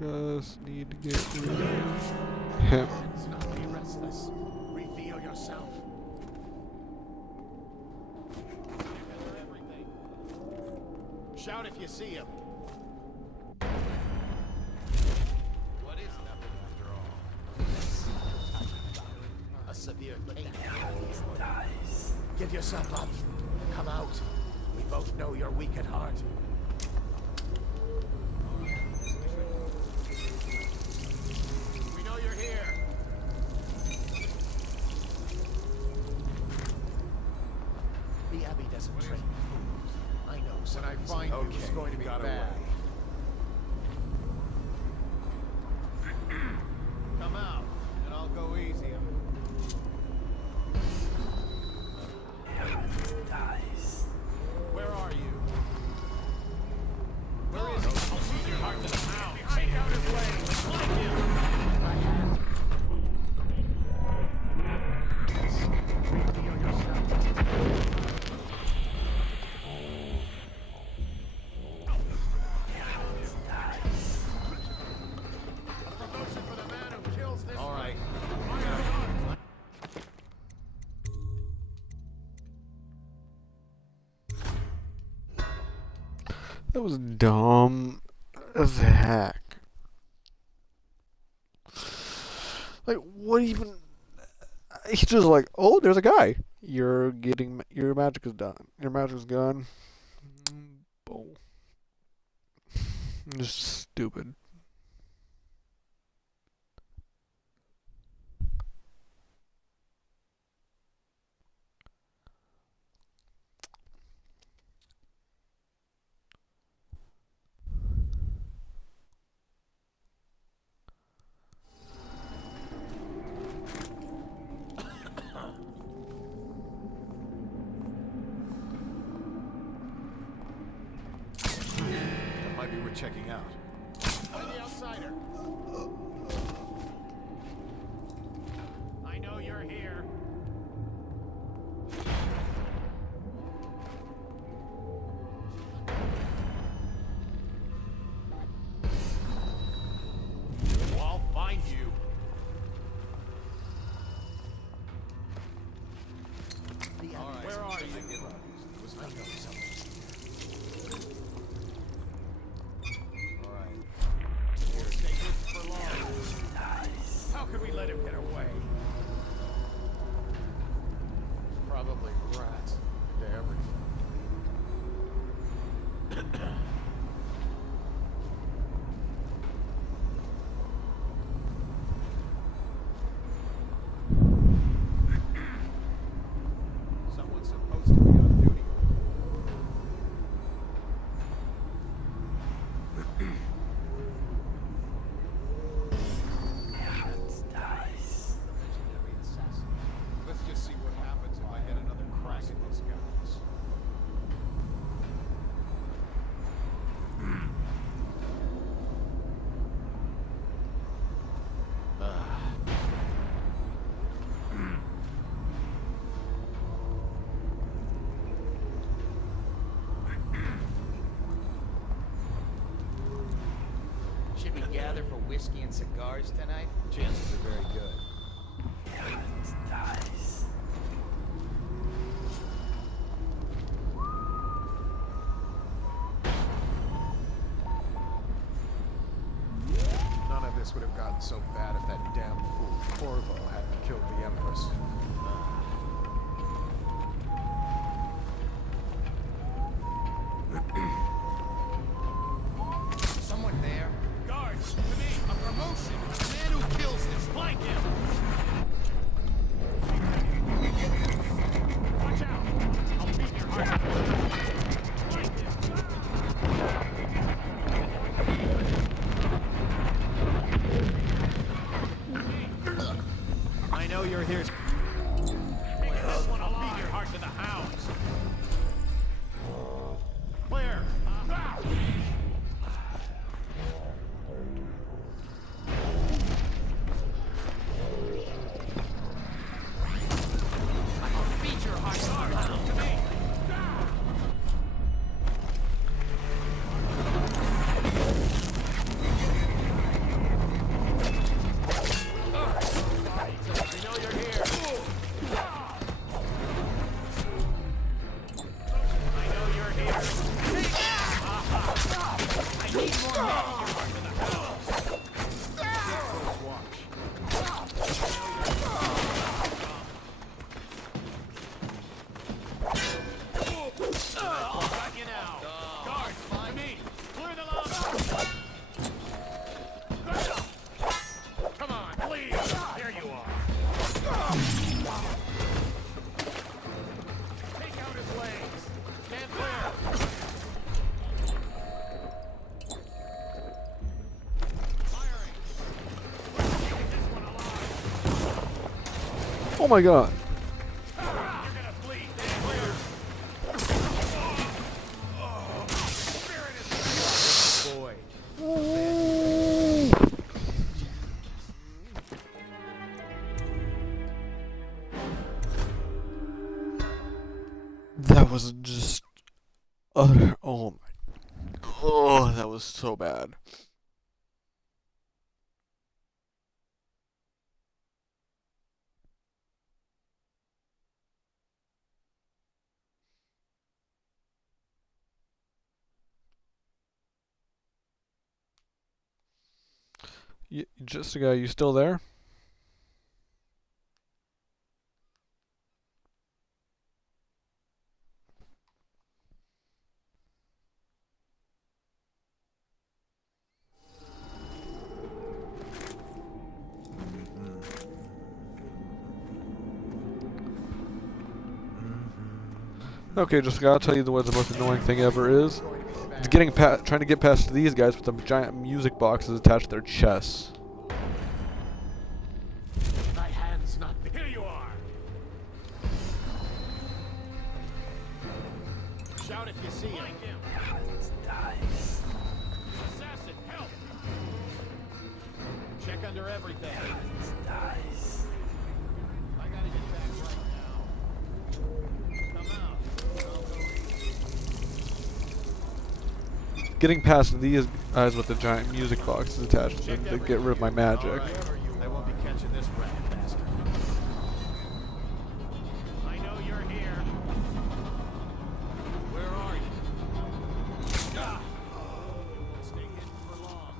Just need to get rid of him. Let's not be restless. Reveal yourself. Everything. Shout if you see him. What is nothing after all? A severe caning dies. Give yourself up. Come out. We both know you're weak at heart. We know you're here. The Abbey doesn't train fools. I know When I somebody's find you, it's going to be got bad. away. Come out, and I'll go easy on Dies. Where are you? Where is he? I'll shoot your heart to the pound. Take out his way. Find him. That was dumb as heck. Like, what even? He's just like, oh, there's a guy. Your magic is done. Your magic is gone. Bull. Just stupid. That might be worth checking out. I'm the outsider. I know you're here. I'll find you. All right. Where are you? I know something. All right. We'll stay hidden for long. Nice. How could we let him get away? Probably rats. To everything. Someone's supposed to be on duty. Nice. Legendary assassin. Let's just see what happens if I get another crack at these guys. Should we gather for whiskey and cigars tonight? Chances are very good. Nice. None of this would have gotten so bad if that damn fool Corvo hadn't killed the Empress. Someone there? Guards, to me! A promotion! The man who kills this, flank him! Watch out! I'll beat your heart. Flank him! I know you're here. Take this one, I'll beat your heart to the hounds. Clear! I'll beat your heart to me! I know you're here. I know you're here. I need more men to the house. Close watch. Got you now. Guards, to me. Clear the lobby. Come on, please. There you are. Take out his legs. Stand clear. Firing. Take this one alive. Oh my god. You're gonna bleed. Stand clear. Spirit is boy. That was just utter. Oh my. Oh, that was so bad. Jessica, you still there? Okay, Jessica, I'll tell you what the most annoying thing ever is. It's trying to get past these guys with the giant music boxes attached to their chests. My hand's not. Here you are. Shout if you see him. Assassin, help! Check under everything. Dice. I gotta get back right now. Come out. Getting past these guys with the giant music boxes attached to them to get rid of my magic. They won't be catching this rat bastard. I know you're here. Where are you? Ah! You won't stay hidden for long.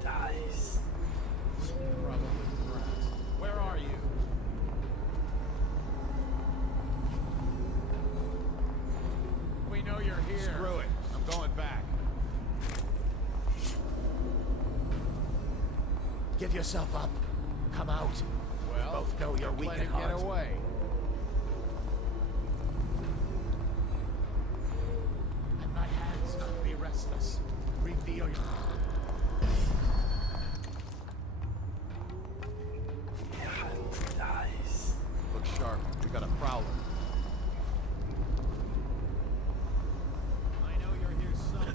Dice. Probably rats. Where are you? We know you're here. Screw it. I'm going back. Give yourself up. Come out. Well, We both know you're weak let at him heart. get away. And my hands not be restless. Reveal your... Dice. Look sharp. We got a prowler. I know you're here somewhere.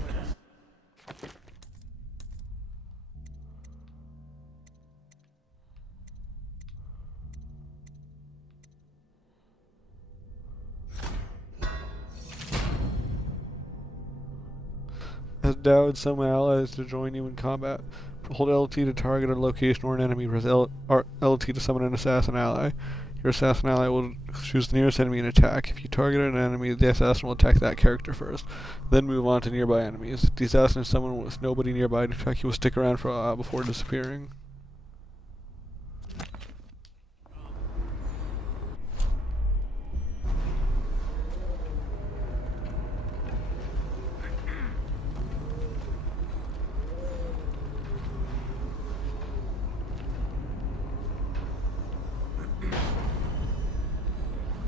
As Dowd summon allies to join you in combat. Hold LT to target a location or an enemy. Press LT to summon an assassin ally. Your assassin ally will choose the nearest enemy and attack. If you target an enemy, the assassin will attack that character first, then move on to nearby enemies. If the assassin is someone with nobody nearby to attack, he will stick around for a while before disappearing.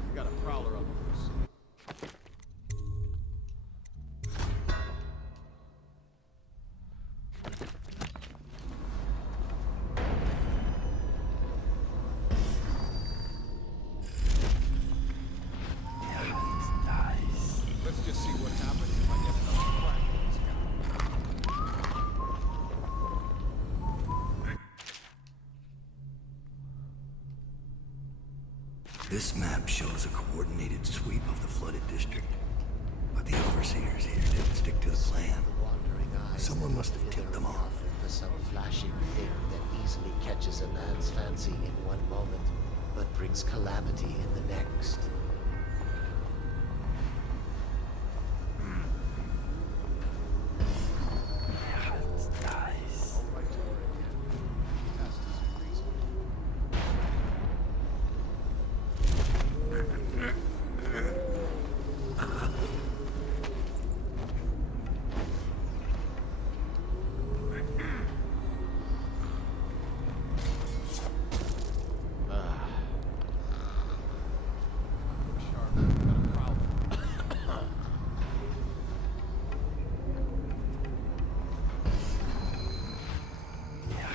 We got a prowler up loose. Let's just see what happens if I get another crack at this guy. This map shows a coordinated sweep of the flooded district. But the overseers here didn't stick to the plan. Someone must have tipped them off. For some flashing thing that easily catches a man's fancy in one moment, but brings calamity in the next.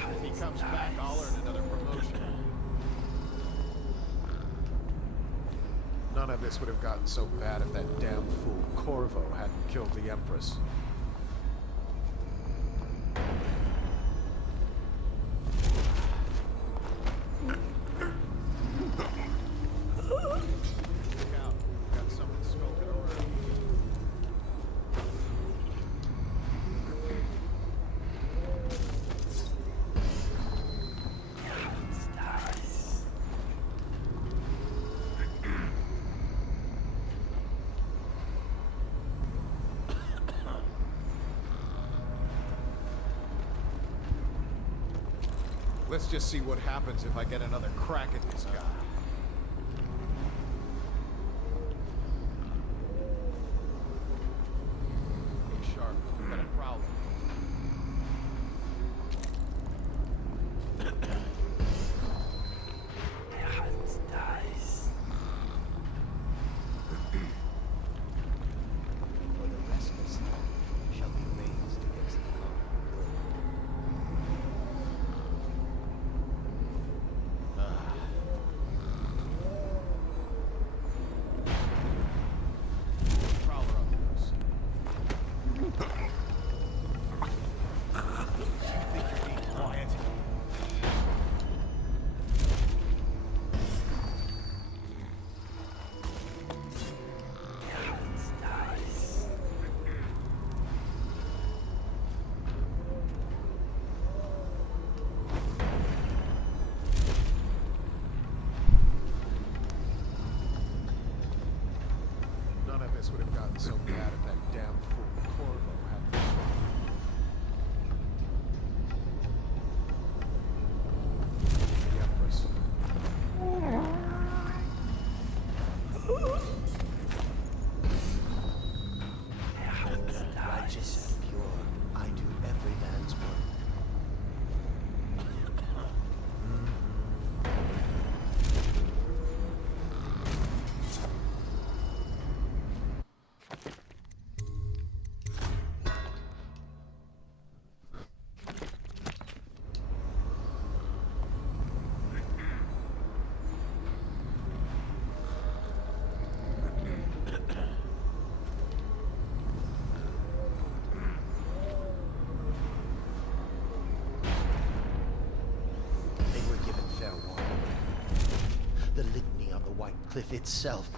If he comes back, I'll earn another promotion. None of this would have gotten so bad if that damn fool Corvo hadn't killed the Empress. Look out. Got someone skulking around. Let's just see what happens if I get another crack at this guy. Look sharp. We got a problem. For the restless life shall be raised against the common Prowler up close. Think you're being quiet? None of this would have gotten so bad if that damn fool Corvo hadn't. The Empress. righteous and pure, I do every man's work. They were given fair warning. The litany on the White Cliff itself.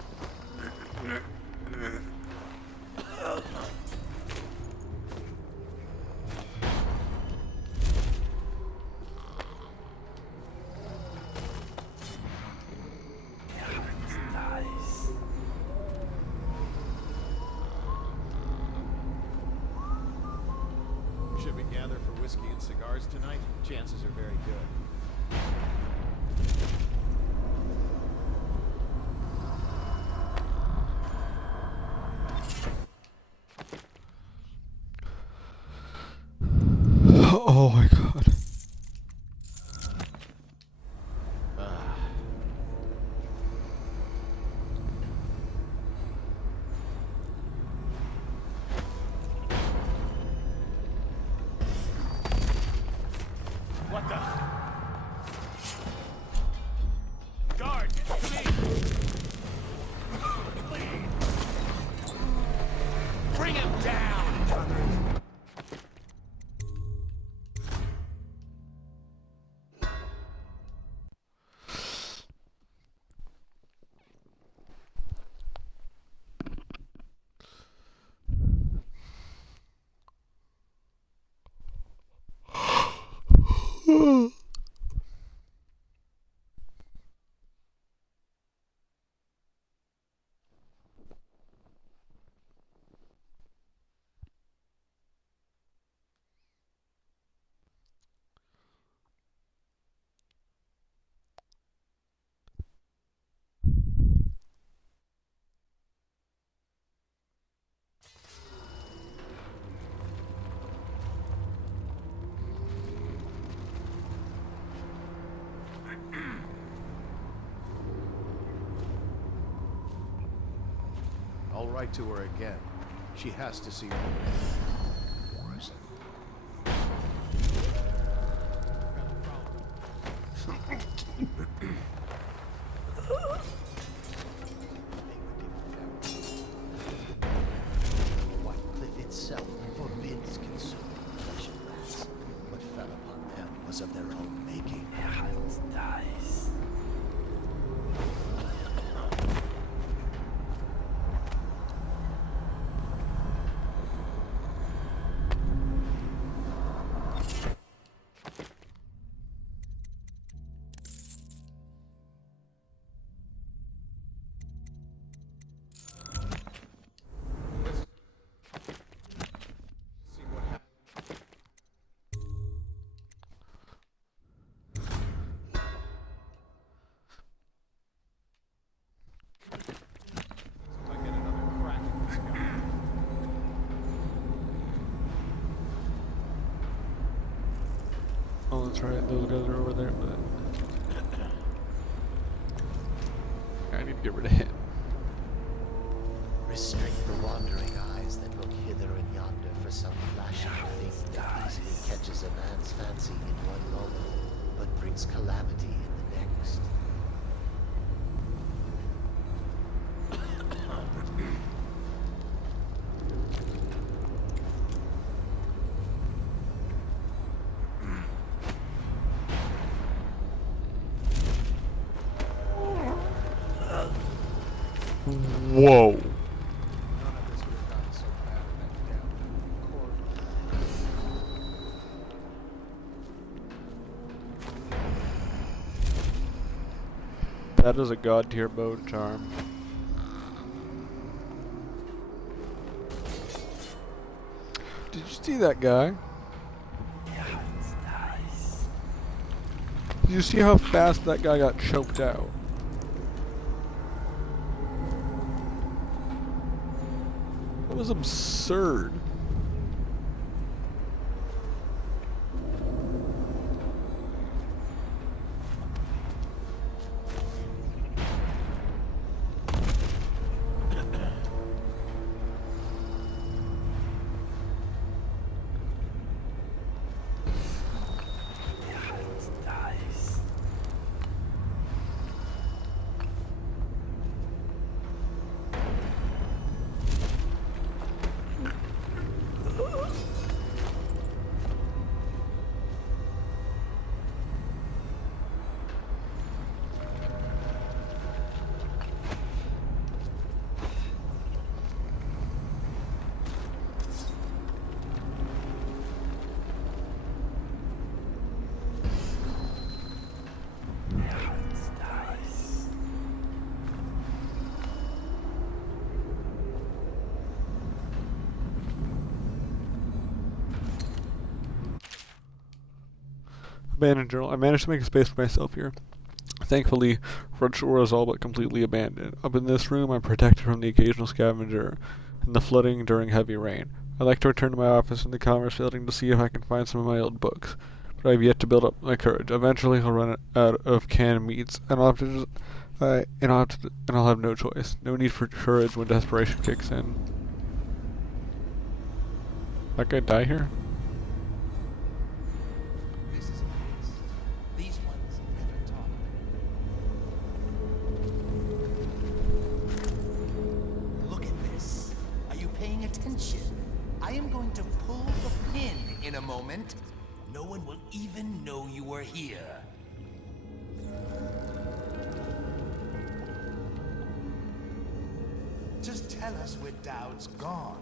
Should we gather for whiskey and cigars tonight? Chances are very good. Oh my god. What the? Guard, please! Please! Bring him down! I'll write to her again. She has to see me. The White Cliff itself forbids consuming flesh and rats. What fell upon them was of their own making. Dies. That's right, those guys are over there, but I need to get rid of him. Restrain the wandering eyes that look hither and yonder for some flashing thing that easily catches a man's fancy in one moment, but brings calamity in the next. Whoa. That is a god tier bone charm. Did you see that guy? Did you see how fast that guy got choked out? That was absurd. Abandoned journal. I managed to make a space for myself here. Thankfully, front shore is all but completely abandoned. Up in this room, I'm protected from the occasional scavenger and the flooding during heavy rain. I'd like to return to my office in the commerce building to see if I can find some of my old books, but I have yet to build up my courage. Eventually, I'll run out of canned meats, and I'll have no choice. No need for courage when desperation kicks in. That guy die here? I am going to pull the pin in a moment. No one will even know you were here. Just tell us where Dowd's gone.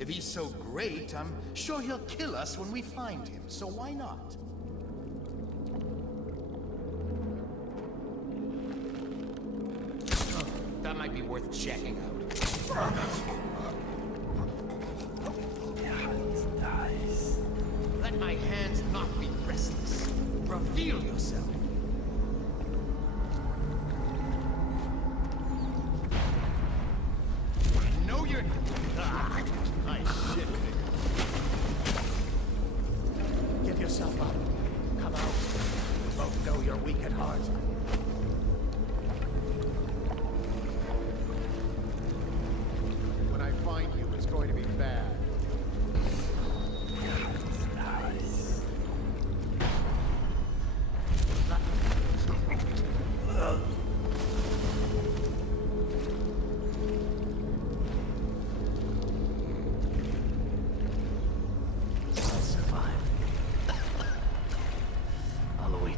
If he's so great, I'm sure he'll kill us when we find him, so why not? That might be worth checking out. Let my hands not be restless. Reveal yourself. Know you're... Ah, nice shit. Give yourself up. Come out. We both know you're weak at heart. When I find you, it's going to be bad.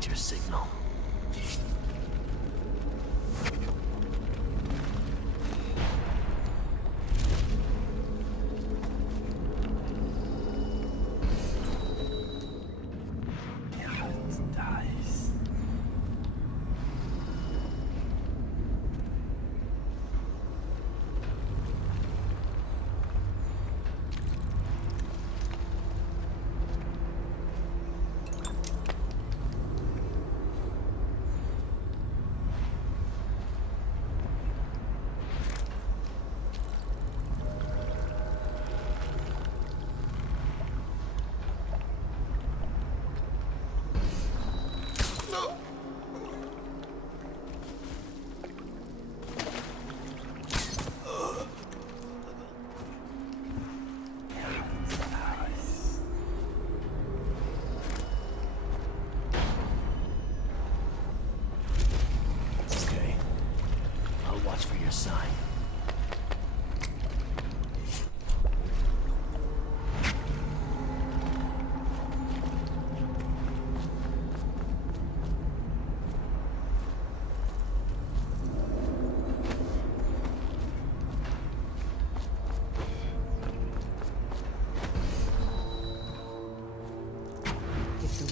Your signal.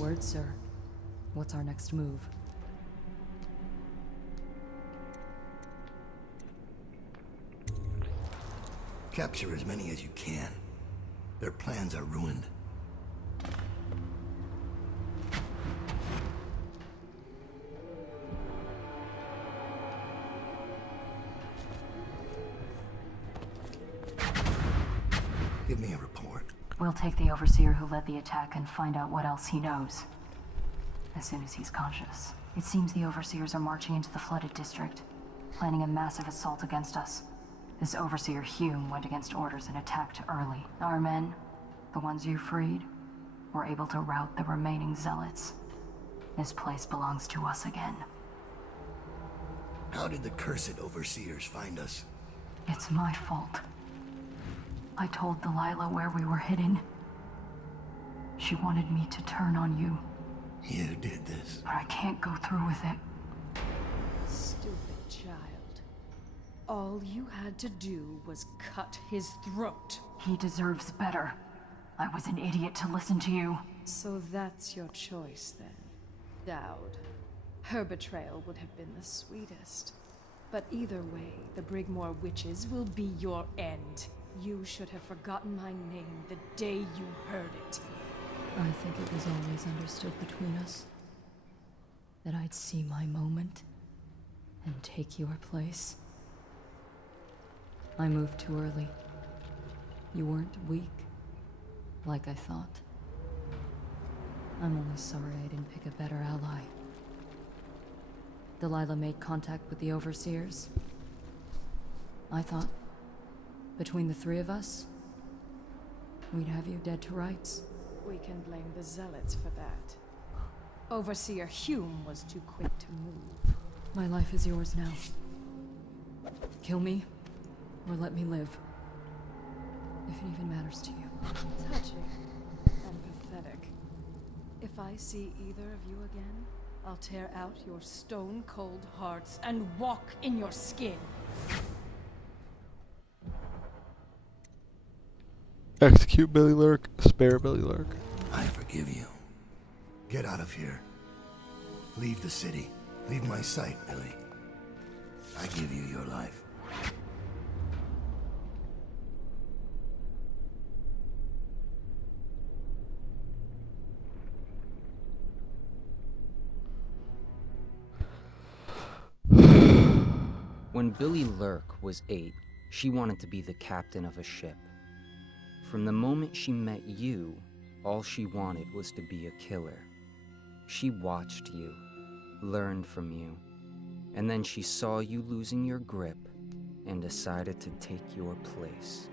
word, sir. What's our next move? Capture as many as you can. Their plans are ruined. Give me a report. We'll take the Overseer who led the attack and find out what else he knows. As soon as he's conscious. It seems the Overseers are marching into the flooded district, planning a massive assault against us. This Overseer Hume went against orders and attacked early. Our men, the ones you freed, were able to rout the remaining zealots. This place belongs to us again. How did the cursed Overseers find us? It's my fault. I told Delilah where we were hidden. She wanted me to turn on you. You did this. But I can't go through with it. Stupid child. All you had to do was cut his throat. He deserves better. I was an idiot to listen to you. So that's your choice then, Dowd. Her betrayal would have been the sweetest. But either way, the Brigmore witches will be your end. You should have forgotten my name the day you heard it. I think it was always understood between us that I'd see my moment and take your place. I moved too early. You weren't weak, like I thought. I'm only sorry I didn't pick a better ally. Delilah made contact with the Overseers. I thought, between the three of us, we'd have you dead to rights. We can blame the Zealots for that. Overseer Hume was too quick to move. My life is yours now. Kill me, or let me live. If it even matters to you. Touching and pathetic. If I see either of you again, I'll tear out your stone-cold hearts and walk in your skin. Execute Billy Lurk, spare Billy Lurk. I forgive you. Get out of here. Leave the city. Leave my sight, Billy. I give you your life. When Billy Lurk was 8, she wanted to be the captain of a ship. From the moment she met you, all she wanted was to be a killer. She watched you, learned from you, and then she saw you losing your grip and decided to take your place.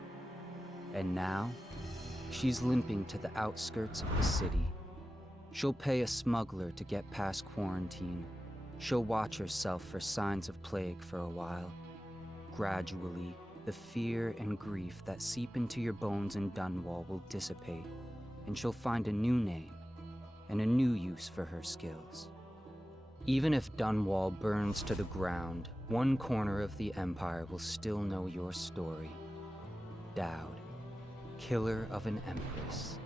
And now, she's limping to the outskirts of the city. She'll pay a smuggler to get past quarantine. She'll watch herself for signs of plague for a while. Gradually, the fear and grief that seep into your bones in Dunwall will dissipate, and she'll find a new name and a new use for her skills. Even if Dunwall burns to the ground, one corner of the Empire will still know your story. Dowd, killer of an empress.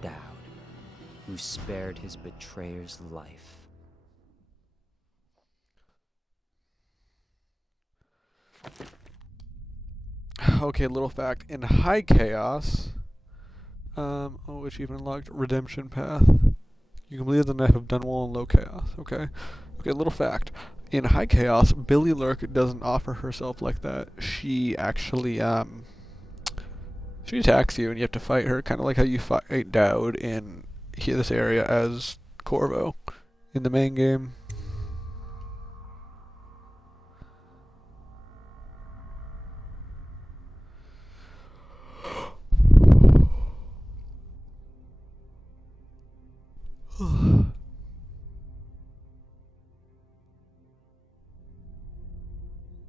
Dowd, who spared his betrayer's life. Okay, little fact. In High Chaos, achievement unlocked, Redemption Path. You complete the Knife of Dunwall in Low Chaos, okay? Okay, little fact. In High Chaos, Billy Lurk doesn't offer herself like that. She actually, she attacks you and you have to fight her, kind of like how you fight Dowd in this area as Corvo in the main game.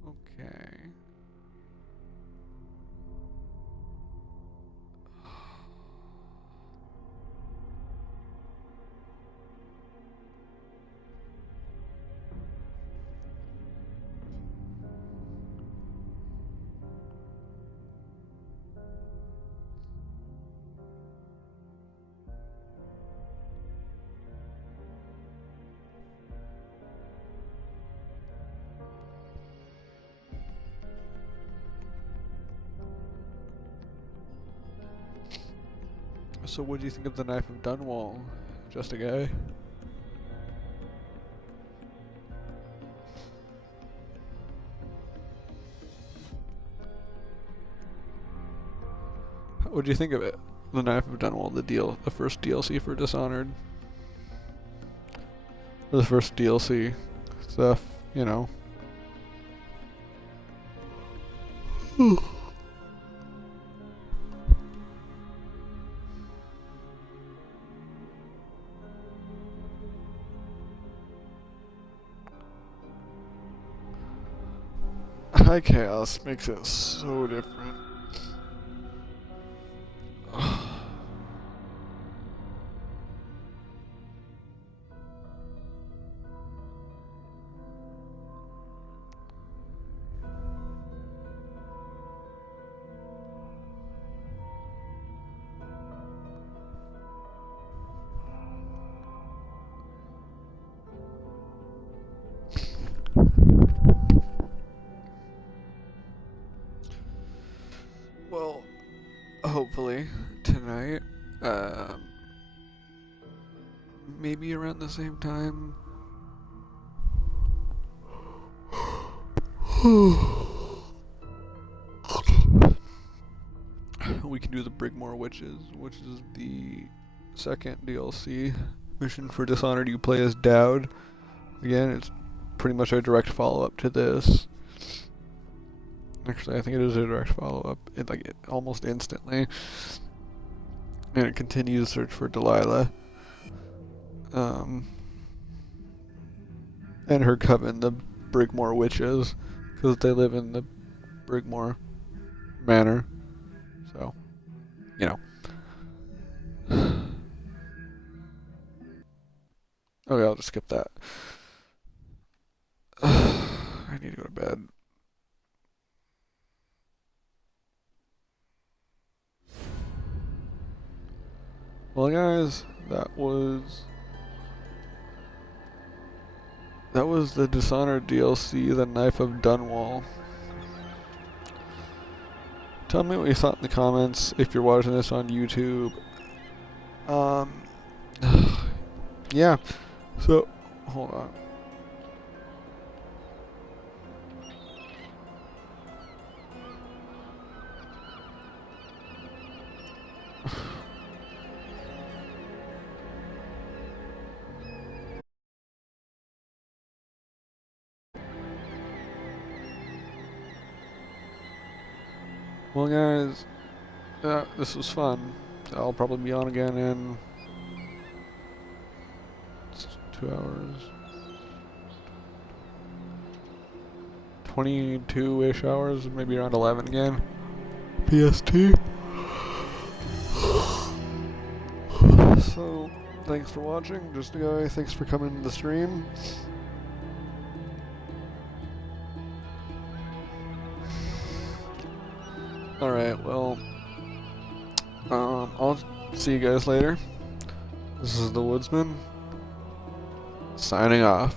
Okay. So what do you think of the Knife of Dunwall? Just a guy? What do you think of it? The Knife of Dunwall, the first DLC for Dishonored. The first DLC stuff, you know. High Chaos makes it so different. Well, hopefully tonight, maybe around the same time. We can do the Brigmore Witches, which is the second DLC mission for Dishonored. You play as Dowd. Again, it's pretty much a direct follow-up to this. Actually, I think it is a direct follow-up. Almost instantly. And it continues to search for Delilah. And her coven, the Brigmore Witches, because they live in the Brigmore Manor. So, you know. Okay, I'll just skip that. I need to go to bed. Well, guys, that was the Dishonored DLC, the Knife of Dunwall. Tell me what you thought in the comments if you're watching this on YouTube. Yeah. So, hold on. Well, guys, this was fun. I'll probably be on again in 2 hours. 22-ish hours, maybe around 11 again. PST. So, thanks for watching. Just a guy, thanks for coming to the stream. Alright, well, I'll see you guys later. This is the Woodsman, signing off.